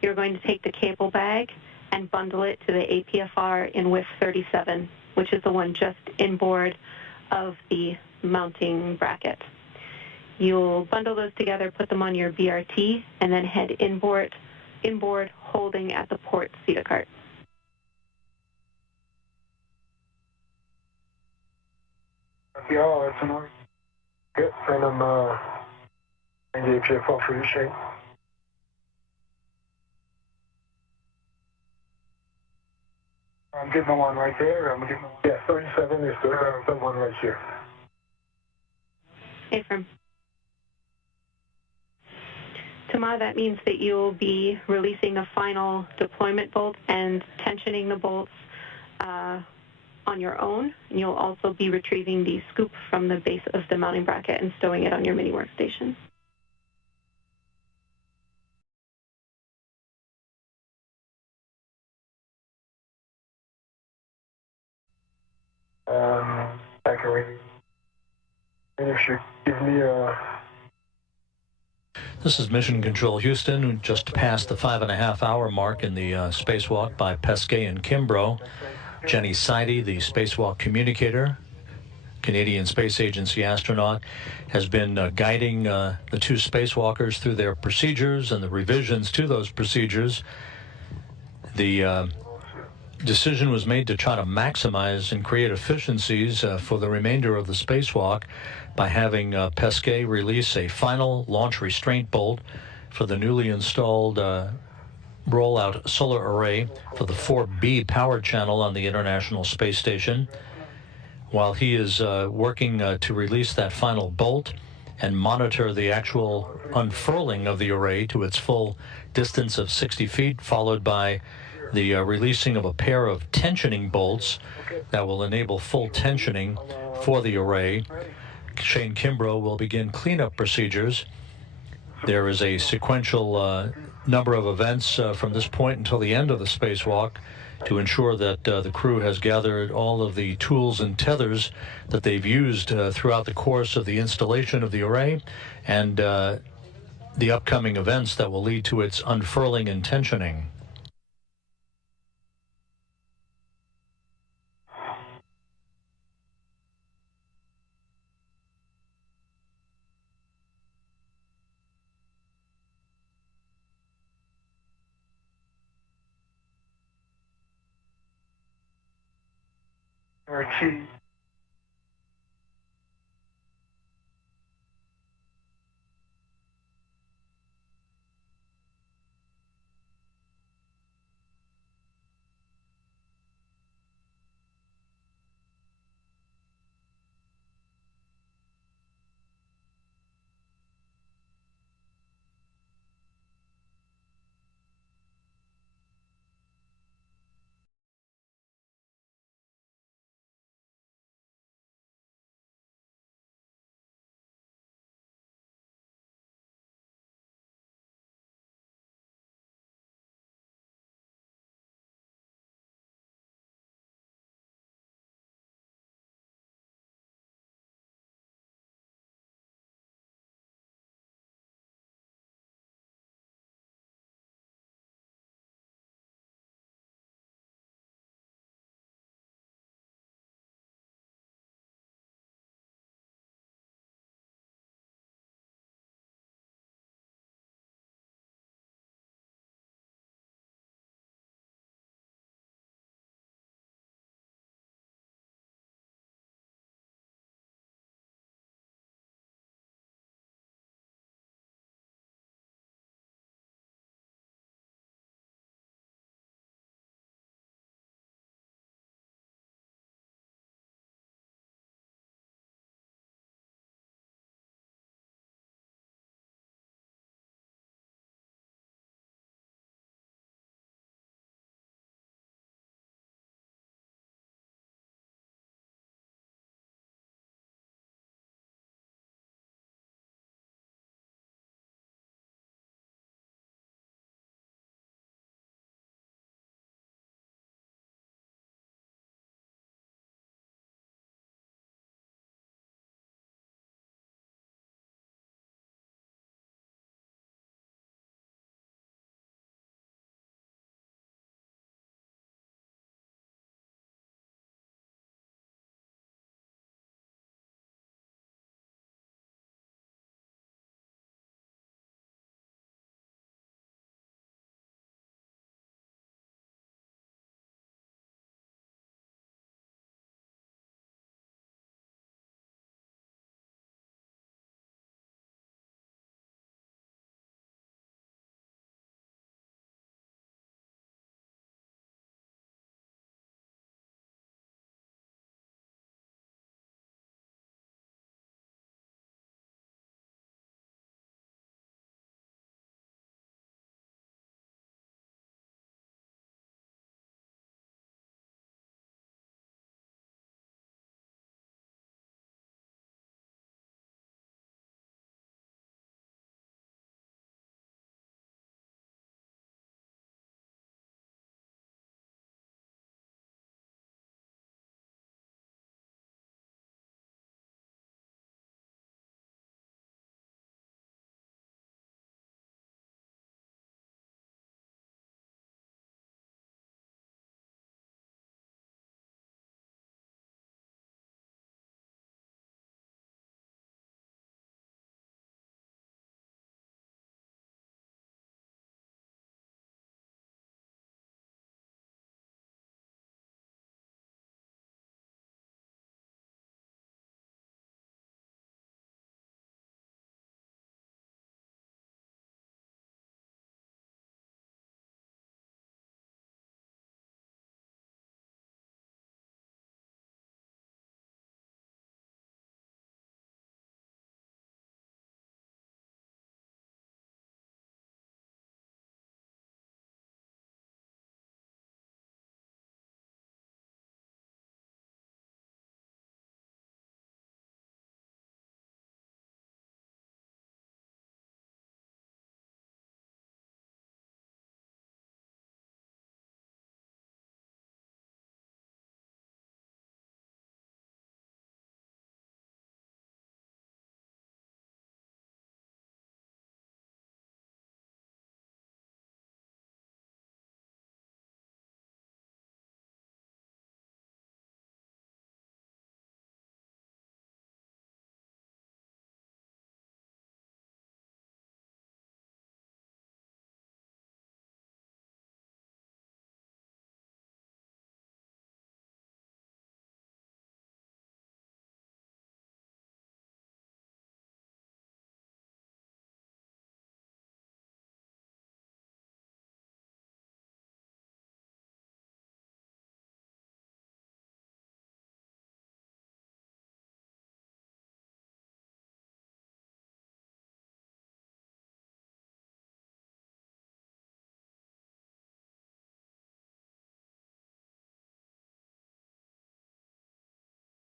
you're going to take the cable bag and bundle it to the APFR in width 37, which is the one just inboard of the mounting bracket. You'll bundle those together, put them on your BRT, and then head inboard holding at the port CETA cart. Yeah, that's an order. Good, and I'm in the APFR for you, Shane. I'm getting the one right there. Yeah, 37 is the one right here. Affirm. Tama, that means that you'll be releasing the final deployment bolt and tensioning the bolts on your own. And you'll also be retrieving the scoop from the base of the mounting bracket and stowing it on your mini workstation. If you give me a... This is Mission Control Houston, just past the 5.5-hour mark in the spacewalk by Pesquet and Kimbrough. Jenny Seide, the spacewalk communicator, Canadian Space Agency astronaut, has been guiding the two spacewalkers through their procedures and the revisions to those procedures. The decision was made to try to maximize and create efficiencies for the remainder of the spacewalk by having Pesquet release a final launch restraint bolt for the newly installed rollout solar array for the 4B power channel on the International Space Station. While he is working to release that final bolt and monitor the actual unfurling of the array to its full distance of 60 feet, followed by the releasing of a pair of tensioning bolts that will enable full tensioning for the array, Shane Kimbrough will begin cleanup procedures. There is a sequential number of events from this point until the end of the spacewalk to ensure that the crew has gathered all of the tools and tethers that they've used throughout the course of the installation of the array and the upcoming events that will lead to its unfurling and tensioning. RT.